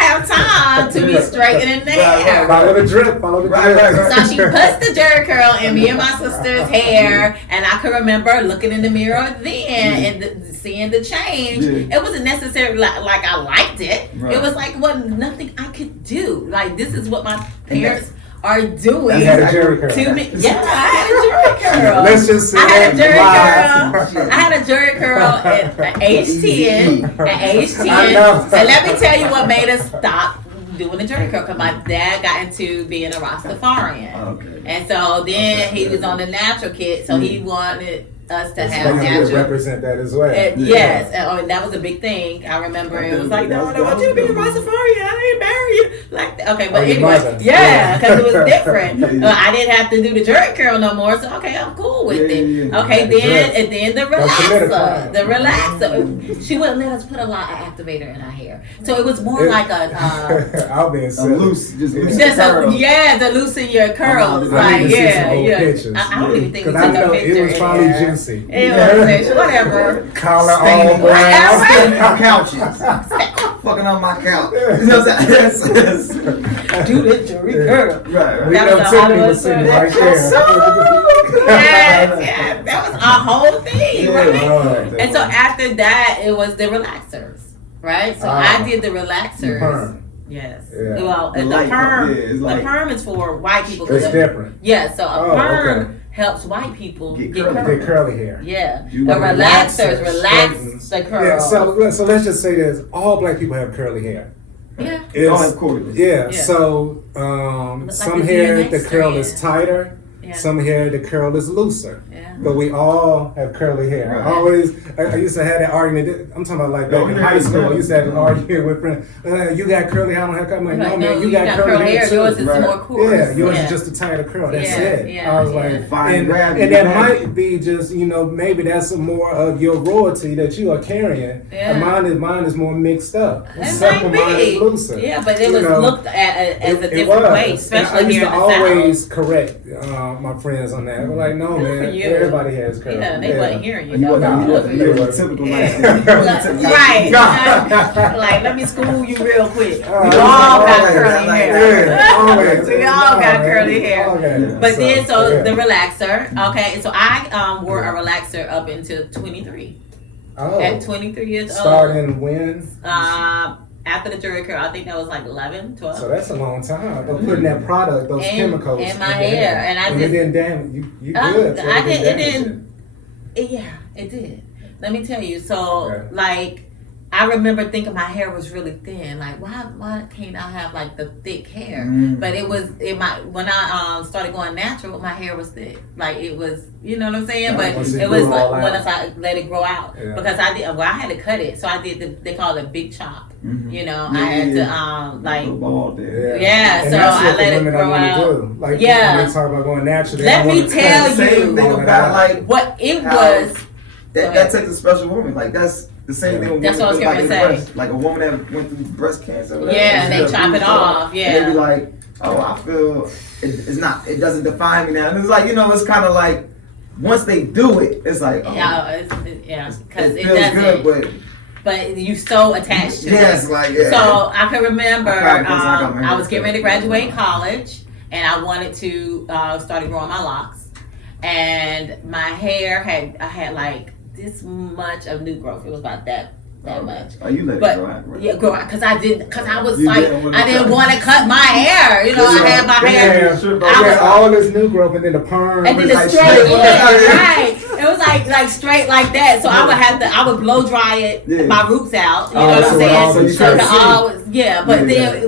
have time to be straightening the hair. Follow the drip. Right. So she puts the jerry curl in me and my sister's hair, and I can remember looking in the mirror then and seeing the change. Yeah. It wasn't necessarily like I liked it. Right. It was like nothing I could do. Like this is what my parents are doing You had a jerry curl. to me. Yeah, I had a jerry curl. Let's just say I had a jerry live. curl. I had a jerry curl at age 10. At age 10. I know. And let me tell you what made us stop doing the jerry curl. Because my dad got into being a Rastafarian. Okay. And so then he was on the natural kit. So he wanted us to have So you natural. represent that as well. Yes, and that was a big thing. I remember it was like, no, I don't want you to be a Rastafarian. I didn't marry you like that. Okay, but your anyway, mother. yeah, because it was different. Yeah. I didn't have to do the jerry curl no more, so okay, I'm cool with it. Yeah. Okay, Yeah. then the Don't commit a crime. relaxer. She wouldn't let us put a lot of activator in our hair, so it was more like I'll be A silly. loose, just loose to loosen your curls. I Like, need to see yeah, some old yeah. pictures. I don't even think we Because took I a know picture. it was probably yeah. juicy. It was whatever. Collar all Staining brown. staining our couches. Fucking on my couch. You know what I'm saying? Yes. Do the jerry curl. Right. We That know was a Tiffany Hollywood was sitting story. right there. Yes, that was our whole thing, Yeah, right? Lord. And so after that, it was the relaxers, right? So I did the relaxers. Perm. Yes. Yeah. Well, The the light perm, perm, yeah, it's the like- perm is for white people. It's different. Yeah, so a Oh, perm okay. helps white people Get get curly. curly. Get curly hair. Yeah, You the want relaxers relax straightens. the Yeah, curls. so let's just say this: all black people have curly hair. Yeah. It's- of course. Yeah. Yeah. So Like some the hair DNA the curl is strand. tighter. Yeah. Some hair the curl is looser. Yeah. But we all have curly hair. Right. I used to have that argument. I'm talking about like back in yeah, high school. I yeah. used to have an argument with friends. You got curly hair, I don't have curly. I'm like, no, man, you got curly hair too. Yours is Right. more coarse. Yeah, yours is just a tighter curl. That's Yeah, it. yeah, I was yeah. like, Fine and gravity, that man. might be just maybe that's more of your royalty that you are carrying. Yeah. And mine is more mixed up. It Some might of mine is be. looser. Yeah, but it You was know, looked at as a It different was. way, And especially I used here to in the South. always correct my friends on that. We're like, no, Good man, for you. everybody has curly. Yeah, they wasn't hearing you. You though. wasn't, No, you they wasn't wasn't. typical Right. Like, let me school you real quick. We all Oh, got always, curly like hair. Yeah, always. We all got curly hair. Okay. But then, so yeah. the relaxer, okay, so I wore a relaxer up until 23. Oh. At 23 years old. Starting when? After the jerry curl, I think that was like 11, 12. So that's a long time. But putting that product, those chemicals in my hair, and I it just didn't damage you. Good. I did. It damage didn't. Yeah, it did. Let me tell you. So, Okay. like, I remember thinking my hair was really thin. Like, why can't I have like the thick hair? But when I started going natural, my hair was thick. Like it was, you know what I'm saying? But once it it was grew all like when out. I let it grow out Yeah. because I had to cut it. So I did they call it a big chop. You know, Yeah, I had yeah. to like. The ball there. Yeah, And so that's I what the let it women grow don't wanna out. do. Like Yeah. when they talk about going natural, they Let don't me wanna tell cut you Same thing all that about out. like What it How- was. that takes a special woman. Like that's the same thing with That's what I was women, gonna like, say. breast, like a woman that went through breast cancer. Or whatever, Yeah, and they she chop it off. Yeah. And they be like, oh, I feel it doesn't define me now. And it's like, it's kind of like once they do it, it's like, oh, because it feels doesn't. good, but you so attached to yes, it. like yeah. So I can remember I was getting ready to graduate college, and I wanted to start growing my locks, and my hair I had like this much of new growth. It was about that much. Oh, you let it grow out, right? Yeah, grow out, because I was You like, didn't wanna I didn't cut. want to cut my hair. I had my hair. Yeah, all this new growth and then the perm. And then the like straight, straight, right? It was like straight like that. So I would blow dry it, my roots out. You know what I'm saying? So the always, but then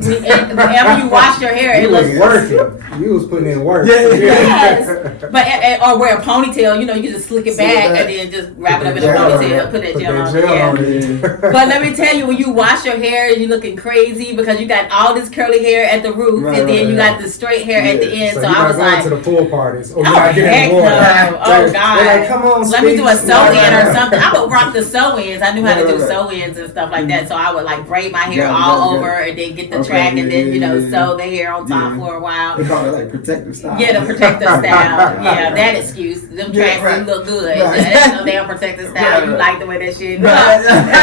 whenever you wash your hair, it looks working. You was putting in work. Yes, but or wear a ponytail. You just slick it back and then just wrap it up in a ponytail. Put that gel on. Yeah. But let me tell you, when you wash your hair, you're looking crazy because you got all this curly hair at the root, and then you got the straight hair at the end. So I was like, to the pool parties. Or heck no. Oh God. They're like, come on, let me do a sew-in or something. I would rock the sew-ins. I knew how to do sew-ins and stuff like that. So I would like braid my hair all over and then get the track and then sew the hair on top for a while. They call it like protective style. Yeah, the protective style. Yeah, that excuse. Them tracks do look good. That's no damn protective style. You like the way that shit looks.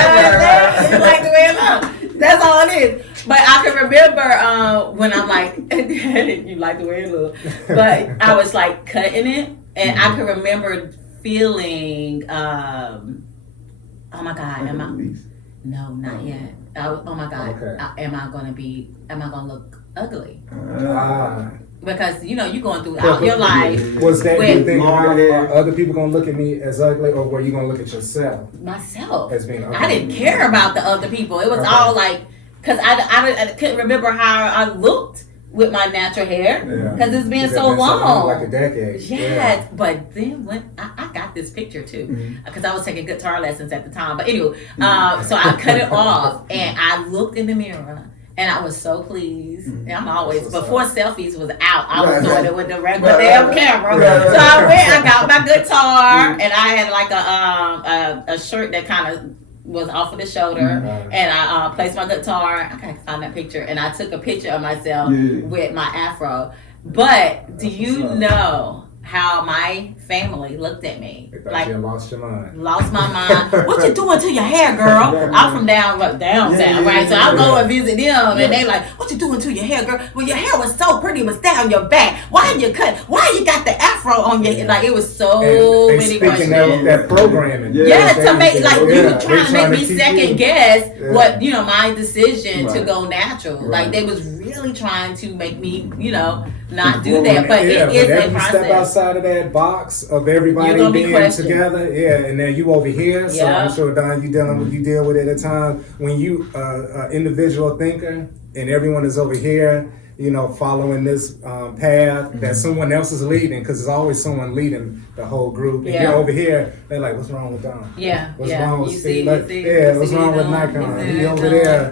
You like the way it looks. That's all it is. But I can remember when I'm like, you like the way it looks. But I was like cutting it, and I can remember feeling, oh my God, no, not yet. Oh my God, am I gonna look ugly? Because you going throughout your life. Was that you thinking, are other people gonna look at me as ugly, or were you gonna look at yourself? Myself. As being ugly? I didn't care about the other people. It was all like, because I couldn't remember how I looked with my natural hair because it's been so long, like a decade. Yes, but then when I got this picture too, because I was taking guitar lessons at the time. But anyway, so I cut it off and I looked in the mirror. And I was so pleased. And I'm always, before selfies was out, I was doing it with the regular damn camera. So I got my guitar, and I had like a shirt that kind of was off of the shoulder, and I placed my guitar. I gotta find that picture, and I took a picture of myself with my afro. But do you know how my family looked at me? Like you lost your mind. Lost my mind. What you doing to your hair, girl? I'm from down south, right? So I go and visit them, and they like, what you doing to your hair, girl? Well, your hair was so pretty, it was down your back. Why you cut? Why you got the afro on your head? Like, it was so many questions. That programming. To make like you were trying to make me second guess what my decision to go natural. Like they was really trying to make me not do that. But it is a process. Step outside of that box of everybody being together, and then you over here. So I'm sure, Don, you deal with it at a time when you individual thinker and everyone is over here, following this path that someone else is leading, because there's always someone leading the whole group. And you're over here, they're like, what's wrong with Don? What's wrong with Steve? What's wrong with Nikon? He over there.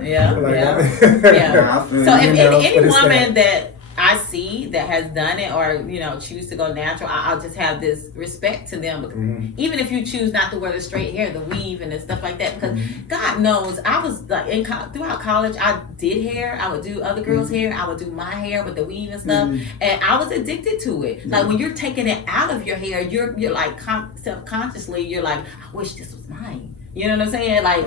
So if any woman that I see that has done it or choose to go natural, I'll just have this respect to them. Even if you choose not to wear the straight hair, the weave and the stuff like that, because God knows I was like throughout college I did hair. I would do other girls' hair. I would do my hair with the weave and stuff, and I was addicted to it. Like when you're taking it out of your hair, you're like subconsciously you're like, I wish this was mine. You know what I'm saying? Like,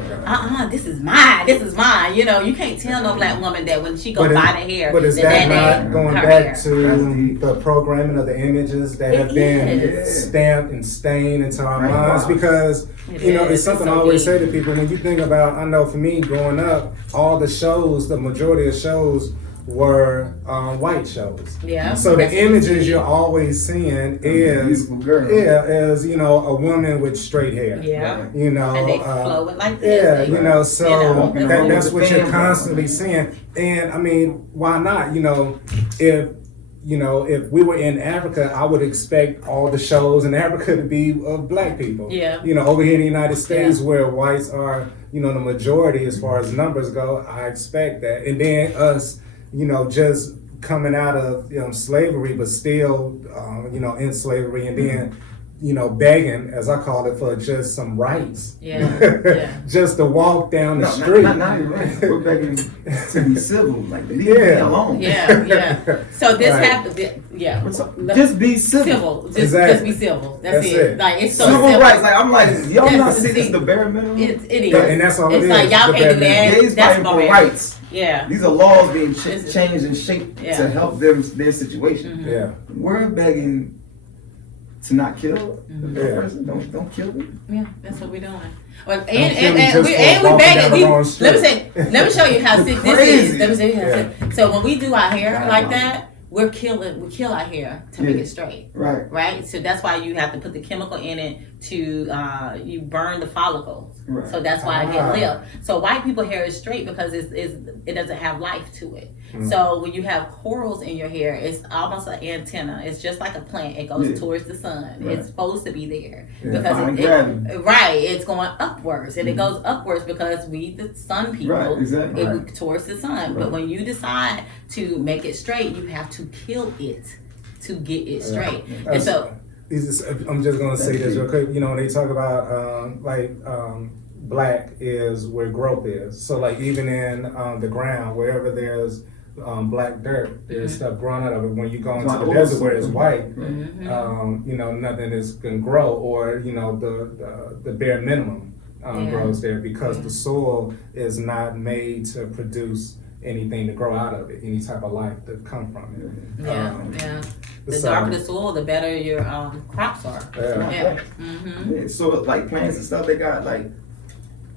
this is mine. This is mine. You can't tell no black woman that when she go buy the hair. But is that not going back to the programming of the images that have been stamped and stained into our minds? Because, it's something I always say to people. When you think about, I know for me, growing up, all the shows, the majority of shows were white shows. So the images you're always seeing is a woman with straight hair. And they flow it like this. That's what you're constantly seeing. And I mean, why not? If we were in Africa, I would expect all the shows in Africa to be of black people. Over here in the United States, where whites are, the majority as far as numbers go, I expect that. And then us, just coming out of slavery, but still, in slavery, and then begging, as I call it, for just some rights. Yeah. Just to walk down the No, street. not even right. We're begging to be civil, like leave me alone. Yeah. So this Right. happened. Yeah. Just be civil. Civil. Just Exactly. be civil. That's That's it. it. Like it's so Civil simple. rights. Like I'm like, y'all That's not the seeing this thing. the bare minimum. It is. And that's all it's it like is, y'all the can't do bare that. Gays That's fighting for barbaric. rights. Yeah. These are laws being It's- changed and shaped Yeah. to help them their situation. Yeah. We're begging to not kill the Yeah. person. Don't kill them. Yeah, that's what we're doing. Well, kill me and just we for walking begging. down the wrong street. Let me show you how sick this Crazy. is. Let me show you how sick. So when we do our hair Right. like that, we kill our hair to make Yeah. it straight. Right. Right? So that's why you have to put the chemical in it to you burn the follicles. Right. So that's why I get Ah. lip. So white people hair is straight because it doesn't have life to it. So when you have corals in your hair, it's almost an antenna. It's just like a plant. It goes towards the sun. Right. It's supposed to be there Yeah. Fine because gravity. right, it's going upwards, and it goes upwards because we, the sun people, Right, exactly. it towards the sun. Right. But when you decide to make it straight, you have to kill it to get it straight. And so, I'm just gonna say this real quick. When they talk about black is where growth is. So like even in the ground, wherever there's black dirt, there's stuff growing out of it. When you go into the desert where it's white, nothing is gonna grow, or the bare minimum grows there because the soil is not made to produce anything to grow out of it, any type of life to come from it. The darker the soil, the better your crops are. Yeah, so like plants and stuff, they got like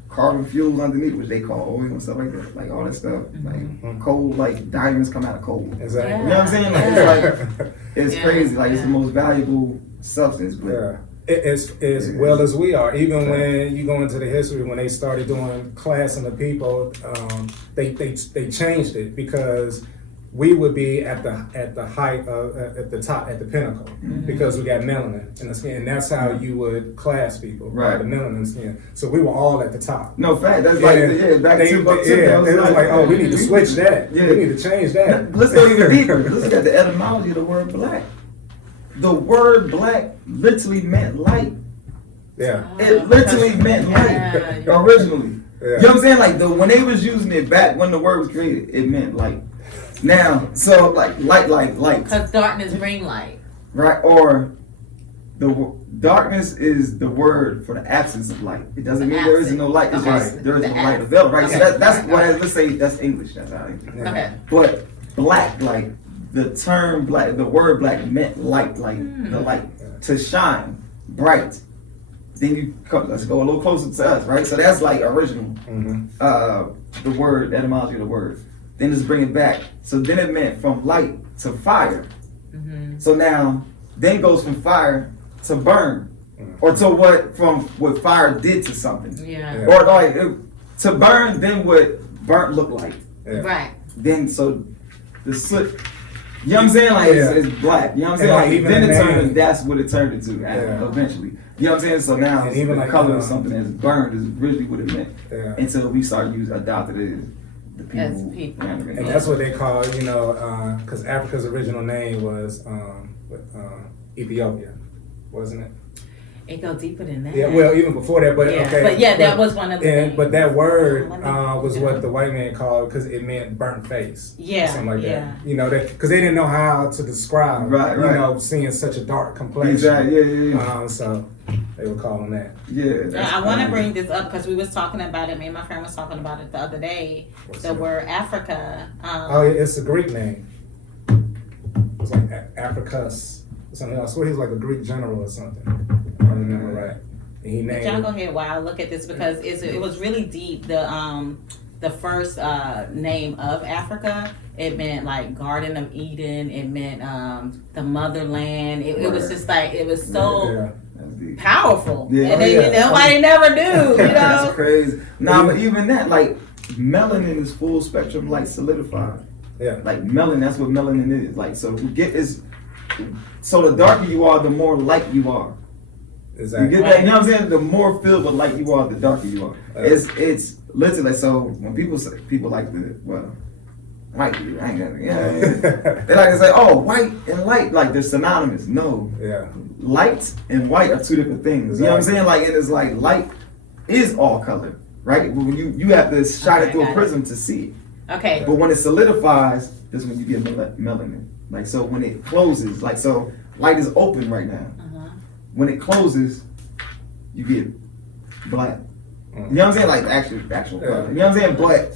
carbon fuels underneath, which they call oil and stuff like that, like all that stuff. Like coal, like diamonds come out of coal. Exactly. You know what I'm saying? Like it's like it's crazy. Like it's the most valuable substance. But as well as we are. Even when you go into the history, when they started doing classing the people, they changed it because we would be at the height of at the top, at the pinnacle, because we got melanin in the skin, and that's how you would class people, Right. The melanin skin. So we were all at the top. no fact. That's like back they, to it was like, oh, we need to switch that. Yeah. We need to change that. Let's go even deeper. Let's look at the etymology of the word black. The word black literally meant light. Yeah. It literally meant light originally. Yeah. You know what I'm saying? Like when they was using it back when the word was created, it meant light. Now, so like light, Because darkness bring light. right? Or darkness is the word for the absence of light. It doesn't mean there isn't no light. It's Okay. just there is The no light absence. available, right? Okay. So that's Right. what. Let's say that's English. That's how English. Yeah. Okay. But black, like the term black, the word black meant light, like the light to shine bright. Then you come, let's go a little closer to us, right? So that's like original, the word, the etymology of the word. Then just bring it back. So then it meant from light to fire. So now, then goes from fire to burn, or to what fire did to something, Yeah. or like to burn. Then what burnt looked like. Yeah. Right. Then so the soot. You know what I'm saying? Like it's black. You know what I'm saying? And Like even then the it name- turned. That's what it turned into Yeah. eventually. You know what I'm saying? So now And even the like, color of something that's burned is really what it meant. Yeah. Until we started adopted it as the people. As people. And that's what they call, because Africa's original name was Ethiopia, wasn't it? It go deeper than that. Yeah, well, even before that, but Yeah. okay. But yeah, that was one of the things. But that word Let me- was what the white man called, because it meant burnt face. Yeah, Or something like yeah. that. Because they didn't know how to describe, Right. seeing such a dark complexion. Exactly. Yeah. So they were calling that. Yeah. I want to bring this up because we was talking about it. Me and my friend was talking about it the other day. What's The that? word Africa. It's a Greek name. It's like Africus or something else. So he was like a Greek general or something. I don't remember right. And he But y'all named. go ahead while I look at this because it was really deep. The first name of Africa, it meant like Garden of Eden. It meant the motherland. It was just like it was so Yeah. That's deep. powerful, Yeah. and then yeah. nobody never knew. That's crazy. Nah, but even that, like melanin is full spectrum, like solidified. Yeah. Like melanin, that's what melanin is. Like so, so the darker you are, the more light you are. You Exactly. get that? You know what I'm saying? The more filled with light you are, the darker you are. It's literally so when people say people like the white dude. I ain't gonna, They like to say, oh, white and light, like they're synonymous. No. Yeah. Light and white are two different things. You know what I'm saying? Like, and it's like light is all color, right? When you have to shine it through a prism to see it. Okay. But when it solidifies, that's when you get melanin. Like, so when it closes, like, so light is open right now. When it closes, you get black. You know what I'm saying? Like actual color. You know what I'm saying? But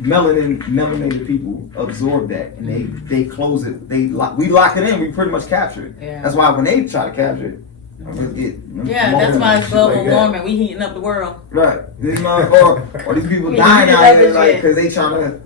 melanated people absorb that and they close it. We lock it in. We pretty much capture it. Yeah. That's why when they try to capture it, that's why it's global warming. We heating up the world. Right. Or these people dying out here like because they trying to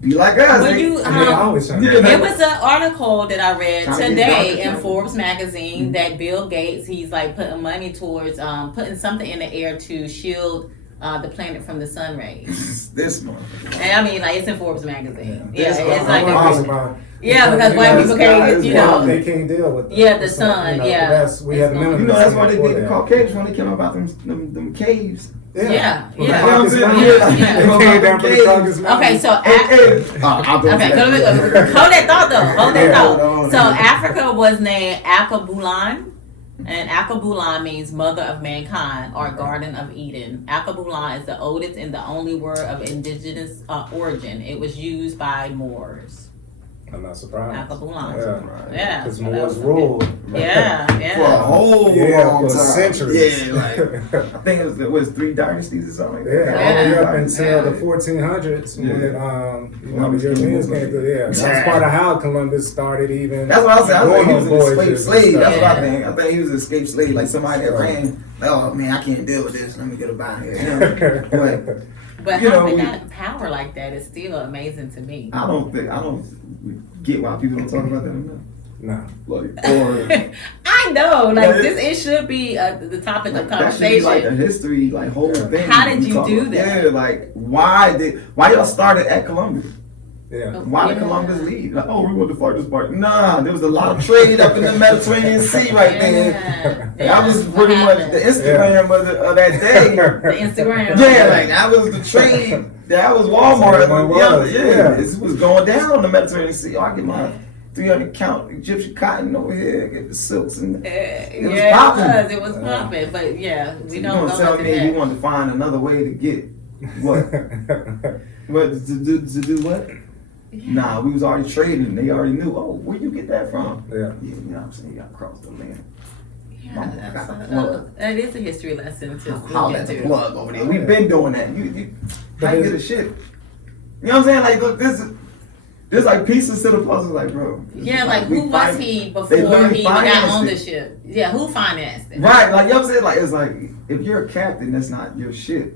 be like us. There was an article that I read today in Forbes magazine that Bill Gates, he's like putting money towards putting something in the air to shield the planet from the sun rays. This month. And I mean, like, it's in Forbes magazine. It's like because white people can't, they can't deal with the sun. We have that's why they did the Caucasians when they came about them caves. Yeah. Okay, so hold that thought. So Africa was named Akabulan, and Akabulan means mother of mankind or Garden of Eden. Akabulan is the oldest and the only word of indigenous origin. It was used by Moors. I'm not surprised. Akabulan. Because Moors ruled. For a whole long for time. centuries. Yeah, like I think it was 3 dynasties or something. Up until the 1400s when the Europeans came through. That's part of how Columbus started. Even that's what I said. I think he was an escaped slave. That's what I think. I think he was an escaped slave, like somebody that ran. Like, oh man, I can't deal with this. Let me get about here. But how they got power like that is still amazing to me. I don't get why people don't talk about that enough. No. I know, it should be the topic of conversation. That should be like a history, whole thing. How did you do that? Yeah, why y'all started at Columbus? Yeah. Why did Columbus leave? Like, we want to fight this part. Nah, there was a lot of trade up in the Mediterranean Sea right there. That was pretty much the Instagram of that day. The Instagram. Yeah, that was the trade. That was Walmart. It was going down the Mediterranean Sea. I get my 300 count Egyptian cotton over here, get the silks and it was popping. It was popping. But we don't know. Tell me you want to find another way to get what? to do what? Nah, we was already trading. They already knew. Oh, where you get that from? You know what I'm saying? You got to cross the land. That is a history lesson to holler at the plug over there. We've been doing that. You can't get a shit. You know what I'm saying? Like, look, there's like pieces to the puzzle. Like, bro. Who was he before he got on the ship? Yeah, who financed it? Right, like, you know what I'm saying? Like, it's like, if you're a captain, that's not your shit.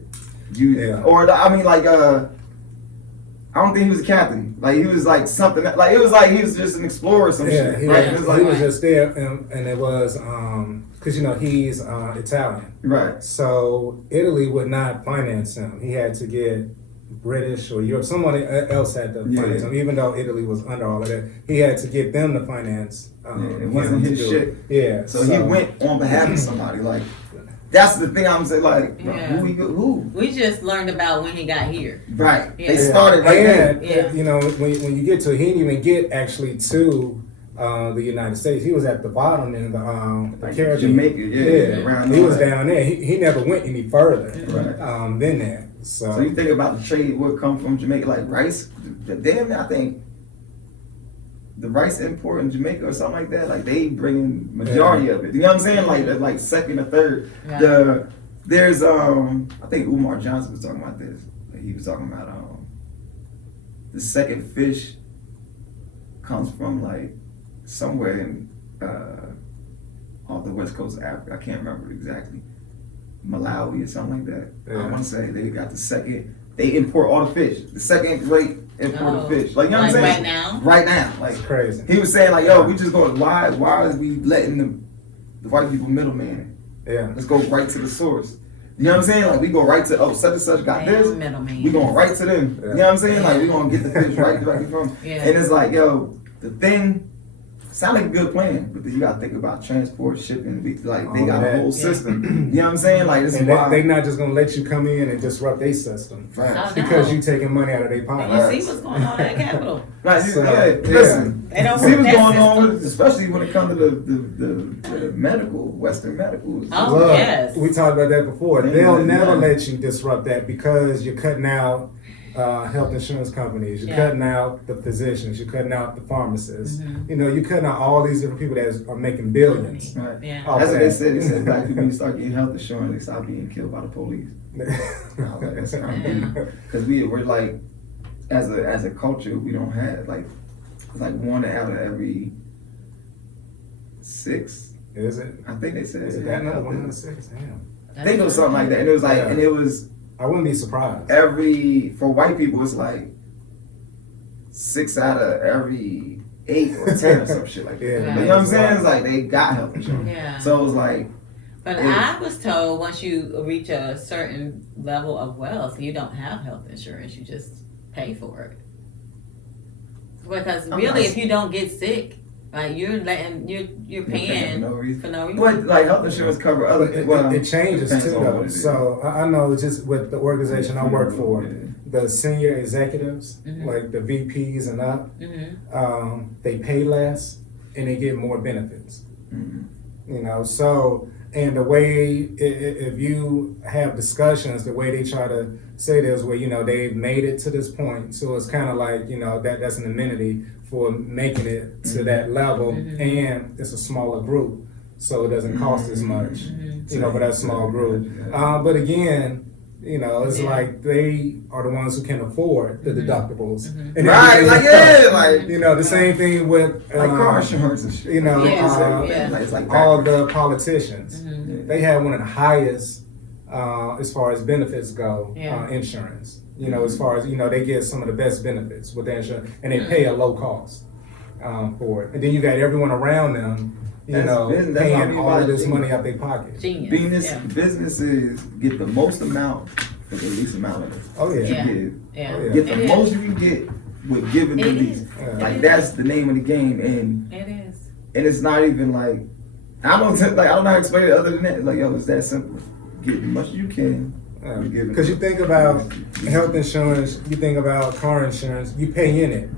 I don't think he was a captain. Like, he was like something. Like, it was like he was just an explorer or some shit. He was just there, and it was because he's Italian. Right. So Italy would not finance him. He had to get British or Europe. Somebody else had to finance him. Even though Italy was under all of that, he had to get them to finance. It wasn't his shit. Yeah. So he went on behalf of somebody. Like, that's the thing I'm saying. Like, who? We just learned about when he got here. Right. They started right there. When you get to it, he didn't even get actually to the United States. He was at the bottom in the Caribbean. Jamaica, he was down there. He never went any further than that. So you think about the trade would come from Jamaica, like rice. I think the rice import in Jamaica or something like that, like they bring majority of it. You know what I'm saying? Like second or third. Yeah. There's I think Umar Johnson was talking about this. He was talking about the second fish comes from like somewhere in off the west coast of Africa. I can't remember exactly. Malawi or something like that. I want to say they got the second. They import all the fish. The second rate import of fish. Like, you know what I'm saying? Right now? Right now. Like, it's crazy. He was saying, like, yo, we just going, why are we letting the white people middleman? Yeah. Let's go right to the source. You know what I'm saying? Like, we go right to, such and such got this. We going right to them. You know what I'm saying? Like, we going to get the fish right directly from. And it's like, yo, the thing sound like a good plan, but then you gotta think about transport, shipping. Like they got a whole Yeah. system. You know what I'm saying? Like this is And why they not just gonna let you come in and disrupt their system Facts. because you taking money out of their pocket. And you see what's going on at Capitol. Right, So, listen. They don't See work what's that going on system. with it, especially when it comes to the medical, Western medical. Oh, Look, yes. we talked about that before. They They'll let never you. let you disrupt that because you're cutting out health insurance companies. You're Yeah. cutting out the physicians. You're cutting out the pharmacists. Mhm. You know, you're cutting out all these different people that are making billions. Right. Yeah. Oh, That's what they okay. said. They said black people, when you start getting health insurance, they stop being killed by the police. That's kind of because we're like, as a culture, we don't have like, it's like 1 out of every 6. Is it? I think they said Is it that number? 1 out of 6? Damn. I think it was something like that, and it was like, Yeah. and it was I wouldn't be surprised. for white people, it's like 6 out of every 8 or 10 or some shit like that. Yeah, But you know what I'm saying? It's like they got health insurance. Yeah. So it was like, But I was told once you reach a certain level of wealth, you don't have health insurance. You just pay for it. Because I'm really, not- if you don't get sick, like you're paying no reason. for no reason. But like health insurance cover other. It changes depends too, on though. what it is. So I know just with the organization I work for, Yeah. the senior executives, Mhm. like the VPs and up, Mm-hmm. they pay less and they get more benefits. Mhm. You know, so and the way if you have discussions, the way they try to say this, where they've made it to this point, so it's kind of like that's an amenity for making it to that level, Mhm. and it's a smaller group, so it doesn't cost as much. Mhm. For that small group. But again, it's Yeah. like they are the ones who can afford the Mhm. deductibles. Mhm. And Right, everything like else. like The same thing with like car insurance and shit. Yeah, Like, it's like all the politicians. Mhm. They have one of the highest, as far as benefits go, Yeah. insurance. As far as they get some of the best benefits with the insurance, and they pay a low cost for it. And then you got everyone around them, That's business. That's what I paying mean all by of this it. money out their pocket. Genius. Businesses get the most amount for the least amount of it. Oh yeah. that Yeah. you give. Yeah. Oh, yeah. Get the It most is. you can get with giving the It least. is. Yeah. Like that's the name of the game, and It is. it's not even like I don't know how to explain it other than that. It's like it's that simple. Get as much as you can. Because you think about health insurance, you think about car insurance, you pay in it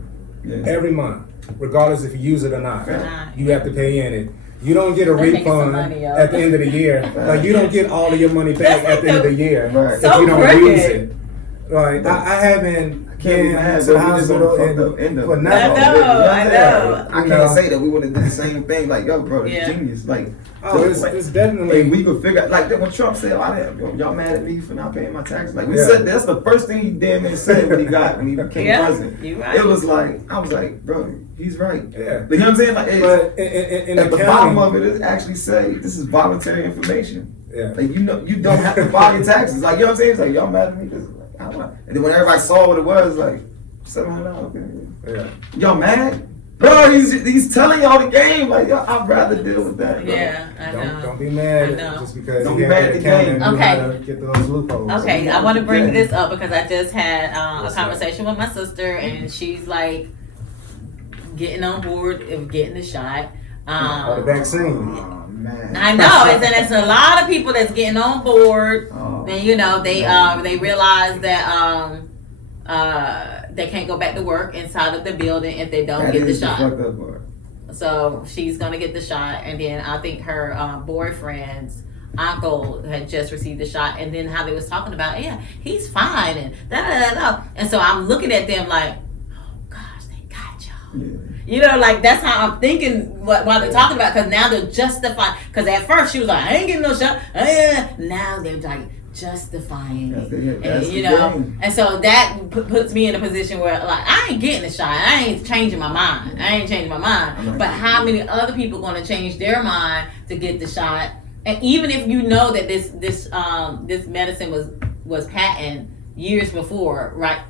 Yeah. every month, regardless if you use it or not. Right. You have to pay in it. You don't get a They're making some refund money, yo. at the end of the year. Like you don't get all of your money back That's at the end of the year Right. if So you don't crooked. use it. Like I haven't Can't be been mad, to but the we just on hospital the fucked up end of for it. nothing. I know. I You can't know. say that we would have done the same thing. Like, yo, bro, it's Yeah. genius. Like, Oh, it's and definitely. we could figure out, like when Trump said, y'all mad at me for not paying my taxes. Like we Yeah. said, that's the first thing he damn near said when he became Yeah, president. you right. It was like, I was like, bro, he's right. Yeah. You know what I'm saying? Like, But in at the accounting- bottom of it, it actually say this is voluntary information. Yeah. Like you don't have to file your taxes. Like you know what I'm saying? It's like y'all mad at me. This is like, I don't know. And then when everybody saw what it was, like $700. Okay. Yeah. Y'all mad? Bro, he's telling y'all the game. Like I'd rather deal with that. Bro. Yeah, I know. Don't be mad I know. just because Don't you be mad have at the the accountant game. knew Okay. how to get those loopholes. Okay, I want to bring Yeah. this up because I just had a What's conversation with my sister, and she's like getting on board of getting the shot. Or the vaccine. Oh man. I know, and then it's a lot of people that's getting on board, Oh. and they realize that they can't go back to work inside of the building if they don't That get the is shot. fucked up part. So she's gonna get the shot, and then I think her boyfriend's uncle had just received the shot, and then how they was talking about, yeah, he's fine, and da da da da. And so I'm looking at them like, oh gosh, they got y'all. Yeah. Like that's how I'm thinking while they're talking about, because now they're justifying. Because at first she was like, I ain't getting no shot. Now they're like justifying That's it, that's and, the game. and so that puts me in a position where like I ain't getting the shot. I ain't changing my mind. But how many other people going to change their mind to get the shot? And even if you know that this medicine was patented years before, right?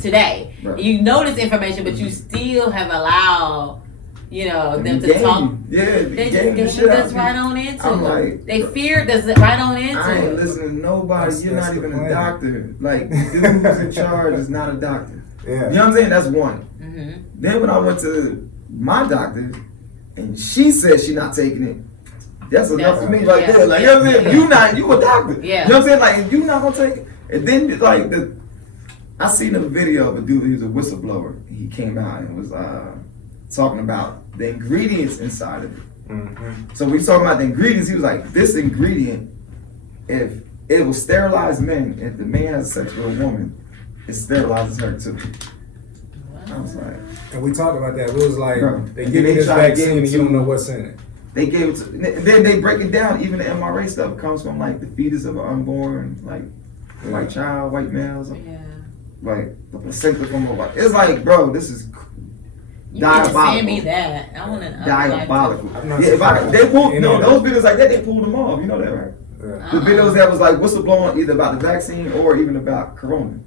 Today, Right. you know this information, but you still have allowed them to Game. talk. Yeah, They game just the gave shit out us of right me. on into I'm it. like, They bro, feared us right on into I ain't it. listening to nobody. You're That's not the even plan. a doctor. Like, dude who's in charge is not a doctor. Yeah. You know what I'm saying? That's one. Mm-hmm. Then when I went to my doctor, and she said she not taking it, that's enough for me right yeah. there. Like, you know what I'm saying? You a doctor. Yeah. You know what I'm saying? Like, if you not gonna take it, and then like I seen a video of a dude, he was a whistleblower. He came out and was talking about the ingredients inside of it. Mm-hmm. So we talking about the ingredients, he was like, this ingredient, if it will sterilize men, if the man has sex with a woman, it sterilizes her too. I was like, and we talked about that. It was like, bro, they give you this vaccine and you don't know what's in it. They gave it to, then they break it down. Even the MRA stuff comes from like the fetus of an unborn, like white child, white males, like the placenta from a white. It's like, bro, this is you diabolical. Send me that. I want to. Diabolical. Like Yeah, if they pulled, those videos like that, they pulled them off. You know that, right? Yeah. The videos that was like whistleblowing either about the vaccine or even about Corona.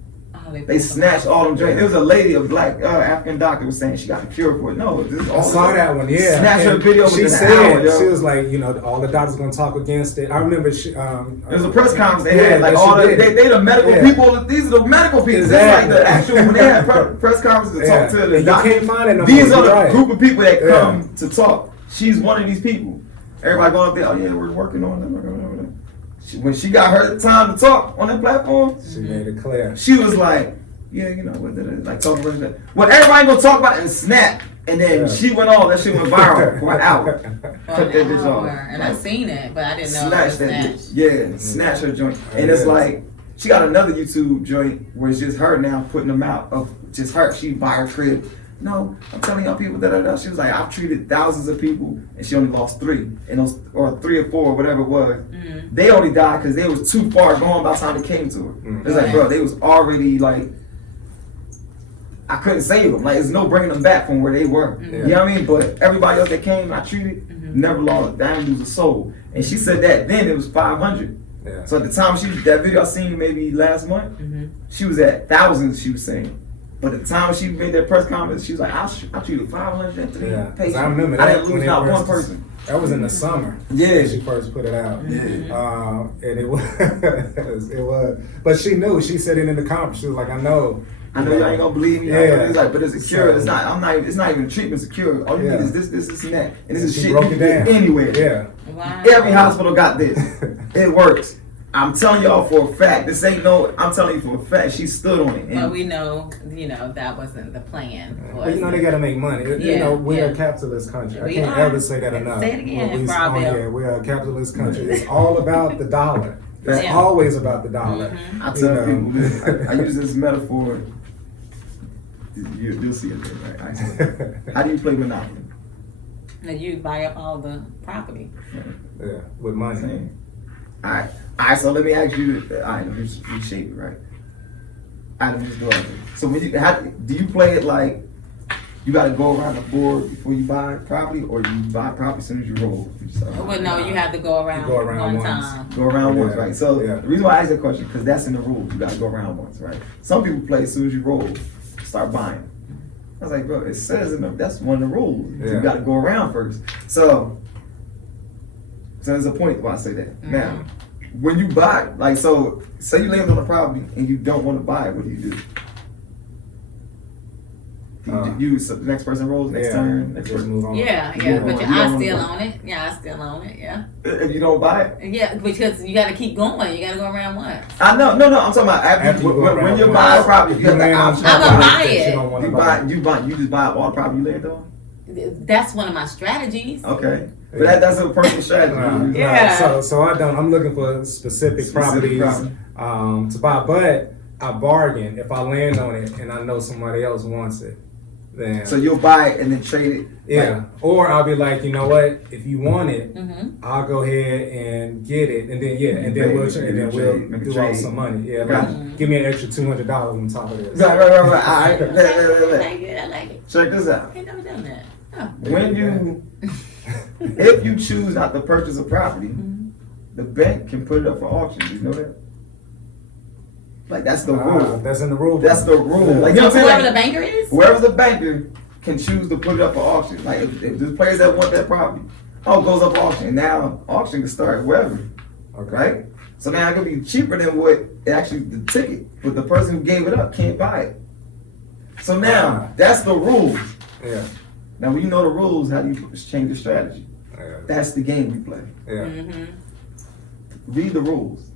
They snatched all them drinks. There was a lady, a black African doctor, was saying she got the cure for it. No, this is all. I saw that one. Yeah, snatched her video. She within said an hour, she was like, all the doctors gonna talk against it. I remember she. There was a press conference they had, like all they the medical people. These are the medical people. Exactly. This is like the actual when they had press conferences to talk to the doctor. You can't find it no These more. are the group of people that come to talk. She's one of these people. Everybody going up there. Oh yeah, we're working on it. When she got her time to talk on that platform, She made it clear. she was like, yeah, like talking about that. Well, everybody gonna talk about it and snap, and then she went on. That shit went viral for an hour. Cut that bitch off. And I seen it, but I didn't know. Snatch that bitch. Yeah, snatch her joint. And it's like she got another YouTube joint where it's just her now putting them out of just her. She by her crib. No, I'm telling y'all people that She was like, I've treated thousands of people, and she only lost 3, and those or 3 or 4 or whatever it was. Mm-hmm. They only died because they was too far gone by the time they came to her. Mm-hmm. It's like, bro, they was already like. I couldn't save them. Like, there's no bringing them back from where they were. Mm-hmm. You know what I mean? But everybody else that came, I treated, never lost, they didn't lose a soul. And she said that then it was 500. Yeah. So at the time that video I seen maybe last month, she was at thousands. She was saying, but at the time she made that press conference, she was like, I treated 503 patients. I remember I that. didn't lose not one person. That was in the summer. Yeah. When she first put it out. Yeah. And it was, it was. But she knew. She said it in the conference. She was like, I know I know y'all ain't gonna believe me. Yeah. It's like, but it's a cure. So, It's not. It's not even a treatment. It's a cure. All you need is this, and that. And this is she shit you broke can it get down. anywhere. Yeah. Wow. Every hospital got this. It works. I'm telling y'all for a fact. This ain't no. I'm telling you for a fact. She stood on it. But we know, that wasn't the plan. But they gotta make money. We're a capitalist country. I can't ever say that enough. Say it again, We're a capitalist country. It's all about the dollar. It's always about the dollar. I tell people, I use this metaphor. You'll see it there, right? How do you play Monopoly? Now you buy up all the property. Yeah, with money. All right. So let me ask you. All right, let me reshape it, right? All right, let me just go over it. So do you play it like you got to go around the board before you buy property, or you buy property as soon as you roll? Well, no, you have to go around, one time. Go around once, right? So the reason why I asked that question, because that's in the rules. You got to go around once, right? Some people play as soon as you roll, start buying. I was like, bro, it says that's one of the rules. You got to go around first. So there's a point why I say that. Now, when you buy, like, so say you land on a property and you don't want to buy it, what do? So the next person rolls next turn. Next person move on. Yeah, but I still own it. Yeah, I still own it. Yeah. If you don't buy it. Yeah, because you got to keep going. You got to go around once. I know. No. I'm talking about after when you buy a property, you have the option. I'm gonna buy it. You just buy all the property you land on. That's one of my strategies. Okay. But that's a personal strategy. So I'm looking for specific properties to buy, but I bargain if I land on it and I know somebody else wants it. Then so you'll buy it and then trade it. Yeah, or I'll be like, you know what? If you want it, I'll go ahead and get it, and then we'll do all some money. Yeah, like give me an extra $200 on top of this. Right. All right. I like it. Check this out. I ain't never done that. If you choose not to purchase a property, the bank can put it up for auction. You know that? Like, that's the rule. That's in the rule. That's the rule. Yeah. Like, you know what I'm saying? Whoever the banker is? Whoever the banker can choose to put it up for auction. Like, if there's players that want that property, it goes up for auction. Now, auction can start wherever. Okay. Right? So now it could be cheaper than what actually the ticket, but the person who gave it up can't buy it. So now, that's the rules. Yeah. Now, when you know the rules, how do you change the strategy? That's the game we play. Read the rules.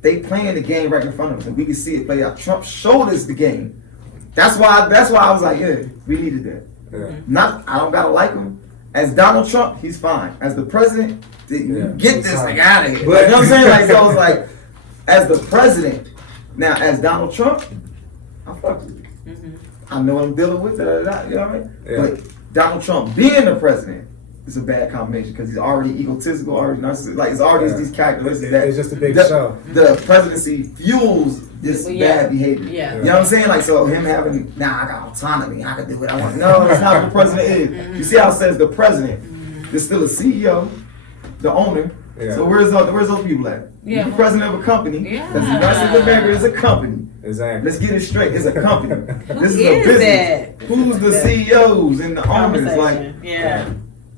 They playing the game right in front of us, and we can see it play out. Trump showed us the game. That's why I was like, yeah, we needed that. I don't gotta like him. As Donald Trump, he's fine. As the president, get this thing out of here. You know what I'm saying? Like, so I was like, as the president, now as Donald Trump, I fuck with you. I know what I'm dealing with. You know what I mean? But Donald Trump being the president, it's a bad combination because he's already egotistical, already narcissistic. Like, it's already these characteristics that it's just a big show. The presidency fuels this bad behavior. You know what I'm saying? Like, so him having, I got autonomy, I can do what I want. No, that's not what the president is. You see how it says the president? There's still a CEO, the owner. So where's those people at? You're the president of a company. Because the United States of America is a company. Exactly. Let's get it straight. It's a company. This is a business. Who's the CEOs and the owners?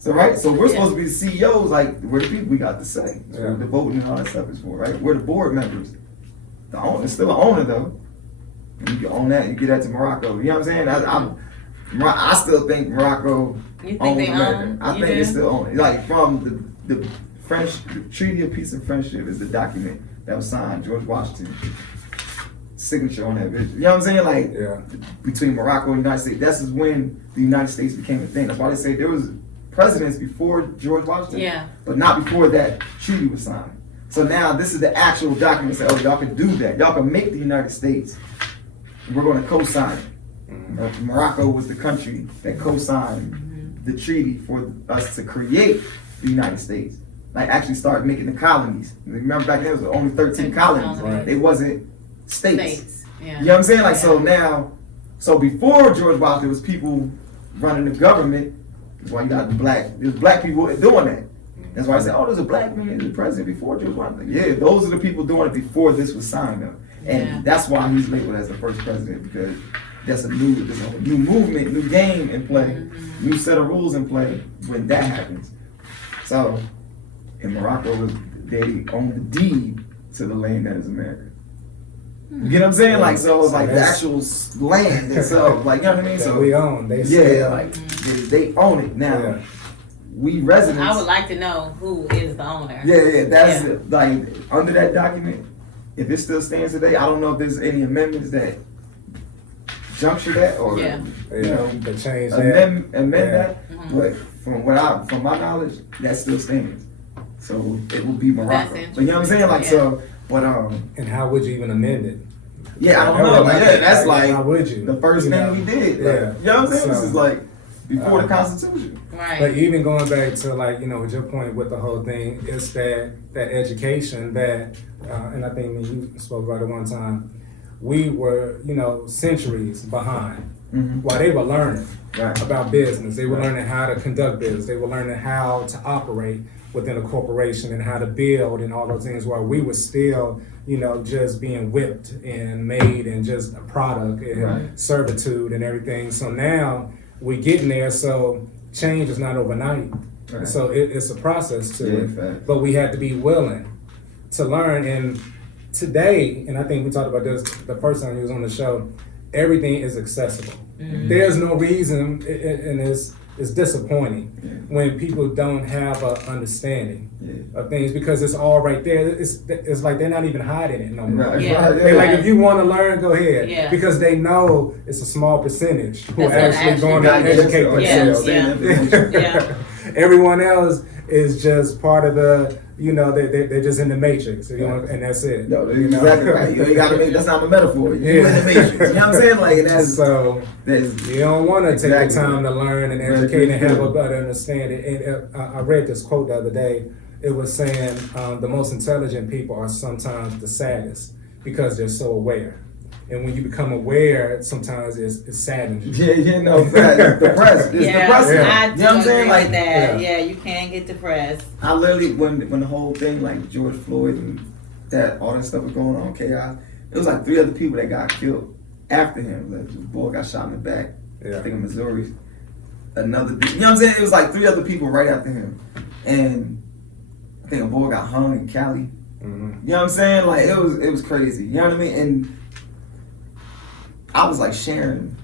Like, so we're supposed to be the CEOs, like, we're the people we got to say. So we're the voting and all that stuff is for, right? We're the board members. The owner is still an owner though. And you can own that, you get that to Morocco. You know what I'm saying? I still think Morocco owns America. I think they still own it. Like, from the French Treaty of Peace and Friendship is the document that was signed, George Washington. Signature on that vision. You know what I'm saying? Like, between Morocco and the United States. That's when the United States became a thing. That's why they say there was presidents before George Washington, but not before that treaty was signed. So now this is the actual document that say, y'all can do that. Y'all can make the United States. We're going to co-sign it. Morocco was the country that co-signed the treaty for us to create the United States. Like, actually start making the colonies. Remember back then it was only 13 colonies. Right. They wasn't states. You know what I'm saying? Like, so before George Washington, there was people running the government. That's why you got there's black people doing that. That's why I say, there's a black man as the president before George Washington. Yeah, those are the people doing it before this was signed up. And that's why he's labeled as the first president, because there's a new movement, new game in play, new set of rules in play when that happens. So in Morocco, they own the deed to the land that is America. You get what I'm saying? Like, so it's like the actual land itself. Like, you know what I mean? So we own. They own it now. We residents. I would like to know who is the owner. That's it. Like, under that document, if it still stands today, I don't know if there's any amendments that juncture that or you know, to change amend that. But from my knowledge, that still stands. So it will be Morocco. But you know what I'm saying? Like, so, but and how would you even amend it? I don't know. Like, that's like how would you? The first thing we did. Like, you know what I'm saying? This is like before the Constitution. Right. But even going back to, like, you know, with your point with the whole thing, it's that education that, and I think you spoke about it one time, we were, you know, centuries behind while they were learning about business. They were learning how to conduct business. They were learning how to operate within a corporation and how to build and all those things, while we were still, you know, just being whipped and made and just a product and servitude and everything. So now we're getting there, so change is not overnight. So it's a process to it, but we have to be willing to learn. And today, and I think we talked about this the first time he was on the show, everything is accessible. There's no reason, and it's disappointing when people don't have an understanding of things, because it's all right there. It's like they're not even hiding it no more. They're like, if you want to learn, go ahead, because they know it's a small percentage who are actually going to educate themselves. Everyone else is just part of the, you know, they're just in the matrix, you know, and that's it. No, that's exactly right. You ain't got to make, that's not a metaphor. You're in the matrix. You know what I'm saying? Like, and that's so you don't want to take the time to learn and educate and have a better understanding. And I read this quote the other day. It was saying the most intelligent people are sometimes the saddest because they're so aware. And when you become aware, sometimes it's saddening. Depressed. It's depressing. I do you know what I'm saying? Like that. Yeah, you can get depressed. I literally, when the whole thing, like George Floyd and that, all that stuff was going on, chaos, it was like 3 other people that got killed after him. Like, the boy got shot in the back, I think in Missouri. Another, you know what I'm saying? It was like 3 other people right after him. And I think a boy got hung in Cali. You know what I'm saying? Like, it was crazy. You know what I mean? And I was like sharing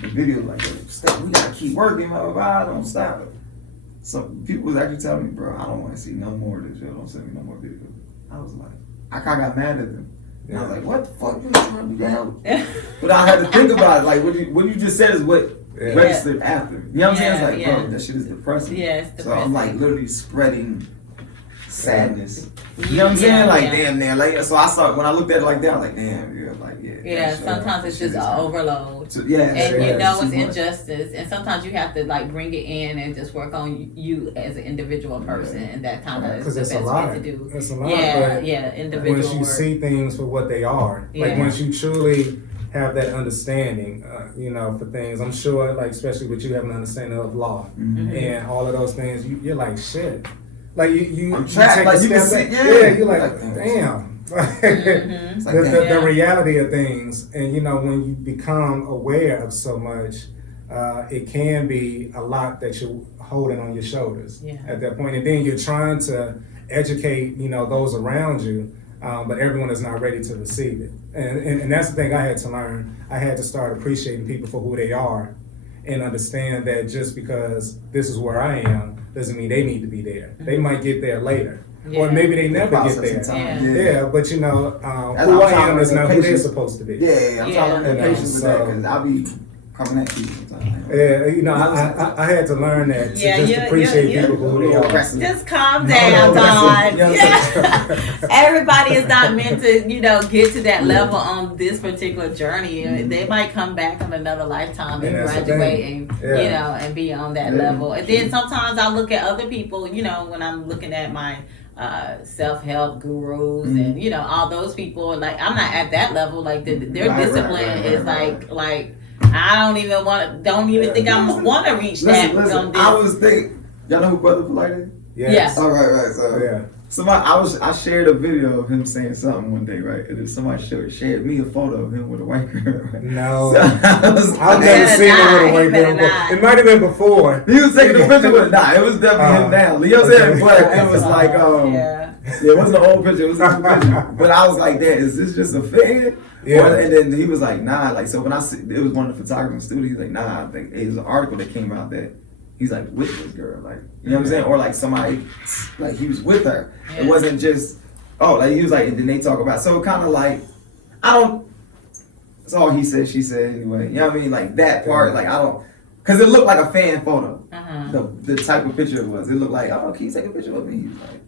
the video like, "Step, we gotta keep working, blah blah blah, don't stop it." Some people was actually telling me, "Bro, I don't want to see no more of this. Yo, don't send me no more videos." I was like, I kind of got mad at them. And I was like, "What the fuck? You trying me down?" But I had to think about it. Like what you just said is what registered after. You know what I'm saying? It's like, bro, that shit is depressing. Yeah, it's depressing. So I'm like literally spreading sadness. You know what I'm saying? Like damn, man. Like so, when I looked at it like that, I was like, damn, yeah. Sometimes it's just an overload. So, and you know it's injustice, and sometimes you have to like bring it in and just work on you as an individual person, and that kind of is the best way to do. It's a lot. Individual. Once you see things for what they are, like once you truly have that understanding, for things. I'm sure, like especially with you having an understanding of law and all of those things, you're like shit. Like you take a step back. You're like damn. The reality of things, and when you become aware of so much, it can be a lot that you're holding on your shoulders at that point, and then you're trying to educate those around you, but everyone is not ready to receive it, and that's the thing I had to learn. I had to start appreciating people for who they are, and understand that just because this is where I am doesn't mean they need to be there. They might get there later. Or maybe they never get there. But who I am is not who they're supposed to be. I'm trying to learn that patience with that, because I'll be coming at people sometimes. I had to learn that to just appreciate people for who they are. Just calm down, Don. Everybody is not meant to, get to that level on this particular journey. They might come back on another lifetime and graduate and be on that level. And then sometimes I look at other people, when I'm looking at my self-help gurus and all those people, like I'm not at that level. Like their discipline is like I don't even think I want to reach that. Listen, I was thinking, y'all know who Brother Polite is? Yes. All right. So I shared a video of him saying something one day, right? And then somebody shared me a photo of him with a white girl. Right? No, so I've never seen him with a white girl. It might have been before. He was taking a picture with it. Nah, it was definitely him now. You know what I'm saying? But it was like, it wasn't an old picture. It was a new picture. But I was like, "Damn, is this just a fan?" Yeah. And then he was like, "Nah." Like so, when it was one of the photographers in the studio. He's like, "Nah." I think it was an article that came out that he's like with this girl, like you know what I'm saying, or like somebody, like he was with her. It wasn't just like he was like. And then they talk about kind of like It's all he said, she said. Anyway, you know what I mean? Like that part, like I don't, because it looked like a fan photo. The type of picture it was. It looked like, "Oh, can you take a picture of me?" He's like,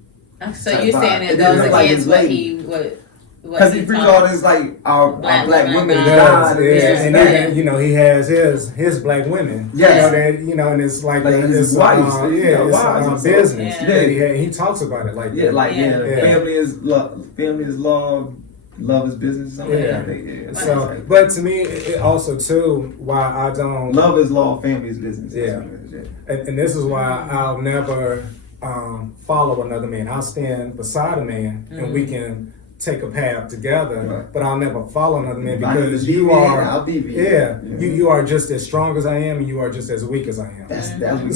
so you're saying it goes against what he would. Because he preached all this like our black women God, and then he has his black women. And it's like his wife, it's business. He talks about it like that. Family is love. Family is love. Love is business. Something So, but to me, it also too why I don't. Love is law. Family is business. And this is why I'll never follow another man. I'll stand beside a man, and we can take a path together, but I'll never follow another man because you are, you are just as strong as I am, and you are just as weak as I am. That's that's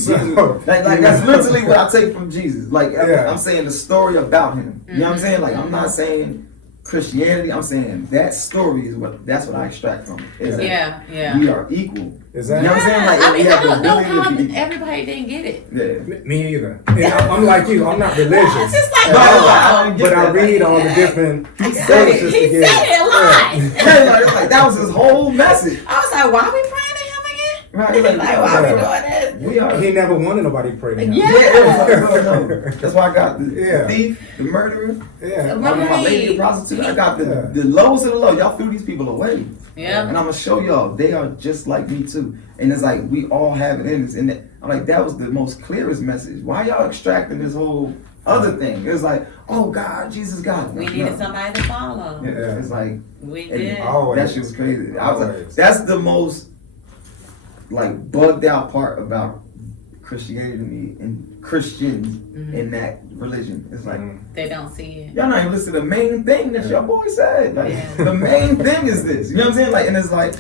literally what I take from Jesus. Like I'm saying the story about him. You know what I'm saying? Like I'm not saying Christianity. I'm saying that story is that's what I extract from it. We are equal. Exactly. You know what I'm saying? Like, I don't know how everybody didn't get it. Me either. I'm like you. I'm not religious. It's just like, but I read all the different. He said it live. Like that was his whole message. I was like, why are we praying to him again? Right. Like, why are we doing this? He never wanted nobody to pray to him. That's why I got the thief, the murderer, my lady, the prostitute. I got the lowest of the low. Y'all threw these people away. And I'm gonna show y'all they are just like me too. And it's like we all have it in us. And I'm like, that was the most clearest message. Why y'all extracting this whole other thing? It was like, oh God, Jesus got it. We needed somebody to follow. It's like we did. That shit was crazy. I was like, that's the most like bugged out part about Christianity and Christians in that religion. It's like they don't see it. Y'all not even listen to the main thing that your boy said. Like the main thing is this. You know what I'm saying? Like, and it's like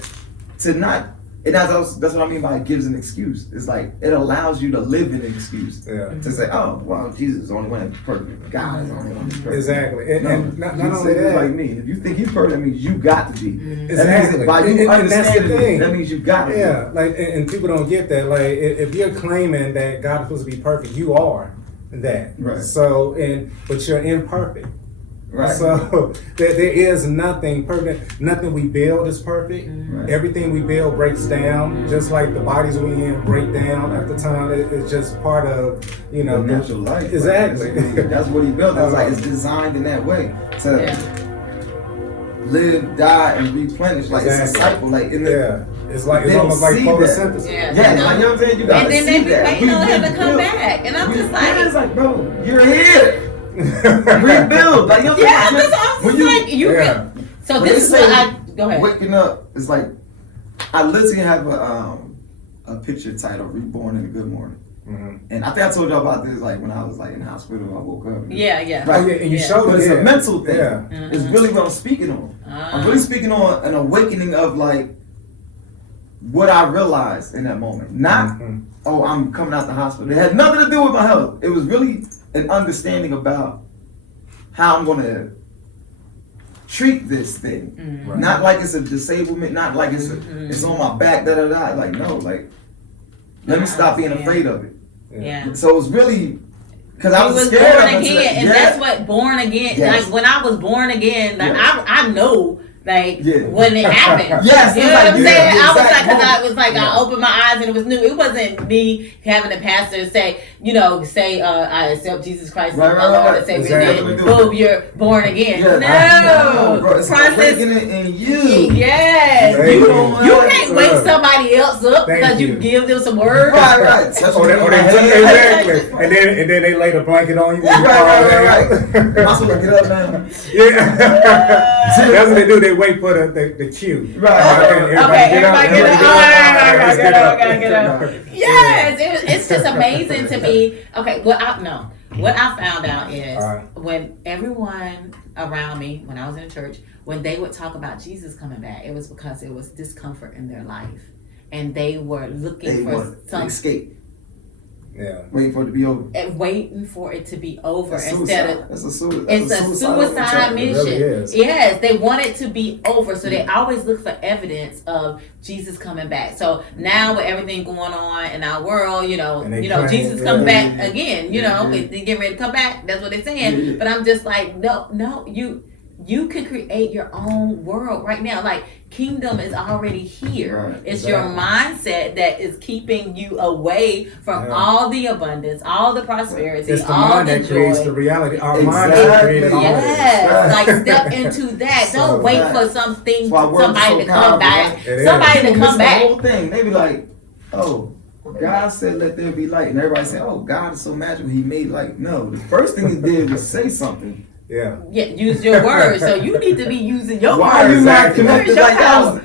to not And that's what I mean by it gives an excuse. It's like it allows you to live in an excuse. Yeah. To say, oh, well, Jesus is the only one that's perfect. God is the only one that's perfect. Exactly. And not only said, that, like me, if you think he's perfect, that means you got to be. Exactly. That means by you And that's the understanding thing. it, that means you got to be. yeah, like, and people don't get that. Like, if you're claiming that God is supposed to be perfect, you are that. Right. So, but you're imperfect. Right. So there is nothing perfect. Nothing we build is perfect. Right. Everything we build breaks down, just like the bodies we in break down after time. It's just part of The natural life. Exactly. Right? That's what he built. It's like it's designed in that way to live, die, and replenish. Like it's a cycle. Like in the it's almost like photosynthesis. Yeah. like you know what I'm saying. You gotta And then see they be that. waiting on him to come rebuilt. back, and I'm just like, it's like, bro, you're here. Rebuild. Like you know what yeah, I'm saying? that's what I'm just like, you. Yeah. So When this is they what say I go ahead. Waking up, it's like I literally have a picture titled "Reborn in a Good Morning," and I think I told y'all about this like when I was like in the hospital. I woke up. Yeah. Right. Oh, yeah, and you showed But it. it's a mental thing. Yeah. It's really what I'm speaking on. I'm really speaking on an awakening of like what I realized in that moment. Not, oh, I'm coming out the hospital. It had nothing to do with my health. It was really an understanding about how I'm going to treat this thing. Right. Not like it's a disablement, not like it's on my back, Like, no, like, let me stop being afraid of it. Yeah. So it's really, because I He was was scared born up until again, that- and that's what born again. Yes. Like when I was born again, like Yes. I know. Like Yeah. when it happened, Yes, you it's know like what I'm you saying. had the I was exact like, because I moment. was like, Yeah. I opened my eyes and it was new. It wasn't me having the pastor say, I accept Jesus Christ as my Lord and Savior. Exactly. Then boom, you're born again. Yeah. No, Bro, it's process. awakening in you. Yes, Thank you you. can't wake somebody else up Thank because you you. give them some words. Right. Touch Or me they on my took hand. exactly, and then they laid a blanket on you. When you Right. fall Am I supposed to get up now? down. Yeah, that's what they do. They wait for the cue. Right. Okay, everybody get up. Let's get up. Get up. Yes, it's just amazing to me. Okay, what I found out is when everyone around me, when I was in the church, when they would talk about Jesus coming back, it was because it was discomfort in their life, and they were looking for some escape. Yeah. Waiting for it to be over. and waiting for it to be over That's instead suicide. of. That's a suicide. It's a suicide mission. It really is. Yes, they want it to be over, so they always look for evidence of Jesus coming back. So now with everything going on in our world, And they claim, Jesus come yeah. back again. They get ready to come back. That's what they're saying. Yeah. But I'm just like, no, you can create your own world right now. Like kingdom is already here. Right, It's your mindset that is keeping you away from all the abundance, all the prosperity, It's the all mind the that creates joy. the reality. Our Exactly. mind has created all Yes, this. like step into that. So Don't wait that- for something, That's why words are somebody so to come powerful, back. right? It is. Somebody to People come miss back. the whole thing. They be like, oh, God said let there be light. And everybody say, oh, God is so magical. He made light. No, the first thing he did was say something. Yeah. Yeah, use your words. So you need to be using your Why are words. you not Exactly. connected? Where's your Like, that was,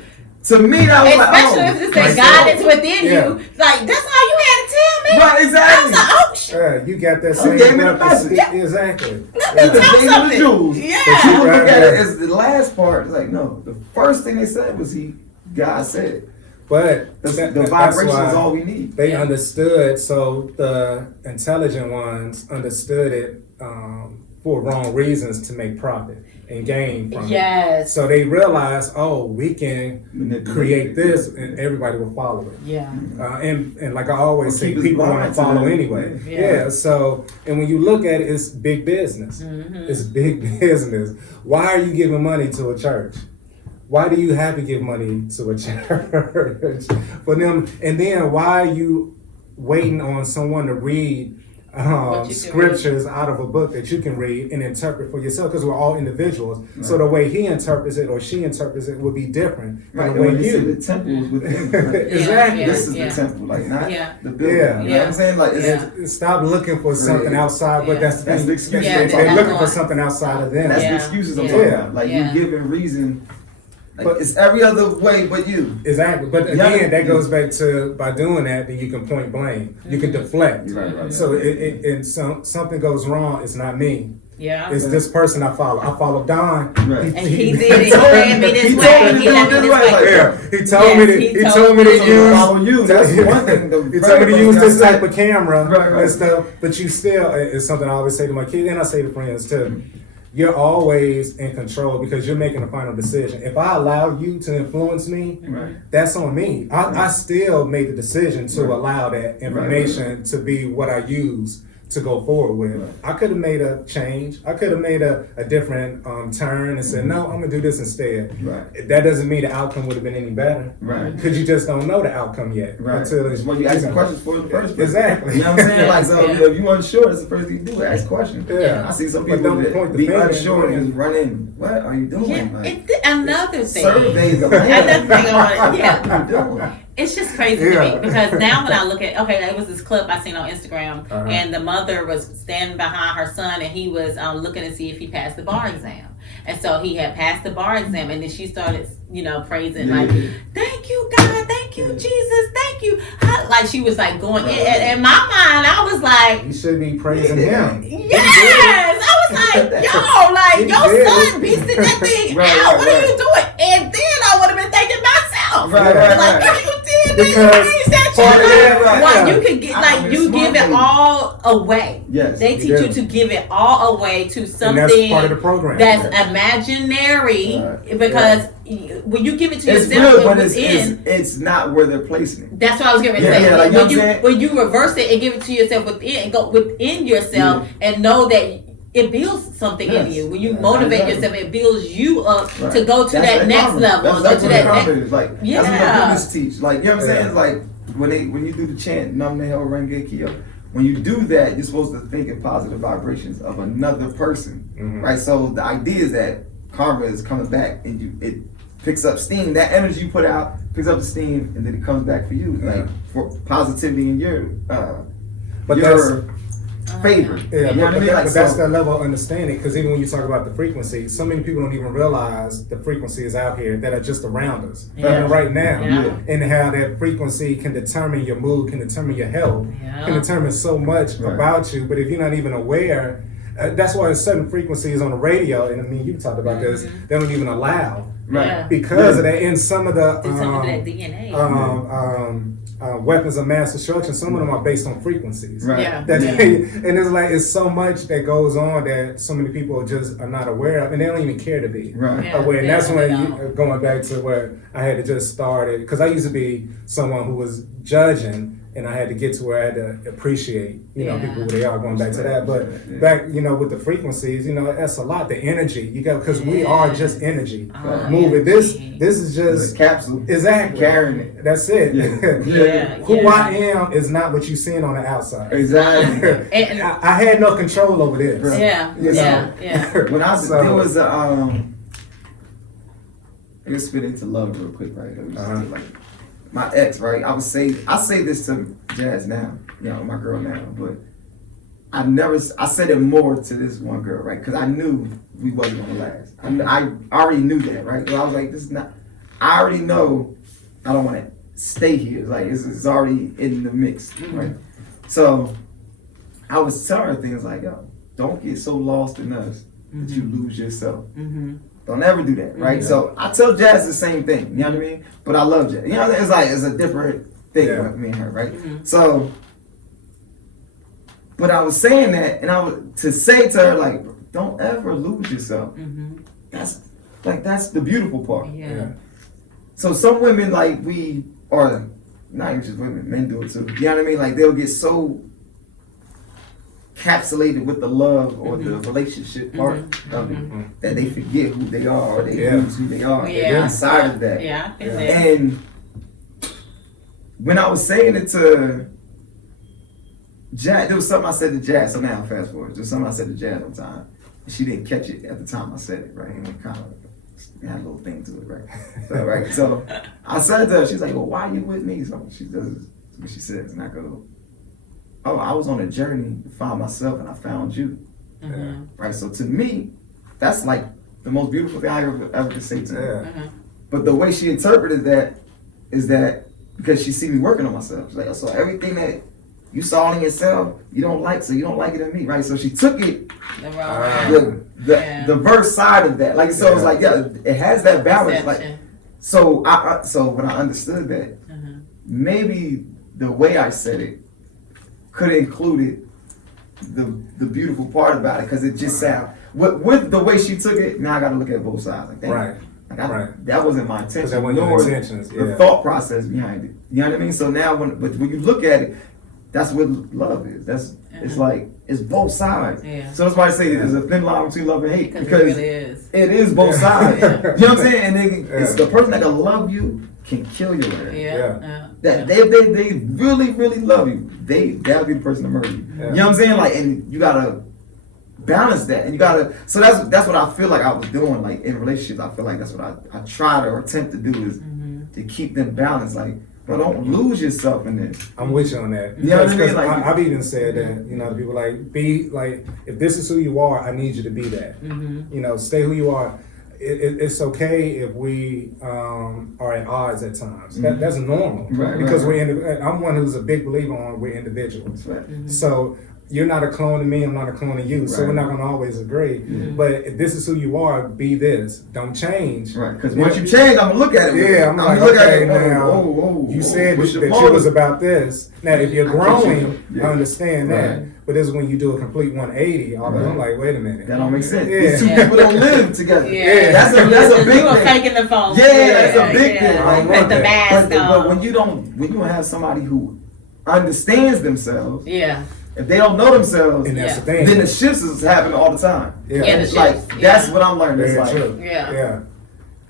to me, that was Especially like, if it's Like that God that. is within Yeah. you. Like that's all you had to tell me. Right, exactly. I was like, oh shit. You got that You same gave me the breath to message. speak. Exactly. Let That's me the talk thing of the something. jewels. Yeah. People look at it Yeah. as the last part. It's like, no, the first thing they said was God said. But The that's vibration why is all we need. they understood. So the intelligent ones understood it for wrong reasons to make profit and gain from it. Yes. So they realized, oh, we can Manipulate create it. this, and everybody will follow it. Yeah. And like I always Or say, keep us people want blind to to follow it. anyway. Yeah. Yeah. So, and when you look at it, it's big business. It's big business. Why are you giving money to a church? Why do you have to give money to a church for them? And then why are you waiting on someone to read What you can scriptures out of a book that you can read and interpret for yourself? Because we're all individuals. So the way he interprets it or she interprets it would be different Right, than and the way when they say you. the temple is within. Like, Exactly. Yeah, this is yeah. the temple, like not Yeah. the building. Yeah. You know what I'm saying? Like, it's, Stop looking for something outside, but Yeah. that's the That's thing. the excuse. Yeah, They're that's looking the for one. something outside of them. that's Yeah. the excuses I'm Yeah. talking about. Like, Yeah. you're giving reason. Like, But- it's every other way but you. Exactly. But Yeah. again, that goes back to by doing that, then you can point blame. You can deflect. Right. So and something goes wrong, it's not me. Yeah. It's this person I follow. I follow Don. Right. And he did it. He led me this way. He led me this way. Yeah, he told me to. He told me to use. Follow you. That's one thing. He told me to use this type of camera Right. and stuff. But you still, it's something I always say to my kids, and I say to friends too. You're always in control because you're making a final decision. If I allow you to influence me, Right. that's on me. I still made the decision to allow that information to be what I use to go forward with. Right. I could have made a change. I could have made a different turn and said, no, I'm gonna do this instead. Right. That doesn't mean the outcome would have been any better. Right. Because you just don't know the outcome yet. Right. Until it's, Well, you ask the questions for the first place. Exactly. You know what I'm saying? Like, so Yeah. if you unsure, that's the first thing you do. Ask questions. Yeah. I see some But people don't point that the be finger. unsure and just run in. What are you doing? Yeah, Like, another thing. surveys of Another thing I want to, What yeah. are you doing? It's just crazy Yeah. to me because now when I look at, okay, there was this clip I seen on Instagram Uh-huh. and the mother was standing behind her son and he was looking to see if he passed the bar exam. And so he had passed the bar exam and then she started, praising like, thank you God, thank you Jesus, thank you. Like she was like going in my mind, I was like, you should be praising him. yes! I was like, yo, like He your did. son beasted that thing Right, out. right, What are right. you doing? And then I would have been thinking myself. Right, right, Like, right. you did Because these that part of you it, right, Well, yeah. you could get I like mean, you smart give it thing. all away. Yes. They You teach do. you to give it all away to And something that's part of the program. that's imaginary Right. because when you give it to It's yourself good, but within. it's not where they're placing it. That's what I was going to Yeah, say. yeah, like, you know when what I'm saying? when you reverse it and give it to yourself within, and go within yourself, and know that it builds something in Yes. you. When you Yeah, motivate exactly. yourself, it builds you up Right. to go to That's that what next confidence- level. That's Go to what that confidence next. is. Like Yeah. that's what the Buddhists teach. Like, you know what I'm saying? Yeah. It's like when you do the chant Nam Myoho Renge Kyo, when you do that, you're supposed to think in positive vibrations of another person, Mhm. right? So the idea is that karma is coming back, and it picks up steam. That energy you put out picks up the steam, and then it comes back for you, like for positivity in your But your favor. Yeah, You know but, what I mean? Like, but that's so- that level of understanding. Because even when you talk about the frequency, so many people don't even realize the frequencies out here that are just around us, Yeah. even right now, Yeah. and how that frequency can determine your mood, can determine your health, Yeah. can determine so much Right. about you. But if you're not even aware, that's why there's certain frequencies on the radio, and I mean you talked about this, they don't even allow Right. Yeah. because of that. In some of the It's some of that DNA. weapons of mass destruction, some of them are based on frequencies. Right. Yeah. That Yeah. and it's like it's so much that goes on that so many people just are not aware of, and they don't even care to be Right. Yeah. aware. And that's Yeah, when they you, don't. going back to where I had to just start it, because I used to be someone who was judging, and I had to get to where I had to appreciate, Yeah. people who they are. Going back to that, but Yeah. back, with the frequencies, that's a lot. The energy you got, because we are just energy. Oh, Moving. energy. This is The just capsule. exactly Carrying it. That's it. Yeah. Yeah. Who yeah. I am is not what you seeing on the outside. Exactly. And- I had no control over this. Right. Yeah. You Yeah. know? Yeah. When I So- there was a I guess spit into love real quick, right? It was just Uh-huh. like my ex, right? I say this to Jazz now, my girl now, but I said it more to this one girl, right? Because I knew we wasn't gonna last. I already knew that, right? So I was like, this is not. I already know I don't want to stay here. Like it's already in the mix, right? So I was telling her things like, yo, don't get so lost in us that you lose yourself. Mm-hmm. Don't ever do that, right? Mhm. So I tell Jazz the same thing, you know what I mean? But I love Jazz. It's a different thing Yeah. with me and her, right? Mhm. So, but I was saying that, and I was to say to her, like, don't ever lose yourself. Mm-hmm. That's the beautiful part. Yeah. So some women, or not even just women, men do it too. You know what I mean? Like they'll get so encapsulated with the love or the relationship part of it that they forget who they are or they lose who they are Yeah. inside of that. Yeah. I feel that. And when I was saying it to Jazz, there was something I said to Jazz, so now fast forward. There was something I said to Jazz one time. She didn't catch it at the time I said it, right? And it kind of had a little thing to it, right? So I said to her, she's like, well, why are you with me? So she does what she says, and I go, oh, I was on a journey to find myself and I found you. Mm-hmm. Right? So to me, that's like the most beautiful thing I ever could say to her. Yeah. But the way she interpreted that is that because she see me working on myself. She's like, so everything that you saw it in yourself, you don't like it in me, right? So she took it, The wrong the verse side of that. Like, so it's like, yeah, it has that balance. Like, perception. so when I understood that, maybe the way I said it could have included the beautiful part about it, because it just sound with the way she took it. Now I got to look at both sides. Like, damn, Right. like that wasn't my intention. That wasn't your nor intentions, the yeah. thought process behind it. You know what I mean? So now when you look at it, that's what love is. It's like it's both sides. Yeah. So that's why I say there's a thin line between love and hate, Because because it really is. it is both sides. You know what I'm saying? And then it's Yeah. the person that can love you can kill your ass. Yeah. That they really love you, that'll be the person to murder you. Yeah. You know what I'm saying? Like, and you gotta balance that, and you gotta. So that's what I feel like I was doing. Like in relationships, I feel like that's what I try to or attempt to do is to keep them balanced. Like, but don't lose yourself in this. I'm with you on that. You know what I mean? Because Like, I've even said that, you know, to people like, be like, if this is who you are, I need you to be that. You know, stay who you are. It's okay if we are at odds at times. That's normal. Right, because right. I'm one who's a big believer on we're individuals. Right. So you're not a clone of me, I'm not a clone of you. So Right. we're not going to always agree. But if this is who you are, be this. Don't change. Right, because once you change, I'm gonna look at it. Yeah, I'm like, look at okay, it. now, you said what's that your you motive? was about this. Now, if you're I get you. growing, Yeah. I understand that. Right. But this is when you do a complete 180. I'm like, wait a minute. That don't make sense. Yeah. These two Yeah. people don't live together. Yeah. That's a big You were thing. faking the phone. Yeah, that's a big thing. I don't Put want the that. mask But on. when you don't have somebody who understands themselves, Yeah. if they don't know themselves, And that's Yeah. the thing. then the shifts is happening all the time. Yeah. Yeah, the It's like shifts, that's yeah. what I'm learning. It's Very like true. Yeah. Yeah.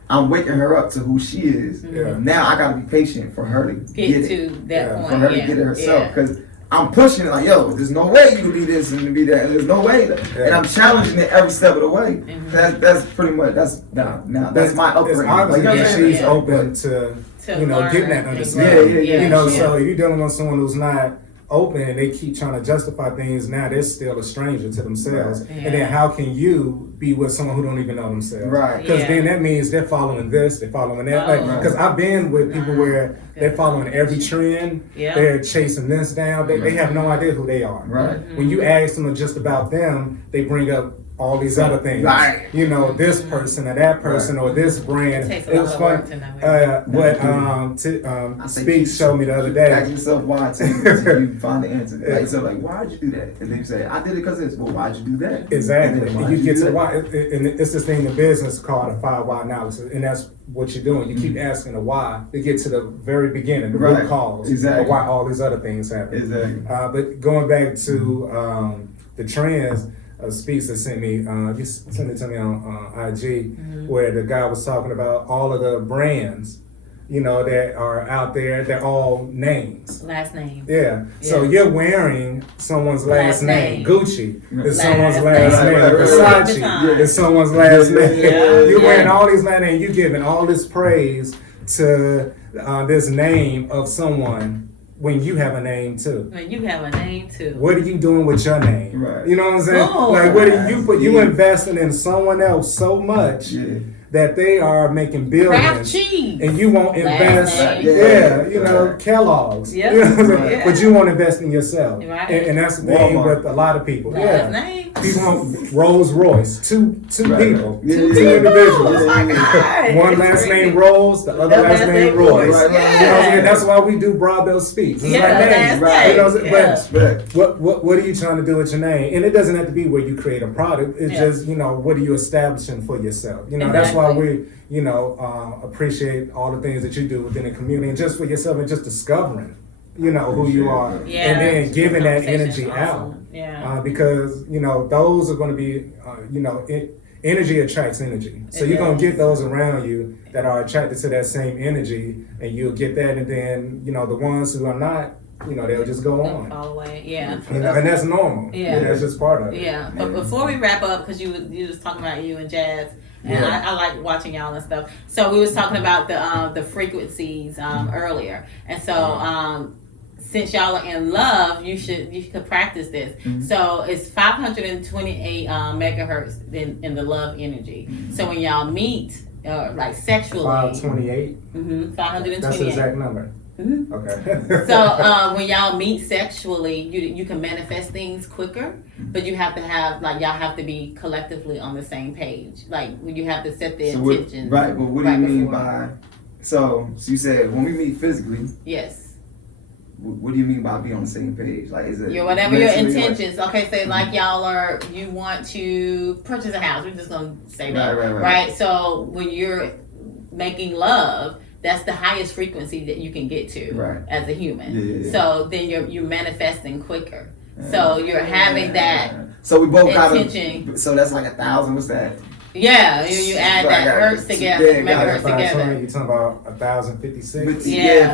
I'm waking her up to who she is. Yeah. Now I gotta be patient for her to Get get it, to that Yeah. point. for her to yeah. get it herself. Yeah. Because I'm pushing it like, yo, there's no way you can be this and be that. There's no way. And I'm challenging it every step of the way. That's pretty much that's my It's upbringing. obviously Like, that you know she's what I'm saying? open to To you know, learn getting that and understanding. grow. Yeah. You know, Yeah. so if you're dealing with someone who's not open and they keep trying to justify things, now they're still a stranger to themselves. Right. And then how can you be with someone who don't even know themselves? Right. Because Yeah. then that means they're following this, they're following that. Oh. Like, because I've been with people where they're following every trend, Yeah. they're chasing this down, they have no idea who they are. Right. When you ask them just about them, they bring up all these other things. Right. You know, this person or that person or this brand. It takes a It lot was of fun. work to know What I say Speaks showed me the other day. Ask yourself why until you find the answer. Like, so like, why'd you do that? And then you say, I did it because of this. Well, why'd you do that? Exactly. And then And why'd you get to do the that? why. And it's this thing in business called a 5 why analysis. And that's what you're doing. You keep asking the why to get to the very beginning, the Right. root cause Exactly. of why all these other things happen. Exactly. But going back to the trends, Speaks that sent me, you sent it to me on IG, where the guy was talking about all of the brands, you know, that are out there. They're all names. Last name. Yeah. So Yeah. you're wearing someone's last Last name. name. Gucci Right. is someone's Last last name. name. Right, right, right. Versace Yeah. is someone's last Yeah, name. yeah, You're yeah. wearing all these last names. You're giving all this praise to this name of someone when you have a name too. When you have a name too. What are you doing with your name? Right. You know what I'm saying? Oh. Like, what do you put? You Yeah. investing in someone else so much Yeah. that they are making Kraft billions. cheese. And you won't Last invest, name. yeah, you know, Right. Kellogg's. Yep. You know what I'm saying? Right. But you won't invest in yourself. Right. And that's the thing Walmart. with a lot of people. Last Yeah. name. People want Rolls Royce, two Right. people, Yeah, two yeah, yeah. individuals. Oh my God. One It's last crazy. name Rolls, the other The last name Royce. Right, right. You know what I'm saying? Yeah. That's why we do Bravo Speaks. It's Yeah, like names. last Right. name. You know what I'm saying? Yeah. Respect. What are you trying to do with your name? And it doesn't have to be where you create a product. It's Yeah. just, you know, what are you establishing for yourself? You know, that's why we, you know, appreciate all the things that you do within the community and just for yourself and just discovering, you know, who you are. Yeah. And then giving that Conversation's energy awesome. out. Yeah. Because, you know, those are going to be, you know, energy attracts energy. So It you're going does. to get those around you that are attracted to that same energy and you'll get that. And then, you know, the ones who are not, you know, they'll just go Don't on. fall away. Yeah. You know, and that's normal. Yeah. That's just part of it. Yeah, but before we wrap up, because you was talking about you and Jazz, and Yeah. I like watching y'all and stuff. So we was talking about the frequencies earlier, and so since y'all are in love, you could practice this. So it's 528 megahertz in the love energy. So when y'all meet, like sexually, 528. 528. That's the exact number. Mhm. Okay. So when y'all meet sexually, you can manifest things quicker, but you have to have y'all have to be collectively on the same page. Like you have to set the intention. Right, but what do you mean before. by? So you said when we meet physically. Yes. What do you mean by be on the same page? Like, is it Whatever your mentally, intentions? Okay, say like you want to purchase a house. We're just gonna say that, right? So when you're making love, that's the highest frequency that you can get to as a human. Yeah. So then you're manifesting quicker. So you're having that. So we both intention. got. So that's like 1,000. What's that? Yeah, you add that hertz together, make hertz together. You're talking about 1,056. Yeah.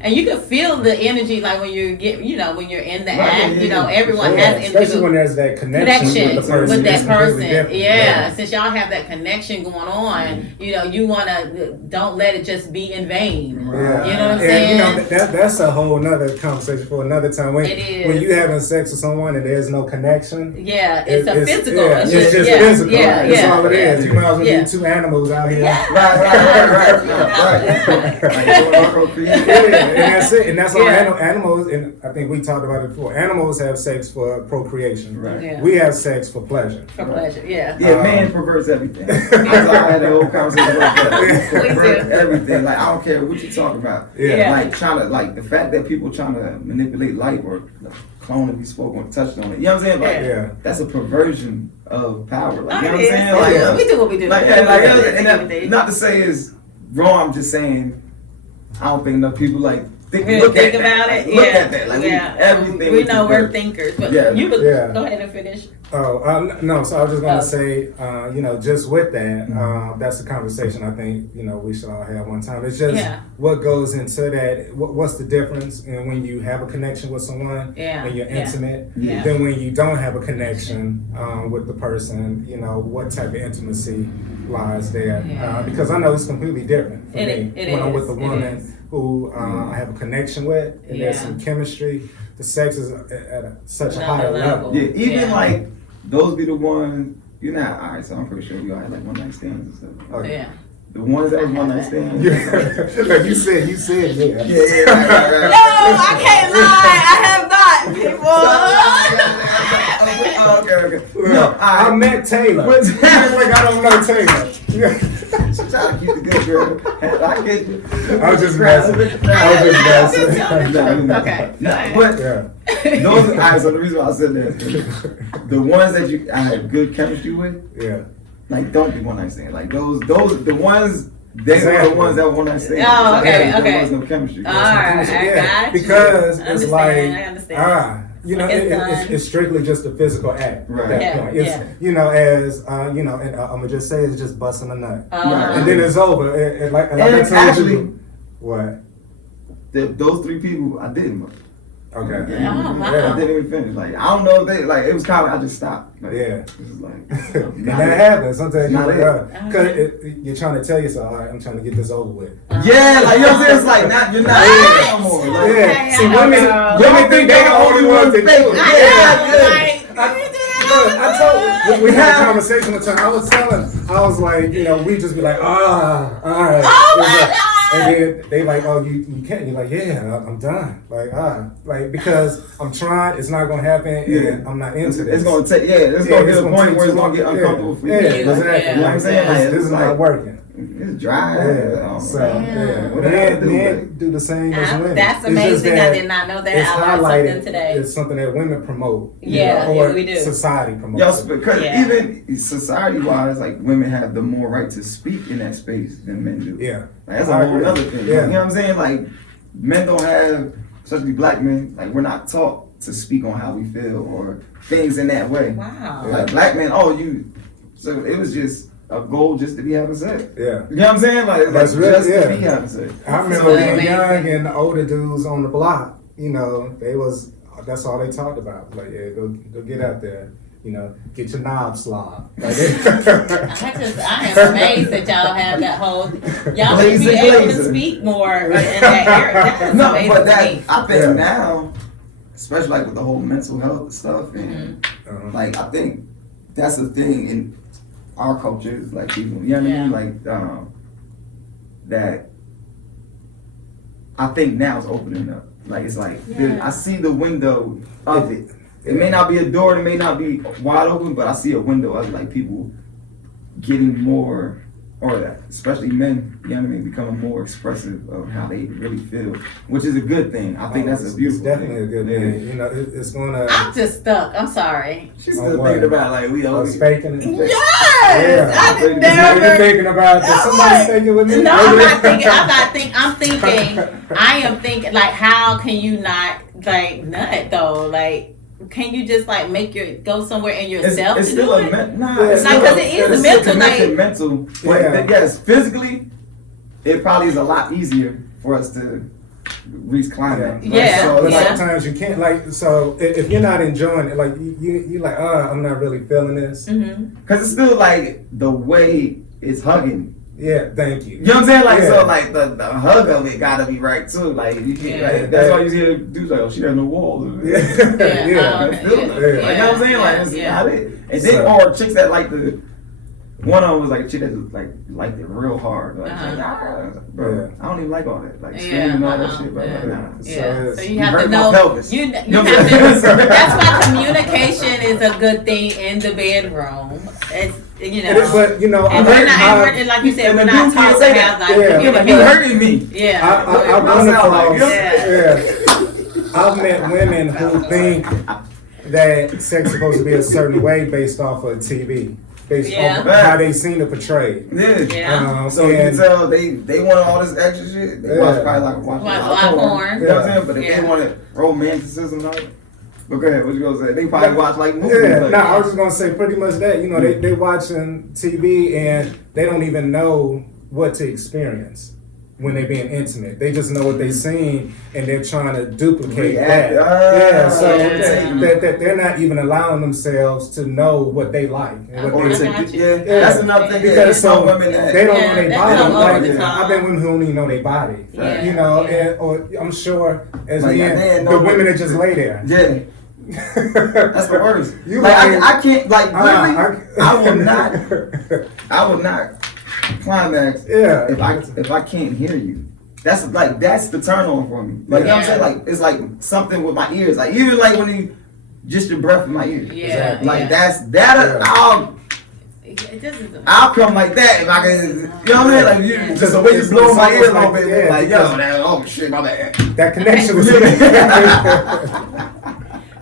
And you can feel the energy like when you get, when you're in the act. Everyone has energy. Especially when there's that connection with that person. Yeah. Since y'all have that connection going on, you wanna don't let it just be in vain. You know what I'm saying? That's a whole nother conversation for another time. When you having sex with someone and there's no connection. Yeah, it's a physical. It's just physical. Yeah. All it is. You might as well be two animals out here. Right. And that's it. And that's all animals. And I think we talked about it before. Animals have sex for procreation. Right. Yeah. We have sex for pleasure. For pleasure. Yeah. Yeah, man perverts everything. I had a whole conversation about that. Perverts everything. Like, I don't care what you talk about. Yeah. Like the fact that people trying to manipulate life or clone if you spoke on, touched on it. You know what I'm saying? Like, that's a perversion of power. Like, you know what I'm saying? Like, we do what we do. Not to say it's wrong. I'm just saying I don't think enough people think about it. Look at that. Like, everything. We know we're thinkers, but you would go ahead and finish. Oh, no, so I was just going to say, just with that, that's a conversation I think, we should all have one time. It's just what goes into that, what's the difference in when you have a connection with someone and you're intimate, then when you don't have a connection with the person, what type of intimacy lies there. Because I know it's completely different for me when I'm with a woman who I have a connection with and there's some chemistry. The sex is at such a higher level. Yeah, even those be the ones, alright, so I'm pretty sure we all had one night stands and stuff. Okay. Yeah. The ones that was one night stands. Like you said, yeah. Right. No, I can't lie, I have not, people. Okay. No, I met Taylor. Like I don't know Taylor. She's trying to keep the good girl. I get you. I was just messing. Okay. But those, alright, so the reason why I said that, the ones that I had good chemistry with, don't be one night stand. Like those, the ones, they were the ones that were one night stand. Oh, okay. There was no chemistry. Alright, I got you. Because it's I understand. It's strictly just a physical act at that point. It's, and I'm gonna just say it's just busting a nut, and then it's over. Like I told you, what? Those three people, I didn't. Okay. I didn't even finish. Like, I don't know if they, it was kind of, I just stopped. Like, it was like, and that happens. Sometimes you're trying to tell yourself, all right, I'm trying to get this over with. Yeah, like, you know what I'm saying? It's like, you're not in it no more. Like, see, women think they're the only ones that do it. We had a conversation with her. I was like, we just be like, all right. Oh my God. And then they like, oh, you can't. You're like, yeah, I'm done. Like, because I'm trying, it's not gonna happen, and I'm not into this. It's gonna take, it's gonna get to a point where it's gonna get uncomfortable for you. Exactly. You know what I'm saying? This is not working. It's dry. Men do the same as women. That's amazing. I did not know that. I learned something today. It's something that women promote. Or we do. Society promotes. Because even society-wise, like, women have the more right to speak in that space than men do. Yeah. Like, that's a whole other thing. You know what I'm saying? Like, men don't have, especially black men, like, we're not taught to speak on how we feel or things in that way. Wow. Like, black men, so it was just a goal just to be having sex. Yeah. You know what I'm saying? Like, that's really, just to be having sex. I remember being young and the older dudes on the block, that's all they talked about. Like, go get out there. Get your knob slob. I am amazed that y'all have that whole. Y'all should be able to speak more in that area. No, but I think now, especially like with the whole mental health stuff, and like I think that's the thing in our culture is like people, you know what I mean? Like that. I think now it's opening up. Like it's like I see the window of it. It may not be a door, it may not be wide open, but I see a window of like people getting more, or that, especially men, you know what I mean, becoming more expressive of how they really feel, which is a good thing. I think that's a beautiful It's definitely thing. a good thing. You know, it's gonna. I'm just stuck. I'm sorry. She's still thinking about like we always faking it. Yes, I did You're never. thinking about somebody faking with me. No, I'm not thinking. I'm thinking. I am thinking. Like, how can you not like nut though? Like, can you just like make go somewhere in yourself it's to still do a it? nah, It's like, 'cause it is a mental, like- mental. But yes, physically, it probably is a lot easier for us to reach climax. Yeah. So But it's like, sometimes you can't, like, so if you're not enjoying it, like you like, I'm not really feeling this. cause it's still like the way it's hugging. Yeah, thank you. You know what I'm saying? Like, Yeah. so like the hug of it gotta be right too. Like, you can't, like that's why you hear dudes like, oh, she has no walls. Yeah. That's still, like, you know what I'm saying? Like, that's not it. And then, or chicks that like one of them was like a chick that just liked it real hard. Like, bro, I don't even like all that. Like, screaming and all that shit, bro. Like, nah. Yeah, so you You have hurt to my know. pelvis. You You have know what I'm to. saying? That's why communication is a good thing in the bedroom. It's But you know, and we're not, and like you said, and we're the not dude taught can't to say have that. like Yeah. You're like, you communication. hurting me. Yeah, I've run across. Yeah. I've met women who think that sex is supposed to be a certain way based off of TV, based off of how they seen it portrayed. Yeah. So you can tell they want all this extra shit. They watch probably watch a lot of porn. You know what I'm saying? But if they wanted romanticism and all that. But go ahead, what you gonna say? They probably watch like movies. I was just gonna say pretty much that. You know, they watching TV and they don't even know what to experience when they're being intimate. They just know what they seen and they're trying to duplicate that. So that they're not even allowing themselves to know what they like and what they like. That's another thing. Because some women they don't know their body. Like, I've been women who don't even know their body. You know, or I'm sure as men, the women that just lay there. Yeah. That's the worst. I can't literally. I will not climax. If I can't hear you. That's the turn on for me. Like you know what I'm saying? Like it's like something with my ears. Like even like when you just your breath in my ear. Yeah. Like I'll come like that if I can. You know what I'm saying? Like just the way you blow my ear a little bit. Like oh shit, my bad. That connection was.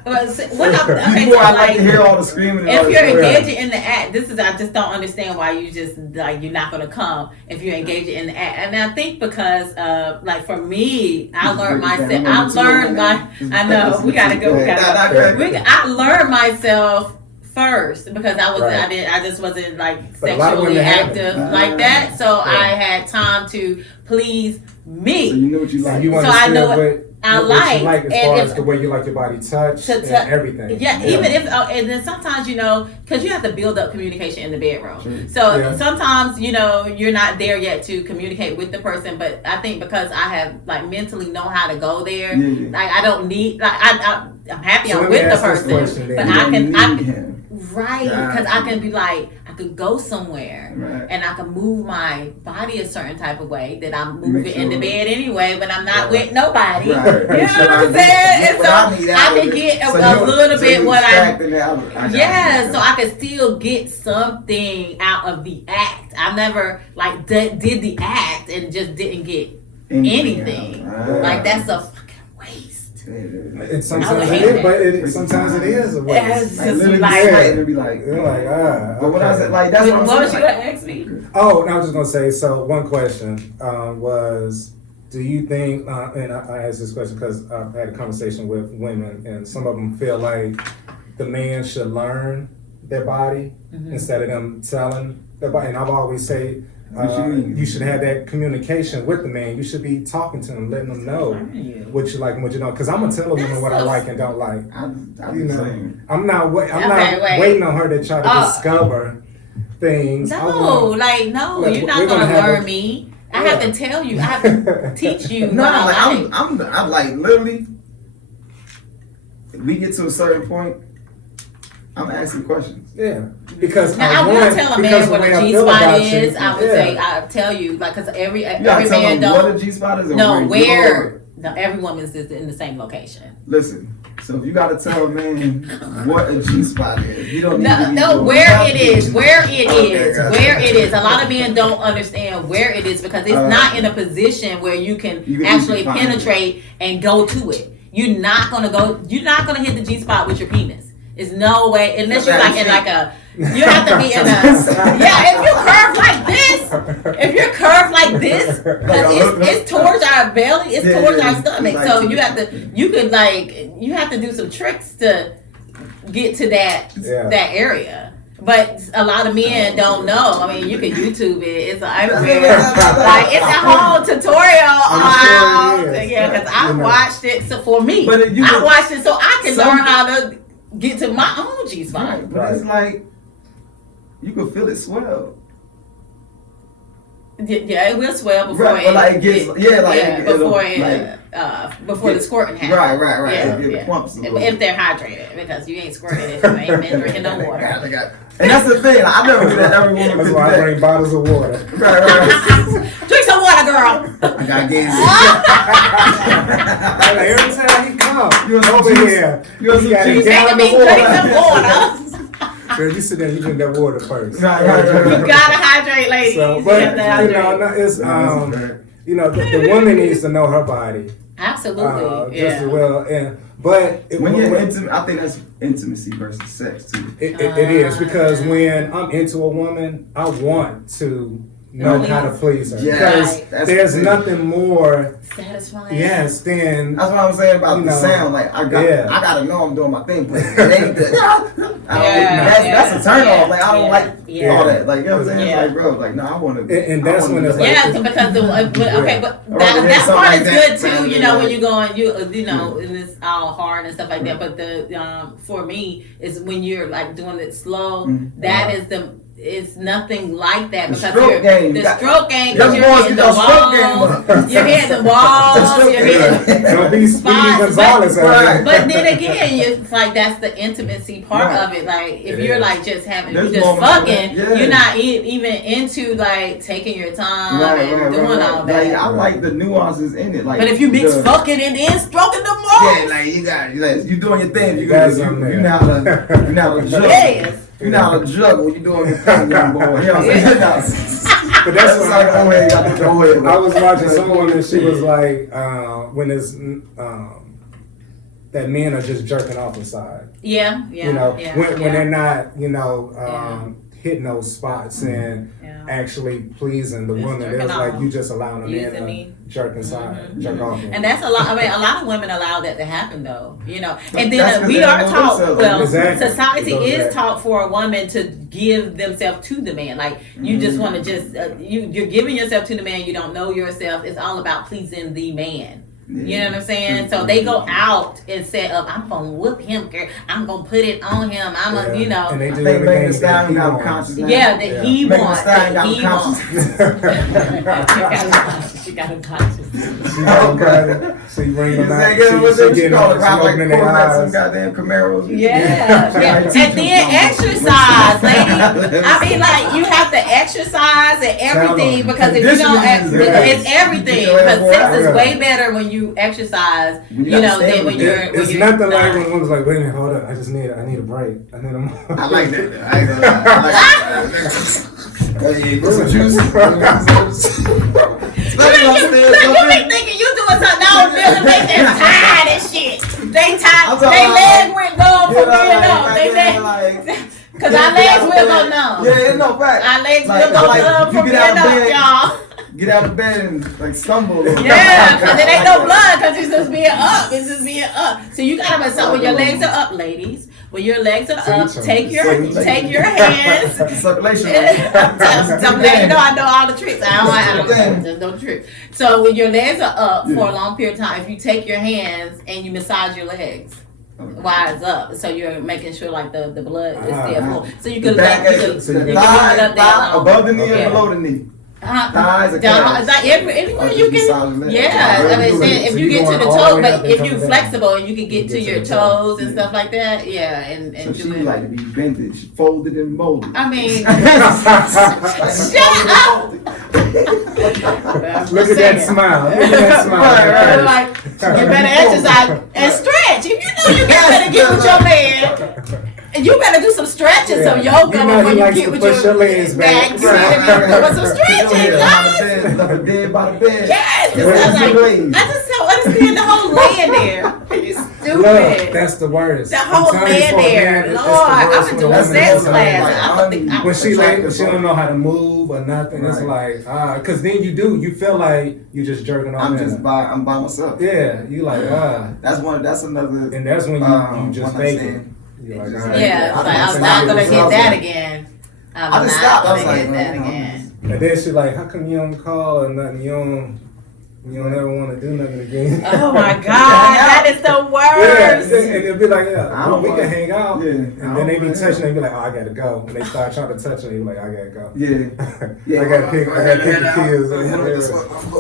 Before I like to hear all the screaming. If you're engaging in the act, I just don't understand why you just like you're not gonna come if you're engaging in the act. And I think because like for me, I learned myself. I know we gotta go. I learned myself first because I just wasn't like sexually active like that. So I had time to please me. So you know what you like. So I know what I like. You like as far as the way you like your body touched and everything. Yeah, even if, and then sometimes, because you have to build up communication in the bedroom. So sometimes, you're not there yet to communicate with the person, but I think because I have like mentally know how to go there, like I don't need, like I'm happy I'm with the person, but I can right, because I can be like, I could go somewhere and I can move my body a certain type of way that I'm moving in the bed anyway, but I'm not with nobody. Right. You know what I'm saying? And so I can get a little bit what so I can still get something out of the act. I never like did the act and just didn't get anything. Like that's a fucking waste. And sometimes it is, but sometimes it is a waste. It's just But what I said, like that's what was you gonna ask me? Oh, and I was just gonna say. So one question was, do you think? And I asked this question because I've had a conversation with women, and some of them feel like the man should learn their body instead of them telling their body. And I've always say. You should have that communication with the man. You should be talking to him, letting them know what you like and what you don't. Because I'm gonna tell a woman what I like and don't like. I'm not waiting on her to try to discover things. No, you're not gonna learn me. I have to tell you. I have to teach you. I'm like literally. We get to a certain point. I'm asking questions. Yeah, because now I will tell a man what a G spot is. I would say I tell you like because every man don't. What a G spot is. No, where? No, every woman's is in the same location. Listen. So if you gotta tell a man what a G spot is, you don't need to no, where it is. Where it is. A lot of men don't understand where it is because it's not in a position where you can actually penetrate and go to it. You're not gonna hit the G spot with your penis. There's no way unless you're like in like a. You have to be in a. Yeah, if you curve like this, it's towards our belly, it's towards our stomach. So you have to do some tricks to get to that area. But a lot of men don't know. I mean, you can YouTube it. It's a whole tutorial on how. Yeah, because I watched it. So for me, I watched it so I can learn how to get to my own G spot. Right, but it's like you can feel it swell. Yeah, it will swell before before the squirting happens. Right. If they're hydrated, because you ain't squirting if you ain't been drinking no water. And that's the thing. I never do that. Every woman. That's why I bring bottles of water. Right. Drink some water, girl. I gotta get it. Every time he comes, you over here. You making me drink some water. Girl, you sit there, you drink that water first. Right. You gotta hydrate, ladies. So, but it's the woman needs to know her body. Absolutely, just as well. But when you're intimate, I think that's intimacy versus sex too. It is because when I'm into a woman, I want to know how to please her. Yes, because there's nothing more satisfying. Yes, then that's what I'm saying about the sound. Like I gotta know I'm doing my thing, but it ain't that's a turn off. Like I don't like all that. Like you know what I'm saying? It's like bro, like no, I want to. And that's when it's like because that part is good too. You know when you're going, you know, and it's all hard and stuff like that. But the for me is when you're like doing it slow. That is the. It's nothing like that because stroke game because you're hitting the walls. You're hitting the walls. You're hitting spots. But then again, it's like that's the intimacy part of it. Like if you're like just having, you're just fucking, you're not even into like taking your time and doing all that. Like, I like the nuances in it. Like, but if you mix fucking and then stroking the balls, like you doing your thing. You're not a juggle. You're not a juggle when you're doing your thing, young boy. You know what I'm saying? But that's what I was watching someone and she was like, when it's that men are just jerking off inside. Yeah. You know, when they're not, hitting those spots and actually pleasing the woman. It was like you just allowing a man to jerk inside, jerk off. And that's a lot. I mean, a lot of women allow that to happen, though. You know, and then we are taught. Well, society is taught for a woman to give themselves to the man. Like you just want to you're giving yourself to the man. You don't know yourself. It's all about pleasing the man. You know what I'm saying? So they go out and set up, I'm going to whoop him, girl. I'm going to put it on him. I'm going to, And they do everything that he wants. Yeah, that he wants. She got him conscious. So you bring them out. She opening their eyes. Some goddamn Camaros. Yeah. And then exercise, lady. I mean, like, you have to exercise and everything because if you don't, it's everything. Because sex is way better when you exercise, than when you're. It's nothing like when one was like, wait a minute, hold up, I need a break. I like that. I ain't gonna lie. I like that. Hey, get some juice. You be thinking you doing something. No, nigga, they tired and shit. They tired. They legs went numb for real though. Because our legs will go numb. Yeah, no fact. Our legs will go numb for real though, y'all. Get out of bed and like stumble. Yeah, because it ain't no blood because it's just being up. It's just being up. So you gotta myself when your legs are up, ladies. When your legs are up, take your hands. Circulation. I know all the tricks. I don't know tricks. So when your legs are up for a long period of time, if you take your hands and you massage your legs. While it's up, so you're making sure like the blood is still full. So you can thigh above the knee or below the knee. Thighs or down, calves? like anywhere you can. Yeah, I mean, if you get to the going all toe, the way but up and if coming you're down. flexible and you can get to your the toe. toes and stuff like that, yeah, and So she do it. like to be bended, folded and molded. I mean, Look at that smile. Look at that smile. Like, you better exercise and stretch. If you know you better get with your man, and you better do some stretching, some yoga You know before he you likes get to with push your legs back. You see what I mean? Doing some stretching, guys. Left dead by the bed. Yes, Where's I was the like, blade? I just don't understand the whole laying there. You stupid. Look, that's the worst. The whole I'm telling you, laying for a there. man, it's the Lord, worst I've been when doing a woman sex does something classes. like I don't think when she Attractive she don't know how to move or nothing. It's Right. like because then you feel like you just jerking off. I'm by myself. Yeah, you like That's another. and that's when you just one fake night it. stand. You're like, Yeah, all right. Yeah, it's like, I'm not gonna hit that again. I'm I just not stopped. I gonna was like, hit that no. again. And then she like, how come you don't call or nothing? You don't ever want to do nothing again. Oh my God, that is the Yeah, worst. and it'll be like, I yeah, don't we wanna- can hang out. Yeah, And then they be touching, they be like, oh, I gotta go. And they start trying to touch her, you like, I gotta go. Yeah. I gotta pick the kids.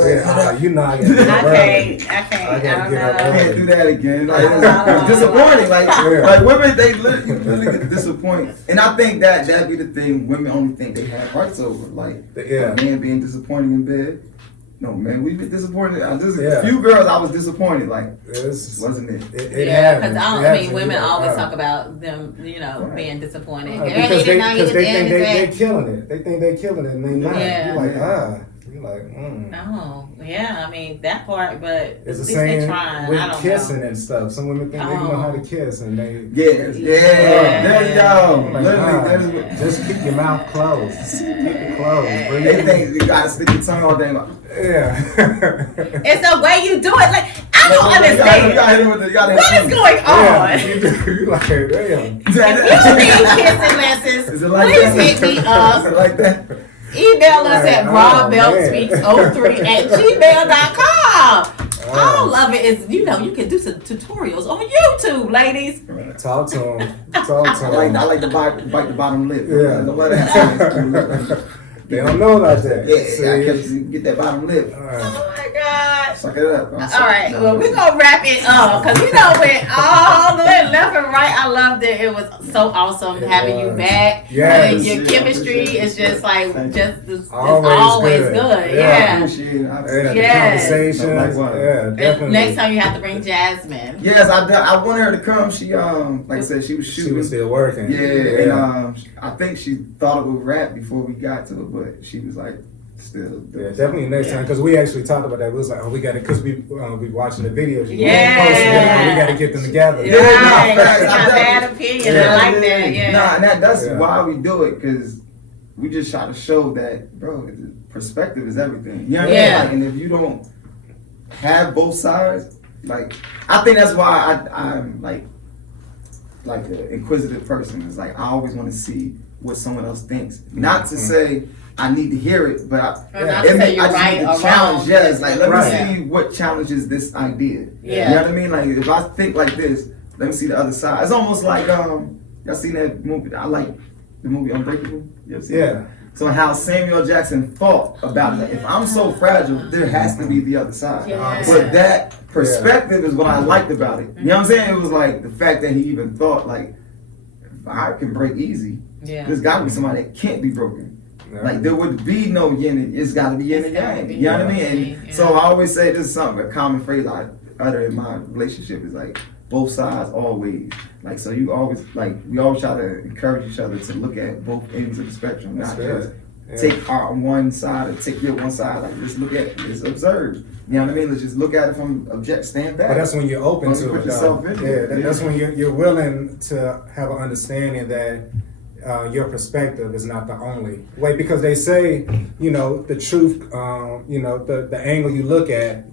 Yeah, you know I gotta get I up early. can't. I gotta don't get up I know. can't do that again. Like, No. it's disappointing. Like, Yeah. like women, they literally get disappointed. And I think that'd be the thing. Women only think they have rights over. Like, Yeah. a man being disappointed in bed. No, man, we've been disappointed. There's Yeah. a few girls I was disappointed. Like, It's, wasn't it? it Yeah, happens. because It I happens. mean, women You're like, always oh. talk about them, Right. being disappointed. Because Girl, he did not they eat think it, they're killing it. They think they're killing it and they not. Yeah. You're like, Yeah. You're like, No, yeah, I mean that part, but at It's the least they same trying. with I don't kissing know. and stuff. Some women think they know how to kiss and they. Yeah. There you go. Like, Literally, nah, that is what. just keep your mouth closed. Keep it closed. Breathe. They think you gotta stick your tongue all day. Yeah. It's the way you do it. Like I don't understand. What is going on? Yeah, you do. You like, damn. If you need kissing lessons, Is it like please that? hit me Is up. it like that? Email us at Oh, broadbeltspeaks03@gmail.com. Oh. All of it is, you can do some tutorials on YouTube, ladies. Talk to him. Talk to I him. like to bite the bottom lip. Yeah. Don't let it happen. They don't know about that. Yeah, I See? catch you get that bottom lip. All right. Oh my God. Suck it up. All right, well, we're going to wrap it up because we done went all the way left and right. I loved it. It was so awesome having you back. Yes. And your Yeah, chemistry appreciate it. is just like, Thank you. it's Always always good. good. Yeah. I Yeah. appreciate it. Yeah, the Yes. conversation. Likewise. Yeah, And definitely. next time you have to bring Jasmine. Yes, I wanted her to come. She like I said, she was shooting. She was still working. Yeah, and I think she thought it would rap before we got to it, but she was like, still. Yeah, definitely next time because we actually talked about that. We was like, oh, we got to because we watching the videos. Yeah. We got to get them together. Yeah, Right. no, That's facts. not I a bad definitely- opinion. I like that. Yeah. Nah, and that's Yeah. why we do it, because we just try to show that, bro, perspective is everything. You know what I mean? Yeah. Like, and if you don't have both sides, like, I think that's why I'm like an inquisitive person. It's like, I always want to see what someone else thinks. Not to say I need to hear it, but Or not to say I you're just right need to or challenge. wrong. Yes, like let Right. me see what challenges this idea. Yeah. You know what I mean? Like if I think like this, let me see the other side. It's almost like y'all seen that movie? I like the movie Unbreakable. You ever seen Yeah. it? So how Samuel Jackson thought about it. Like, if I'm so fragile, there has to be the other side. Yeah. But that perspective is what I liked about it. You know what I'm saying? It was like the fact that he even thought like, if I can break easy, Yeah. there's got to be somebody that can't be broken. Yeah. Like there would be no yin and it's got to be yin and It's gotta yang. be You know what I yin mean? and And yang, yeah. so I always say this is something, a common phrase I utter in my relationship is like both sides always. Like so you always we always try to encourage each other to look at both ends of the spectrum, That's not good. just Yeah. take our one side or take your one side. Like just look at just observe. You know what I mean? Let's just look at it from stand back. But that's when you're open Once to you put it. yourself though. in Yeah, it. that's Yeah. when you're willing to have an understanding that your perspective is not the only way. Because they say, the truth, the angle you look at,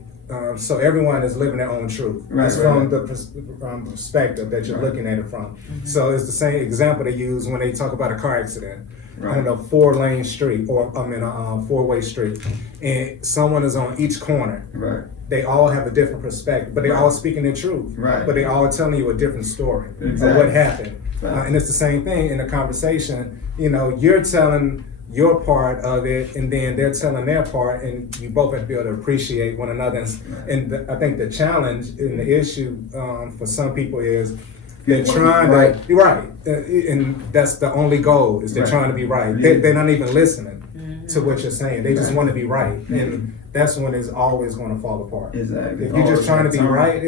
so everyone is living their own truth. Right, it's right, from right. the perspective that you're Right. looking at it from. So it's the same example they use when they talk about a car accident. Right. On a 4-lane street, or I mean a 4-way street, and someone is on each corner. Right. They all have a different perspective, but they all speaking the truth. Right. But they all telling you a different story of Exactly. what happened. Right. And it's the same thing in a conversation. You're telling your part of it, and then they're telling their part, and you both have to be able to appreciate one another. And I think the challenge and the issue for some people is they're trying to be right, and that's the only goal is they're trying to be right. They're not even listening to what you're saying. They just want to be right, and that's when it's always going to fall apart. Exactly. If you're just trying to be right,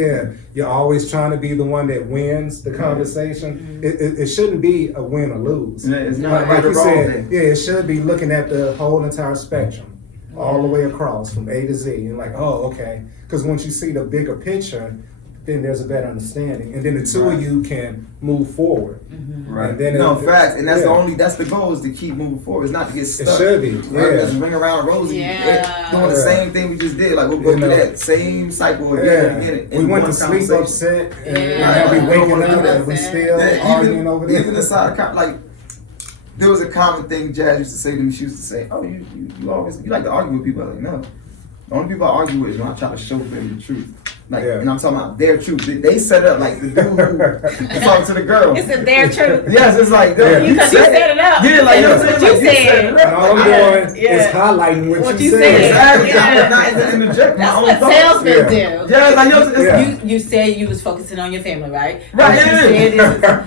you're always trying to be the one that wins the conversation. It shouldn't be a win or lose. Yeah, it's not like right or you wrong said. thing. Yeah, it should be looking at the whole entire spectrum, all the way across from A to Z, and like, oh, okay. Because once you see the bigger picture, then there's a better understanding, and then the two of you can move forward. Right. And then facts, and that's that's the goal is to keep moving forward. It's not to get stuck. It should be. Right? Just ring around rosy, doing the same thing we just did. Like we'll go through that same cycle again and again. We went to sleep upset, and now we waking up and we still arguing over this. Even inside like there was a common thing Jazz used to say to me. She used to say, "Oh, you always like to argue with people." I'm like, no. The only people I argue with is when I try to show them the truth. Like, and I'm talking about their truth. They set up like the dude who talking to the girl. It's their truth. Yes, it's like because you set it up. Yeah, like you know what I'm saying? You said it. And all I'm doing is highlighting what you said. Exactly. I'm not interjecting. That's what salesmen do. Yeah, like you said you was focusing on your family, right? Right.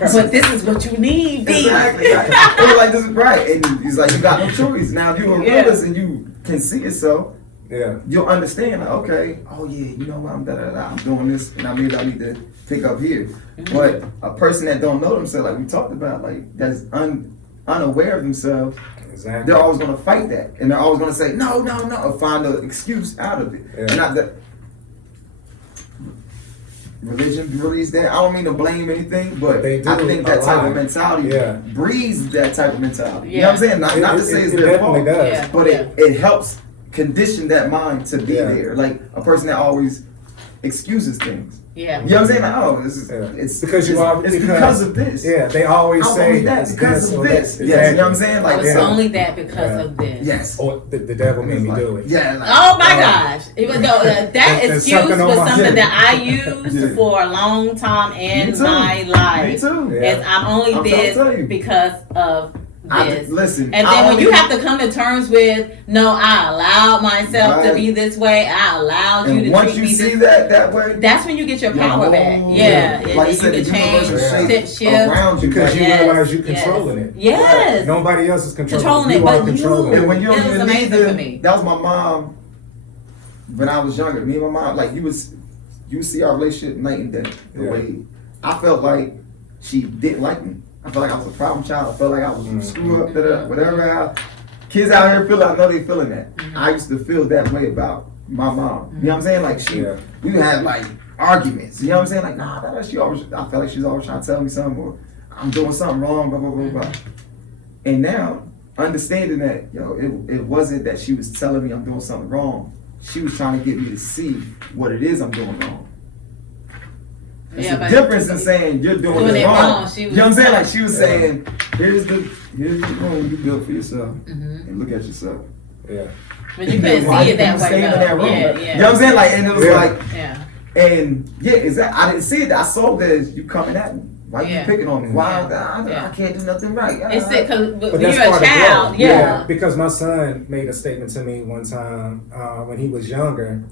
But this is what you need. Exactly. It was like this is right, and he's like, you got no choice. Now if you're a realist and you can see yourself. You'll understand, like, okay, oh yeah, you know what, I'm doing this, and maybe I need to pick up here. But a person that don't know themselves, like we talked about, like that's unaware of themselves, they're always gonna fight that, and they're always gonna say no, or find an excuse out of it. And not that religion really is that. I don't mean to blame anything, but I think that type of mentality breeds that type of mentality. You know what I'm saying? Not to say it's their fault, but it helps condition that mind to be there. Like a person that always excuses things. Yeah. You know what I'm saying? Like, oh, it's because of this. Yeah, they always say that because of this. Yes, you know what I'm saying? Like it's only that because of this. Yes. Or the devil made me do it. Yeah. Like, oh my gosh. Even though that excuse was something that I used for a long time in my life. Me too. Is I'm only this because of this. Listen, and then when you have to come to terms with, no, I allowed myself to be this way. I allowed you to treat me this way. Once you see that way, that's when you get your power back. Yeah, like you can change, shift around you because you realize you're controlling it. Yes, nobody else is controlling it. You are controlling it. And when you're it was amazing for me. That was my mom. When I was younger, me and my mom, like you see our relationship night and day. The way I felt like she didn't like me. I felt like I was a problem child. I felt like I was screwed up, whatever. Kids out here I know they feeling that. I used to feel that way about my mom. You know what I'm saying? Like we had like arguments. You know what I'm saying? Like I felt like she's always trying to tell me something or I'm doing something wrong, blah, blah, blah, blah. And now, understanding that, it wasn't that she was telling me I'm doing something wrong. She was trying to get me to see what it is I'm doing wrong. It's a difference in saying you're doing it wrong. You know what I'm saying? Like she was saying, here's the room you built for yourself, and look at yourself. Yeah. But you couldn't see it that way. In that room. You know what I'm saying? Like, and it was like, and exactly. I didn't see it. I saw that as you coming at me. Why you picking on me? Why I can't do nothing right? It's because when you're a child, because my son made a statement to me one time when he was younger.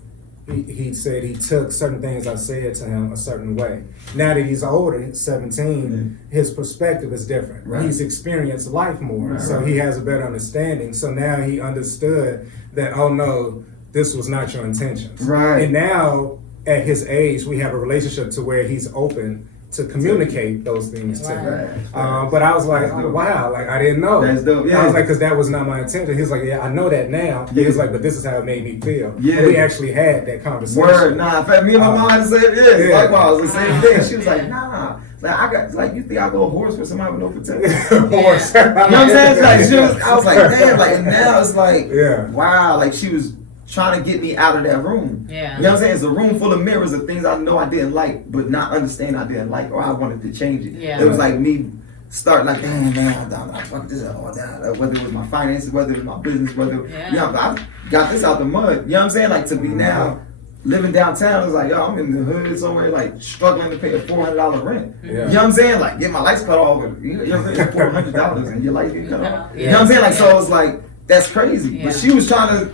He said he took certain things I said to him a certain way. Now that he's older, he's 17, his perspective is different. Right. He's experienced life more, so he has a better understanding. So now he understood that, oh no, this was not your intentions. Right. And now at his age, we have a relationship to where he's open to communicate those things to him. But I was like, oh, wow, like I didn't know. That's dope. I was like, because that was not my intention. He was like, yeah, I know that now. He was like, but this is how it made me feel. Yeah. We actually had that conversation. Word, in fact, me and my mom had the same, likewise, the same thing. She was like, nah. Like you think I go horse for somebody with no protection? Horse. You know what I'm saying? Like I was like, damn, like, and now it's like, wow, like she was trying to get me out of that room. Yeah. You know what I'm saying? It's a room full of mirrors of things I know I didn't like, but not understand I didn't like or I wanted to change it. Yeah. It was like me starting like, damn, man, I fucked this up all down. Whether it was my finances, whether it was my business, I got this out the mud. You know what I'm saying? Like to be now living downtown, it's like, yo, I'm in the hood somewhere, like struggling to pay a $400 rent. Yeah. You know what I'm saying? Like, get my lights cut off. You know what I'm saying? $400 and your lights get cut off. You know what I'm saying? Like, so it's like, that's crazy. Yeah. But she was trying to,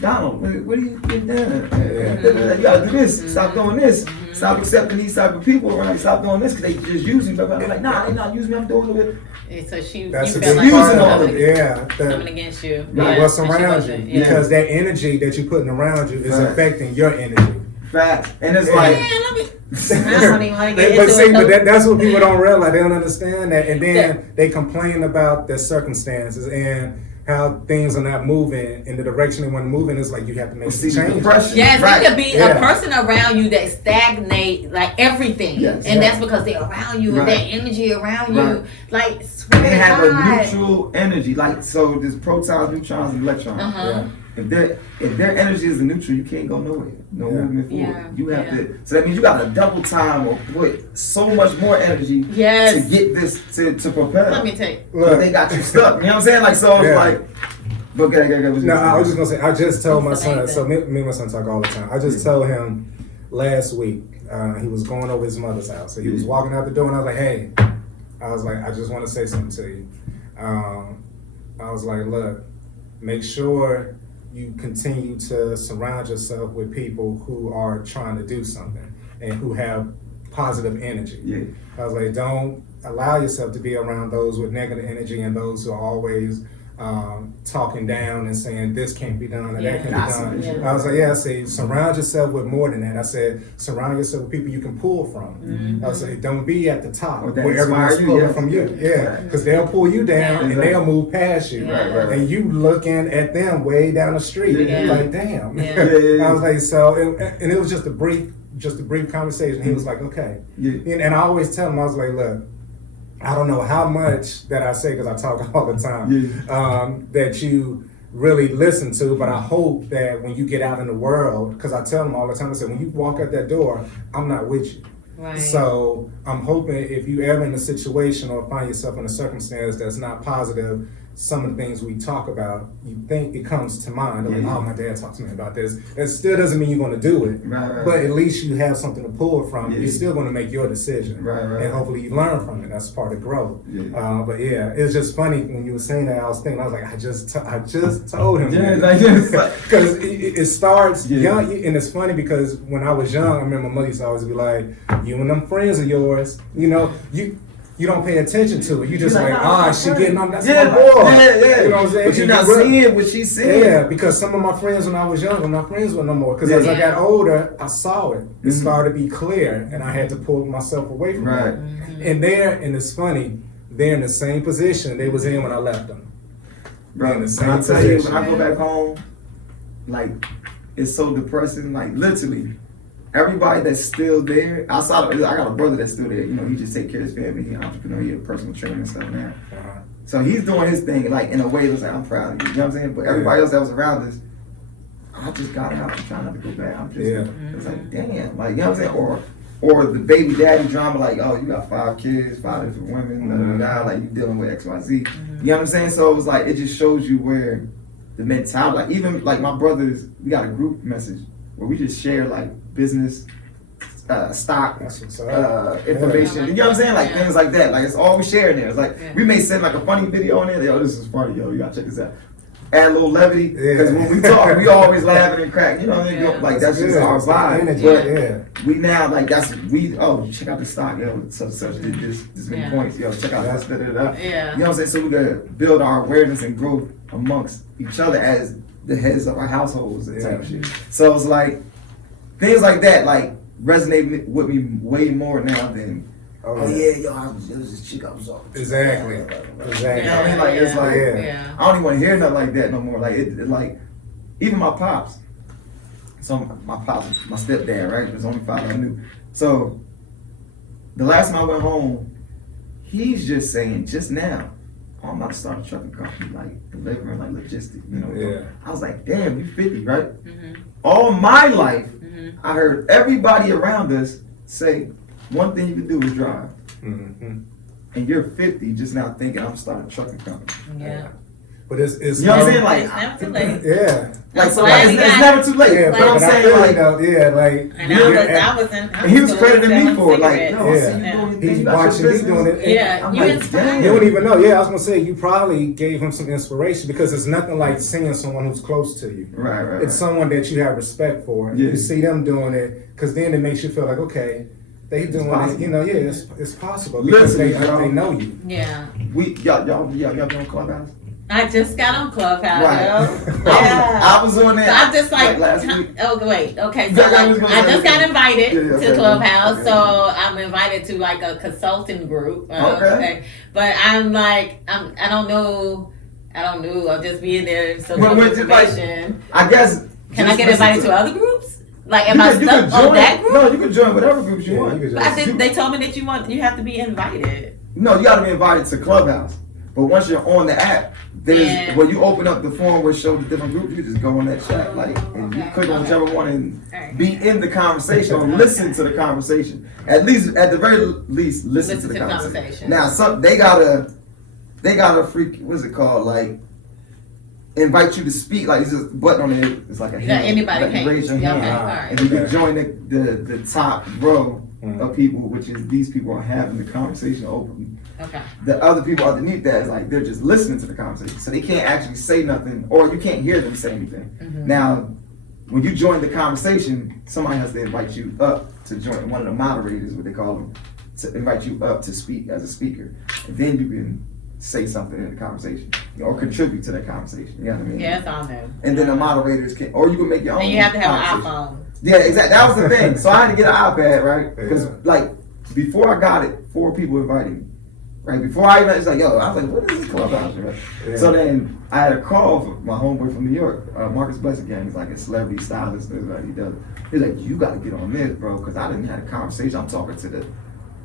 Donald, what are you getting done? You gotta do this. Stop doing this. Stop accepting these type of people around. Stop doing this because they just use you. I'm like, nah, they not using me. I'm doing it. And so you That's a feel big like part it's of it. coming against you. Right, what's around you. Yeah. Because that energy that you're putting around you is affecting your energy. Fact. And it's like, Man, let me. I don't even want to get But into see, it. but that's what people don't realize. They don't understand that. And then they complain about their circumstances and how things are not moving in the direction they want to move in. It's like you have to make some changes. Yes, right. it could be a person around you that stagnate like everything, and that's because they're around you and that energy around you, like swear They to have God. a neutral energy, like so. There's protons, neutrons, and electrons. Yeah. If their energy is a neutral, you can't go nowhere. No movement forward. Yeah. You have to. So that means you got to double time or put so much more energy to get this to propel. Let me tell you. But they got you stuck. You know what I'm saying? Like so, it's like. But go. No, I was just gonna say. I just told my That's son. amazing. So me and my son talk all the time. I just told him last week. He was going over his mother's house. So he was walking out the door, and I was like, "Hey," I just want to say something to you. I was like, "Look, make sure you continue to surround yourself with people who are trying to do something and who have positive energy." Yeah. I was like, don't allow yourself to be around those with negative energy and those who are always talking down and saying this can't be done or that can't be done. Yeah. I was like, I say surround yourself with more than that. I said surround yourself with people you can pull from. I say don't be at the top where everyone's pulling from you. Because they'll pull you down and they'll move past you. And you looking at them way down the street and you're like, damn. I was like, so, and it was just a brief conversation. He was like, okay. And I always tell him, I was like, look, I don't know how much that I say because I talk all the time that you really listen to, but I hope that when you get out in the world, because I tell them all the time, I say when you walk out that door, I'm not with you. Right. So I'm hoping if you ever in a situation or find yourself in a circumstance that's not positive, some of the things we talk about, you think it comes to mind. Like, oh, my dad talked to me about this. It still doesn't mean you're going to do it, but at least you have something to pull from. You're still going to make your decision, and hopefully you learn from it. That's part of growth. But it's just funny when you were saying that. I was thinking, I was like, I just told him, because it starts young, and it's funny because when I was young, I remember my mother used to always be like, "You and them friends of yours, you don't pay attention to it. You just like, she getting on. That's my boy. You know what I'm saying? But you're not seeing what she's saying. Yeah, because some of my friends when I was young, I'm not friends with no more. Because as I got older, I saw it. It started to be clear, and I had to pull myself away from it. And it's funny, they're in the same position they was in when I left them. Bro, in the when same I tell you, position. when I go back home, like, it's so depressing. Like, literally, everybody that's still there, outside of, I got a brother that's still there. You know, he just take care of his family. He's an entrepreneur. He's a personal trainer and stuff now. So he's doing his thing, like, in a way that's like, I'm proud of you. You know what I'm saying? But everybody else that was around us, I just got out. I'm trying not to go back. I'm just, it's like, damn. Like, you know what I'm saying? Or the baby daddy drama, like, oh, you got 5 kids, 5 different women, like, you dealing with XYZ. You know what I'm saying? So it was like, it just shows you where the mentality, like, even, like, my brothers, we got a group message where we just share, like, business, stock, information. You know what I'm saying? Like, things like that. Like, it's all we share in there. It's like, we may send, like, a funny video on there. Yo, this is funny. Yo, you gotta check this out. Add a little levity, because when we talk, we always laughing and cracking. You know what I mean? Like, that's just our vibe. But we now, like, check out the stock, yo, such and such did this many points, yo, check out that, You know what I'm saying? So we gotta build our awareness and growth amongst each other as the heads of our households and type of shit. So it's like, things like that, like, resonate with me way more now than, there was this chick I was on. Exactly. You know what I mean? Like, it's like, I don't even want to hear nothing like that no more. Like, it like, even my pops. So my pops, my stepdad, right? It was the only father I knew. So the last time I went home, he's just saying, just now, oh, I'm about to start a trucking company, like delivering, like logistics, you know. I was like, damn, you 50, right? All my life, I heard everybody around us say, one thing you can do is drive. And you're 50 just now thinking I'm starting a trucking company. But it's you know what I'm saying? Like, it's never too late. Yeah. Like, so like, it's never too late. Yeah, but I'm I saying, feel like, And I was in. and he was crediting me for it. Like, cigarettes. no, I see you doing He's you got your watching me business. doing it. Yeah, I'm you like, inspired. damn. You don't even know. Yeah, I was gonna say you probably gave him some inspiration because it's nothing like seeing someone who's close to you. Right. It's someone that you have respect for. Yeah. You see them doing it because then it makes you feel like, okay, they doing it. possible. You know, yeah, it's possible because Listen, y'all. they know you. Yeah. Y'all doing Clubhouse? I just got on Clubhouse, Right. yo. I was on that. I'm just like last week. oh wait, okay. So Yeah, I was like, gonna I just say- got invited Yeah, okay. to Clubhouse, Okay. so I'm invited to like a consulting group. Okay. But I'm like I don't know. I'm just being there so But much wait, like, information. I guess. Can I just get listen invited to other groups? Like am You I can stuck join on that group? No, you can join whatever groups you Yeah, want. you could But just- they told me that you have to be invited. No, you got to be invited to Clubhouse. But once you're on the app, Yeah. when you open up the form where it shows the different groups, you just go on that chat, like, and you Okay, click on okay. whichever one and Alright. be in the conversation or listen to the conversation. At the very least, listen to the conversation. Now, they got a freak. What's it called? Like, invite you to speak. Like, it's just a button on it. It's like a hand. Anybody like, you can. raise your Yeah, hand, okay, alright. and you can join the top row Mhm. of people, which is these people are having the conversation openly. Okay. The other people underneath that is like they're just listening to the conversation, so they can't actually say nothing, or you can't hear them say anything. Mhm. Now, when you join the conversation, somebody has to invite you up to join. One of the moderators, what they call them, to invite you up to speak as a speaker, and then you can say something in the conversation or contribute to that conversation. You know what I mean? Yeah, that's all new. And then the moderators can, or you can make your own. And you have to have an conversation. iPhone. Yeah, exactly. That was the thing. So I had to get an iPad, right? Because Yeah. like before I got it, 4 people invited me. Right before I even, it's like, yo, I was like, what is this Clubhouse? Right? Yeah. So then I had a call from my homeboy from New York, Marcus Bless again. He's like a celebrity stylist. He does. He's like, you got to get on this, bro, because I didn't have a conversation. I'm talking to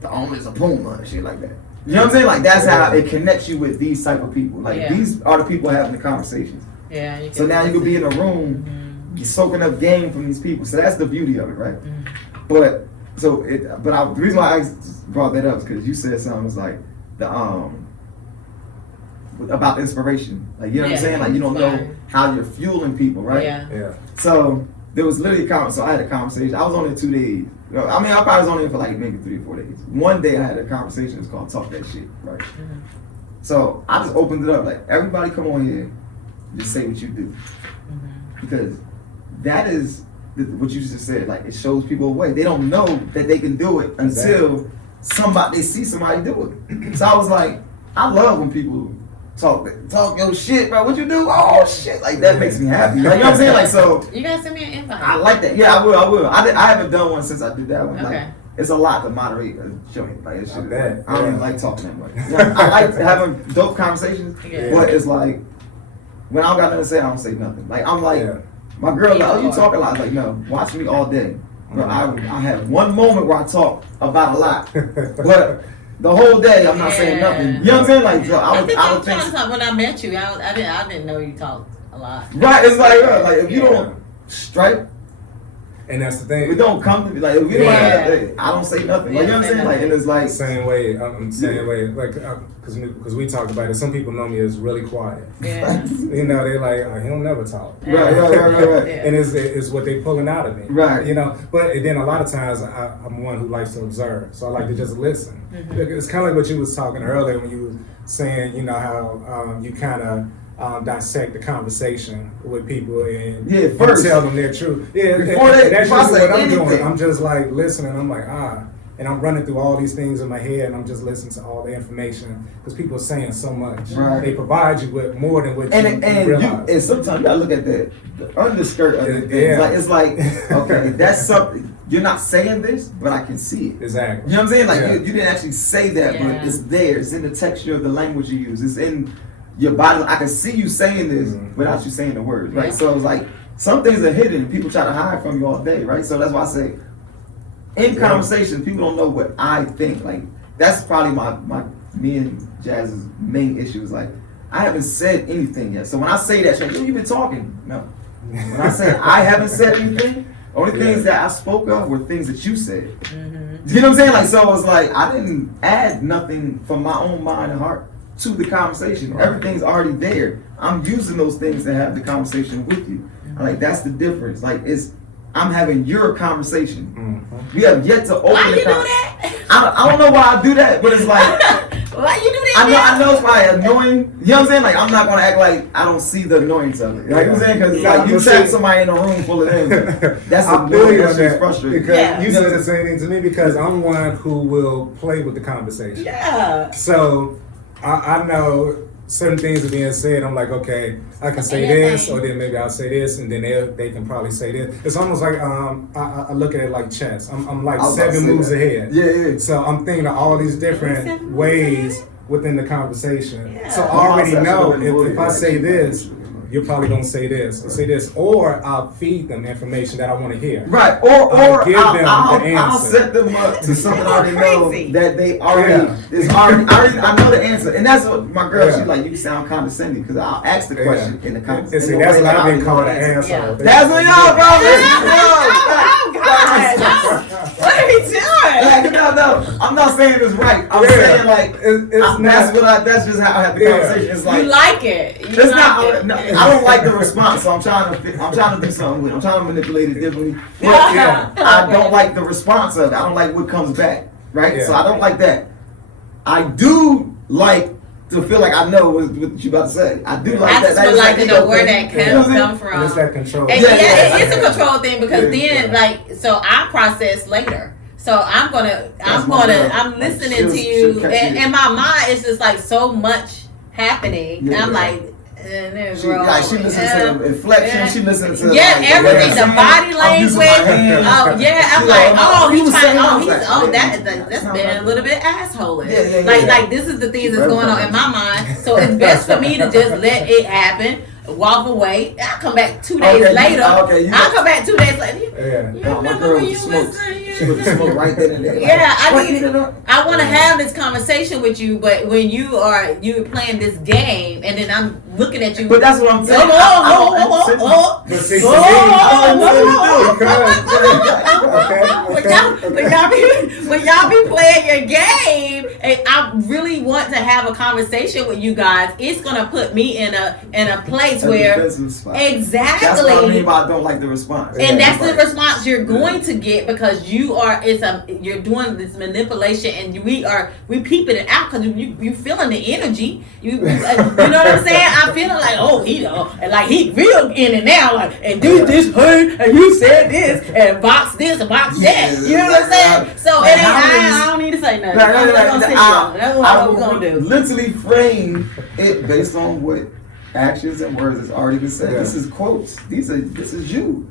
the owners of Puma and shit like that. You know what I'm saying? Like that's how it connects you with these type of people. Like Yeah. these are the people having the conversations. Yeah. You So now you could be in a room, Mhm. soaking up game from these people. So that's the beauty of it, right? Mhm. But the reason why I brought that up is because you said something was like the about inspiration. Like you know what I'm Yeah, saying? Like you don't know inspiring. how you're fueling people, right? Yeah. Yeah. So there was literally so I had a conversation. I was on there 2 days. I mean, I probably was on there for like maybe 3 or 4 days. One day I had a conversation. It's called Talk That Shit, right? Mhm. So I just opened it up like everybody come on here, just say what you do, Mhm. because that is what you just said. Like it shows people a way. They don't know that they can do it until they see somebody do it. So I was like, I love when people talk your shit, bro. What you do? Oh shit, like that makes me happy. Like, you know what I'm saying? Like so. You gotta send me an invite. I like that. Yeah, I will. I haven't done one since I did that one. Like, Okay. it's a lot to moderate a joint. Like, it's I shit. bet. I don't even Yeah. like talking that much. You know, I like having dope conversations, Yeah. but it's like when I don't got nothing to say, I don't say nothing. Like I'm like Yeah. my girl, like, oh, you talk a lot. I was like, no, watch me all day. But I have one moment where I talk about a lot, but the whole day I'm not saying nothing. You know what I'm saying? Like so I would think. When I met you, I didn't know you talked a lot. Right, it's like if you Yeah. don't strike. And that's the We thing. don't come to me like if we don't Yeah. have, I don't say nothing. Like you know what I'm saying? Like and it's like Same way. Same way. Like because we talk about it. Some people know me as really quiet. Yeah. You know, they're like, oh, he don't never talk. Right. Yeah. And it's what they pulling out of me. Right. You know, but then a lot of times I'm one who likes to observe, so I like to just listen. Mhm. It's kind of like what you was talking earlier when you was saying, you know, how you kind of dissect the conversation with people and Yeah, first. tell them their truth. Yeah, Before and they- that's before I just say what I'm doing. anything. I'm just like listening. I'm like and I'm running through all these things in my head, and I'm just listening to all the information because people are saying so much. Right. They provide you with more than what and you realize. and sometimes you gotta look at the underskirt of the thing. Yeah. Like it's like okay, that's something you're not saying this, but I can see it. Exactly. You know what I'm saying? Like Yeah. you didn't actually say that, Yeah. but it's there. It's in the texture of the language you use. It's in your body. I can see you saying this Mhm. without you saying the words, right? Yeah. So it's like some things are hidden. People try to hide from you all day, right? So that's why I say in Yeah. conversation, people don't know what I think. Like that's probably me and Jazz's main issue is like I haven't said anything yet. So when I say that, she's like, you've been talking. No. When I say I haven't said anything, only things that I spoke of were things that you said. Mhm. You know what I'm saying? Like so, it's like I didn't add nothing from my own mind and heart to the conversation. Everything's already there. I'm using those things to have the conversation with you. Like that's the difference. Like I'm having your conversation. We have yet to open Why you the do that? I don't know why I do that, but it's like why you do that? I know it's probably annoying. You know what I'm saying? Like I'm not gonna act like I don't see the annoyance of it. Like you know what I'm saying? Because like you trap somebody in a room full of them. That's annoying. That's just frustrating. Because you said the same thing to me because I'm one who will play with the conversation. Yeah. So I know certain things are being said. I'm like, okay, I can say this, or then maybe I'll say this, and then they can probably say this. It's almost like I look at it like chess. I'm like 7 moves ahead. Yeah. So I'm thinking of all these different ways within the conversation. Yeah. So I already know if I say this, you're probably gonna say this, or I'll feed them information that I want to hear. Right, or give them the answer. I'll set them up to something I already Crazy. know that they already I know the answer, and that's what my girl. She's like, you sound condescending because I'll ask the question in the conversation. And see, that's what I've been called an asshole. Yeah. That's what y'all, bro. Oh God! What are we doing? Like, no, I'm not saying it's right. I'm saying like that's just how I have the conversation. It's like You like it. it's not. No, I don't like the response, so I'm trying to do something with it. I'm trying to manipulate it differently. But I don't like the response of it. I don't like what comes back. Right? Yeah. So I don't like that. I do like to feel like I know what you about to say. I do like I just that. would like to know where that come from. And it's that control. And it is a control thing because then so I process later. So I'm listening to you, and my mind is just like so much happening. Yeah, I'm like. She listens to inflection. She listens to everything, the body language. I'm like, that's been a little bit assholeish. Like this is the things that's going on in my mind. So it's best for me to just let it happen. Walk away. I come back 2 days later. I come back 2 days later. You remember when you was saying? Smoke right then and there. Yeah, I want to have this conversation with you, but when you're playing this game, and then I'm looking at you. But that's what I'm saying. When y'all be playing your game, and I really want to have a conversation with you guys, it's gonna put me in a place where exactly. That's what I mean by I don't like the response. And that's the response you're going to get because you're doing this manipulation, and we peeping it out because you feeling the energy. You know what I'm saying? I'm feeling like, oh, he real in it now, like, and do this hurt, and you said this, and box this, and box that. You know what I'm saying? So I don't need to say nothing. That's what I'm gonna do. Literally frame it based on what actions and words has already been said. This is quotes. This is you.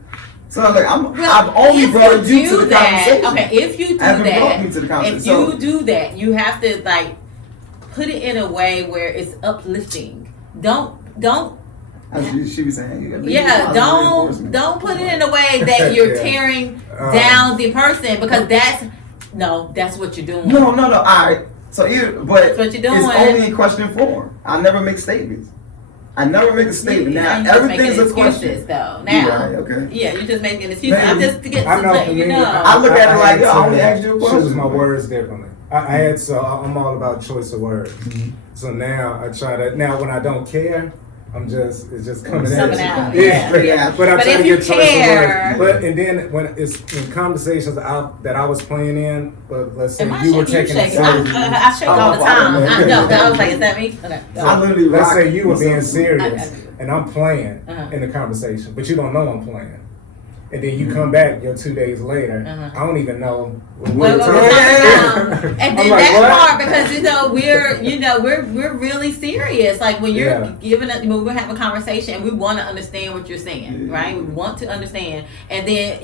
So like I've only brought you to the conversation. Okay, if you do that, you have to like put it in a way where it's uplifting. Don't. As she was saying, don't put it in a way that you're tearing down the person because that's what you're doing. No. All right. So but that's what you're doing. It's only in question form. I never make statements. I never make a statement. Now everything's a question. Though now, right, okay. Yeah, you're just making excuses. I'm just to get to let you know. I look at it like I only asked you a question. Choose my words differently. I'm all about choice of words. Mm-hmm. So now I try to. Now when I don't care, it's just coming out. Yeah. But I try to get choice of words. But and then when it's in conversations that I was playing in, but let's say you were taking it serious. I shake all the time. I was like, is that me? Okay. Let's say you were being serious and I'm playing in the conversation, but you don't know I'm playing. And then you come back 2 days later. I don't even know what we're talking about. And then that's hard because we're really serious. Like when you're when we're having a conversation and we want to understand what you're saying, right? We want to understand, and then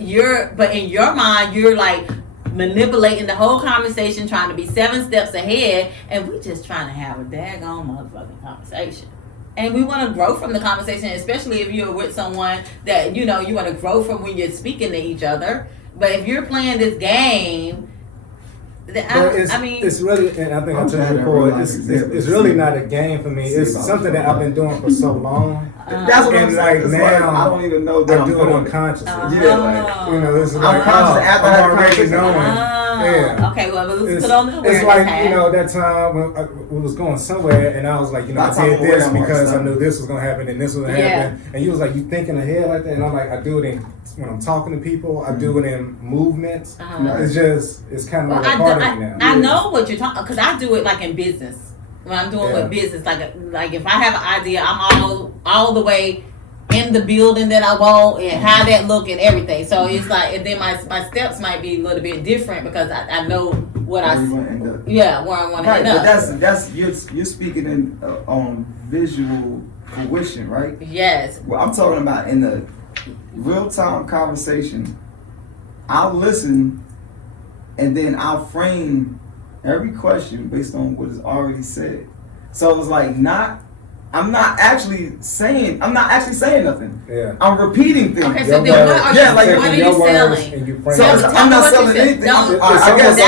but in your mind you're like manipulating the whole conversation, trying to be 7 steps ahead, and we're just trying to have a daggone motherfucking conversation. And we want to grow from the conversation, especially if you're with someone that, you want to grow from when you're speaking to each other. But if you're playing this game, it's really, and I think I told you before, it's really not a game for me. It's something that I've been doing for so long. That's what I'm saying. Like now, I don't even know that I do it unconsciously. This is like, I'm I'm already knowing. Yeah. Okay, well, let's put on the awareness It's like, hat. you know, that time when we was going somewhere and I was like, you know, That's I did how I'm aware this I'm because I on knew this was going to happen and this was going to happen. And you was like, you thinking ahead like that? And I'm like, I do it when I'm talking to people. I do it in movements. It's kind of like a part of me now. I know what you're talking, because I do it like in business. When I'm doing with business, like if I have an idea, I'm all the way in the building that I want and how that look and everything. So it's like, and then my steps might be a little bit different because I know what where I where I want to end up. But that's you're speaking in on visual fruition, right? Yes. Well, I'm talking about in the real time conversation. I'll listen, and then I'll frame every question based on what is already said. So it's like I'm not actually saying nothing. Yeah. I'm repeating things. Okay, so then what are you selling? So I'm not selling anything. No, I guess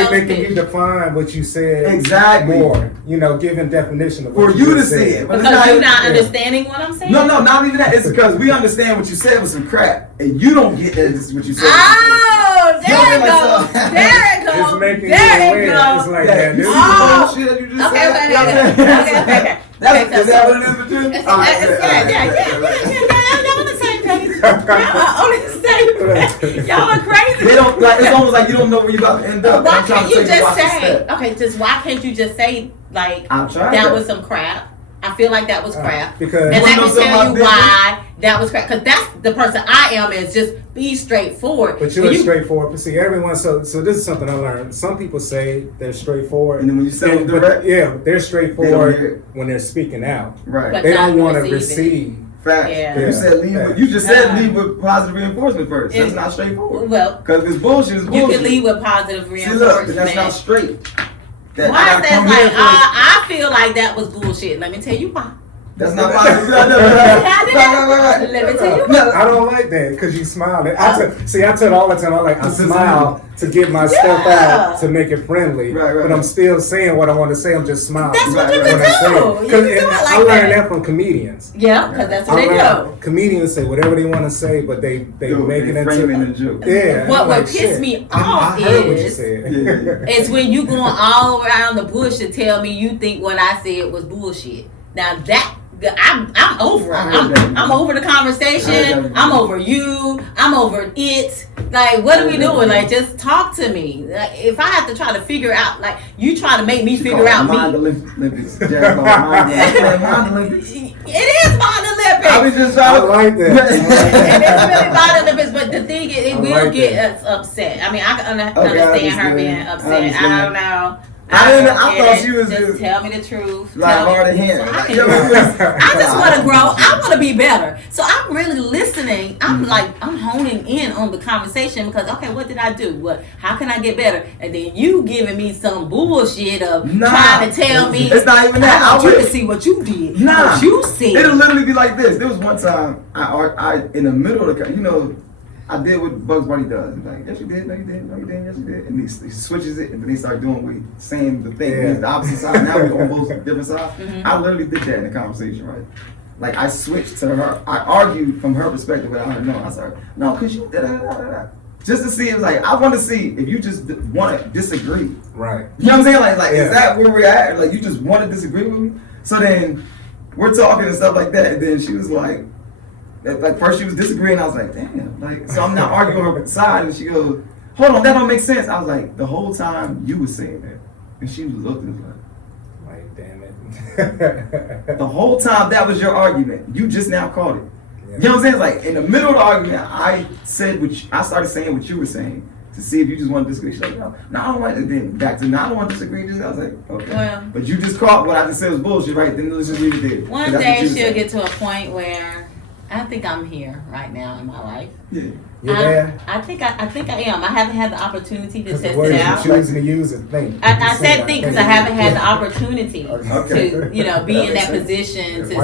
like making you define what you said exactly more. You know, giving definition of what for you to say see it. Because you're not understanding what I'm saying? No, not even that. It's because we understand what you said was some crap, and you don't get that this is what you said. Oh, there it goes. There it goes. It's making there you aware. It's like that. This is bullshit you just said. Okay. Is that what it is with you? Yeah, y'all on the same page. Y'all on the same page. Y'all are crazy. They don't like. It's almost like you don't know where you're about to end up. Why can't you just say? Okay, why can't you just say like that was some crap? I feel like that was crap. Because and let me tell you why that was crap. Because that's the person I am. Is just be straightforward. But you're straightforward. But see, everyone. So this is something I learned. Some people say they're straightforward, and then when you say them direct, they're straightforward when they're speaking out. Right. But they don't want to receive. Facts. Yeah. You said lead. You just said lead with positive reinforcement first. That's not straightforward. Well, because this bullshit is bullshit. You can lead with positive reinforcement. See, look, that's not straight. Why is that like? I feel like that was bullshit. Let me tell you why. That's not positive. Let me tell you why. I don't like that because you smiled. I tell all the time. I smile to get my stuff out to make it friendly. But I'm still saying what I want to say. I'm just smiling. That's what you can do. You can do it like I learned that from comedians. Yeah, because that's what they do. Comedians say whatever they want to say, but they make it into a joke. Yeah. What pisses me off is when you going all around the bush to tell me you think what I said was bullshit. Now I'm over it. I'm over the conversation. I'm over you. I'm over it. Like, what are we doing? Like, just talk to me. Like, if I have to try to figure out, like, you try to make me figure out me. Mind Olympics. Mind Olympics. It is Mind Olympics. I was just I like that. And it's really Mind Olympics, but the thing is, it will get us upset. I mean, I can understand her being upset. I don't know. I thought she was just tell me the truth. Like hard of hearing. I just want to grow. I want to be better. So I'm really listening. I'm honing in on the conversation because what did I do? How can I get better? And then you giving me some bullshit of trying to tell me. It's not even that. I want you to see what you did. What you see. It'll literally be like this. There was one time I in the middle of the I did what Bugs Bunny does. He's like, yes, you did. No, you did. No, you did. Yes, you did. And he switches it, and then he starts saying the thing. He's the opposite side. Now we're on both different sides. I literally did that in the conversation, right? Like, I switched to her. I argued from her perspective without her knowing. I was like, no, because you da-da-da-da-da. Just to see, it was like, I want to see if you just want to disagree. Right. You know what I'm saying? Like is that where we're at? Like, you just want to disagree with me? So then, we're talking and stuff like that, and then she was like first she was disagreeing, I was like, damn, so I'm not arguing her side, and she goes, hold on, that don't make sense. I was like, the whole time you were saying that, and she was looking like, damn it. The whole time that was your argument, you just now caught it. You know what I'm saying? Like, in the middle of the argument, I started saying what you were saying to see if you just want to disagree. She's like, no, I don't want to. Then back to, I don't want to disagree. I was like, okay. Well, but you just caught what I just said was bullshit, right? Then let's just leave it there. One day she'll get to a point where I think I'm here right now in my life. Yeah. I think I am. I haven't had the opportunity to test it out. You're choosing to use it. Think. I said think because I haven't had the opportunity to be in that position to see.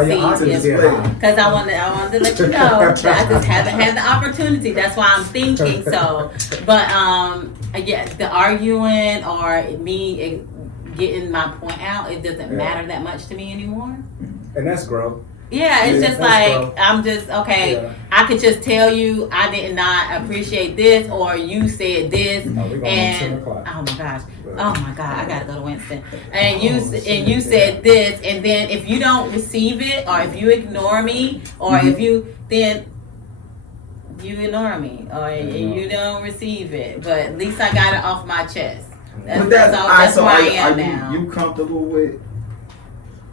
Because I wanted to let you know that I just haven't had the opportunity. That's why I'm thinking so. But the arguing or me getting my point out, it doesn't matter that much to me anymore. And that's growth. Yeah, it's Yeah, just that's like dope. I'm just okay. Yeah. I could just tell you I did not appreciate this, or you said this, Oh, we going on 10 and o'clock. oh my gosh, oh my god, I gotta go to Winston. And Oh, you shit, and you said this, and then if you don't receive it, or if you ignore me, or if you then you ignore me, or you don't receive it. But at least I got it off my chest. But that's all, all right. that's So where I are am now. you comfortable with,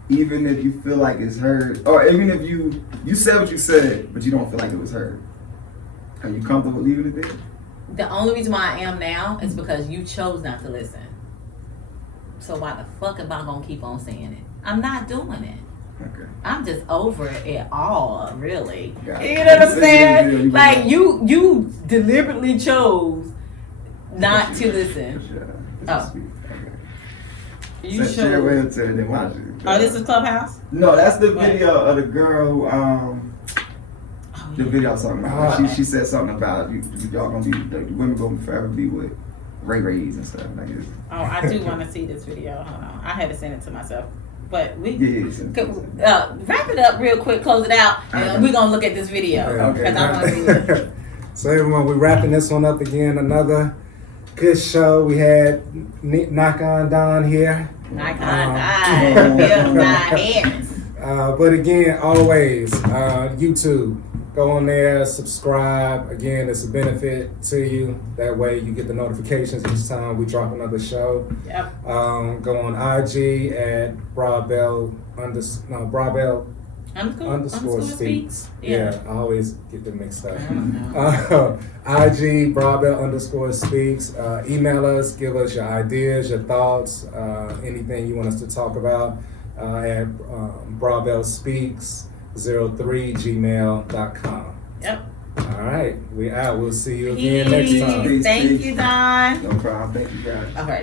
even if you feel like it's heard, or even if you said what you said, but you don't feel like it was heard? Are you comfortable leaving it there? The only reason why I am now is because you chose not to listen. So why the fuck am I gonna keep on saying it? I'm not doing it. Okay. I'm just over it all, really. Got You it. know what I'm You saying? said Like you deliberately chose not to listen. Oh. You Share with chose. him to then watch it. Oh, this is Clubhouse. No, that's the What? video of the girl who Oh, the yeah. video I was talking about. She said something about y'all gonna be, the women gonna forever be with Ray-Rays and stuff like this. Oh, I do want to see this video. Hold on, I had to send it to myself. But we Yeah. wrap it up real quick, close it out, and Okay. we're gonna look at this video Okay. because I want to see it. So everyone, we're wrapping this one up again. Another good show. We had Nikon Don here. Nikon Don, Bill Don Harris. But again, always, YouTube. Go on there, subscribe. Again, it's a benefit to you. That way you get the notifications each time we drop another show. Yep. Go on IG at Brabell underscore speaks. Yeah, I always get them mixed up. IG Brabell underscore speaks. Email us, give us your ideas, your thoughts, anything you want us to talk about at Brabell speaks 03gmail.com. Yep. All right, we out. We'll see you again next time. Peace. Thank you, Don. No problem. Thank you guys. All right.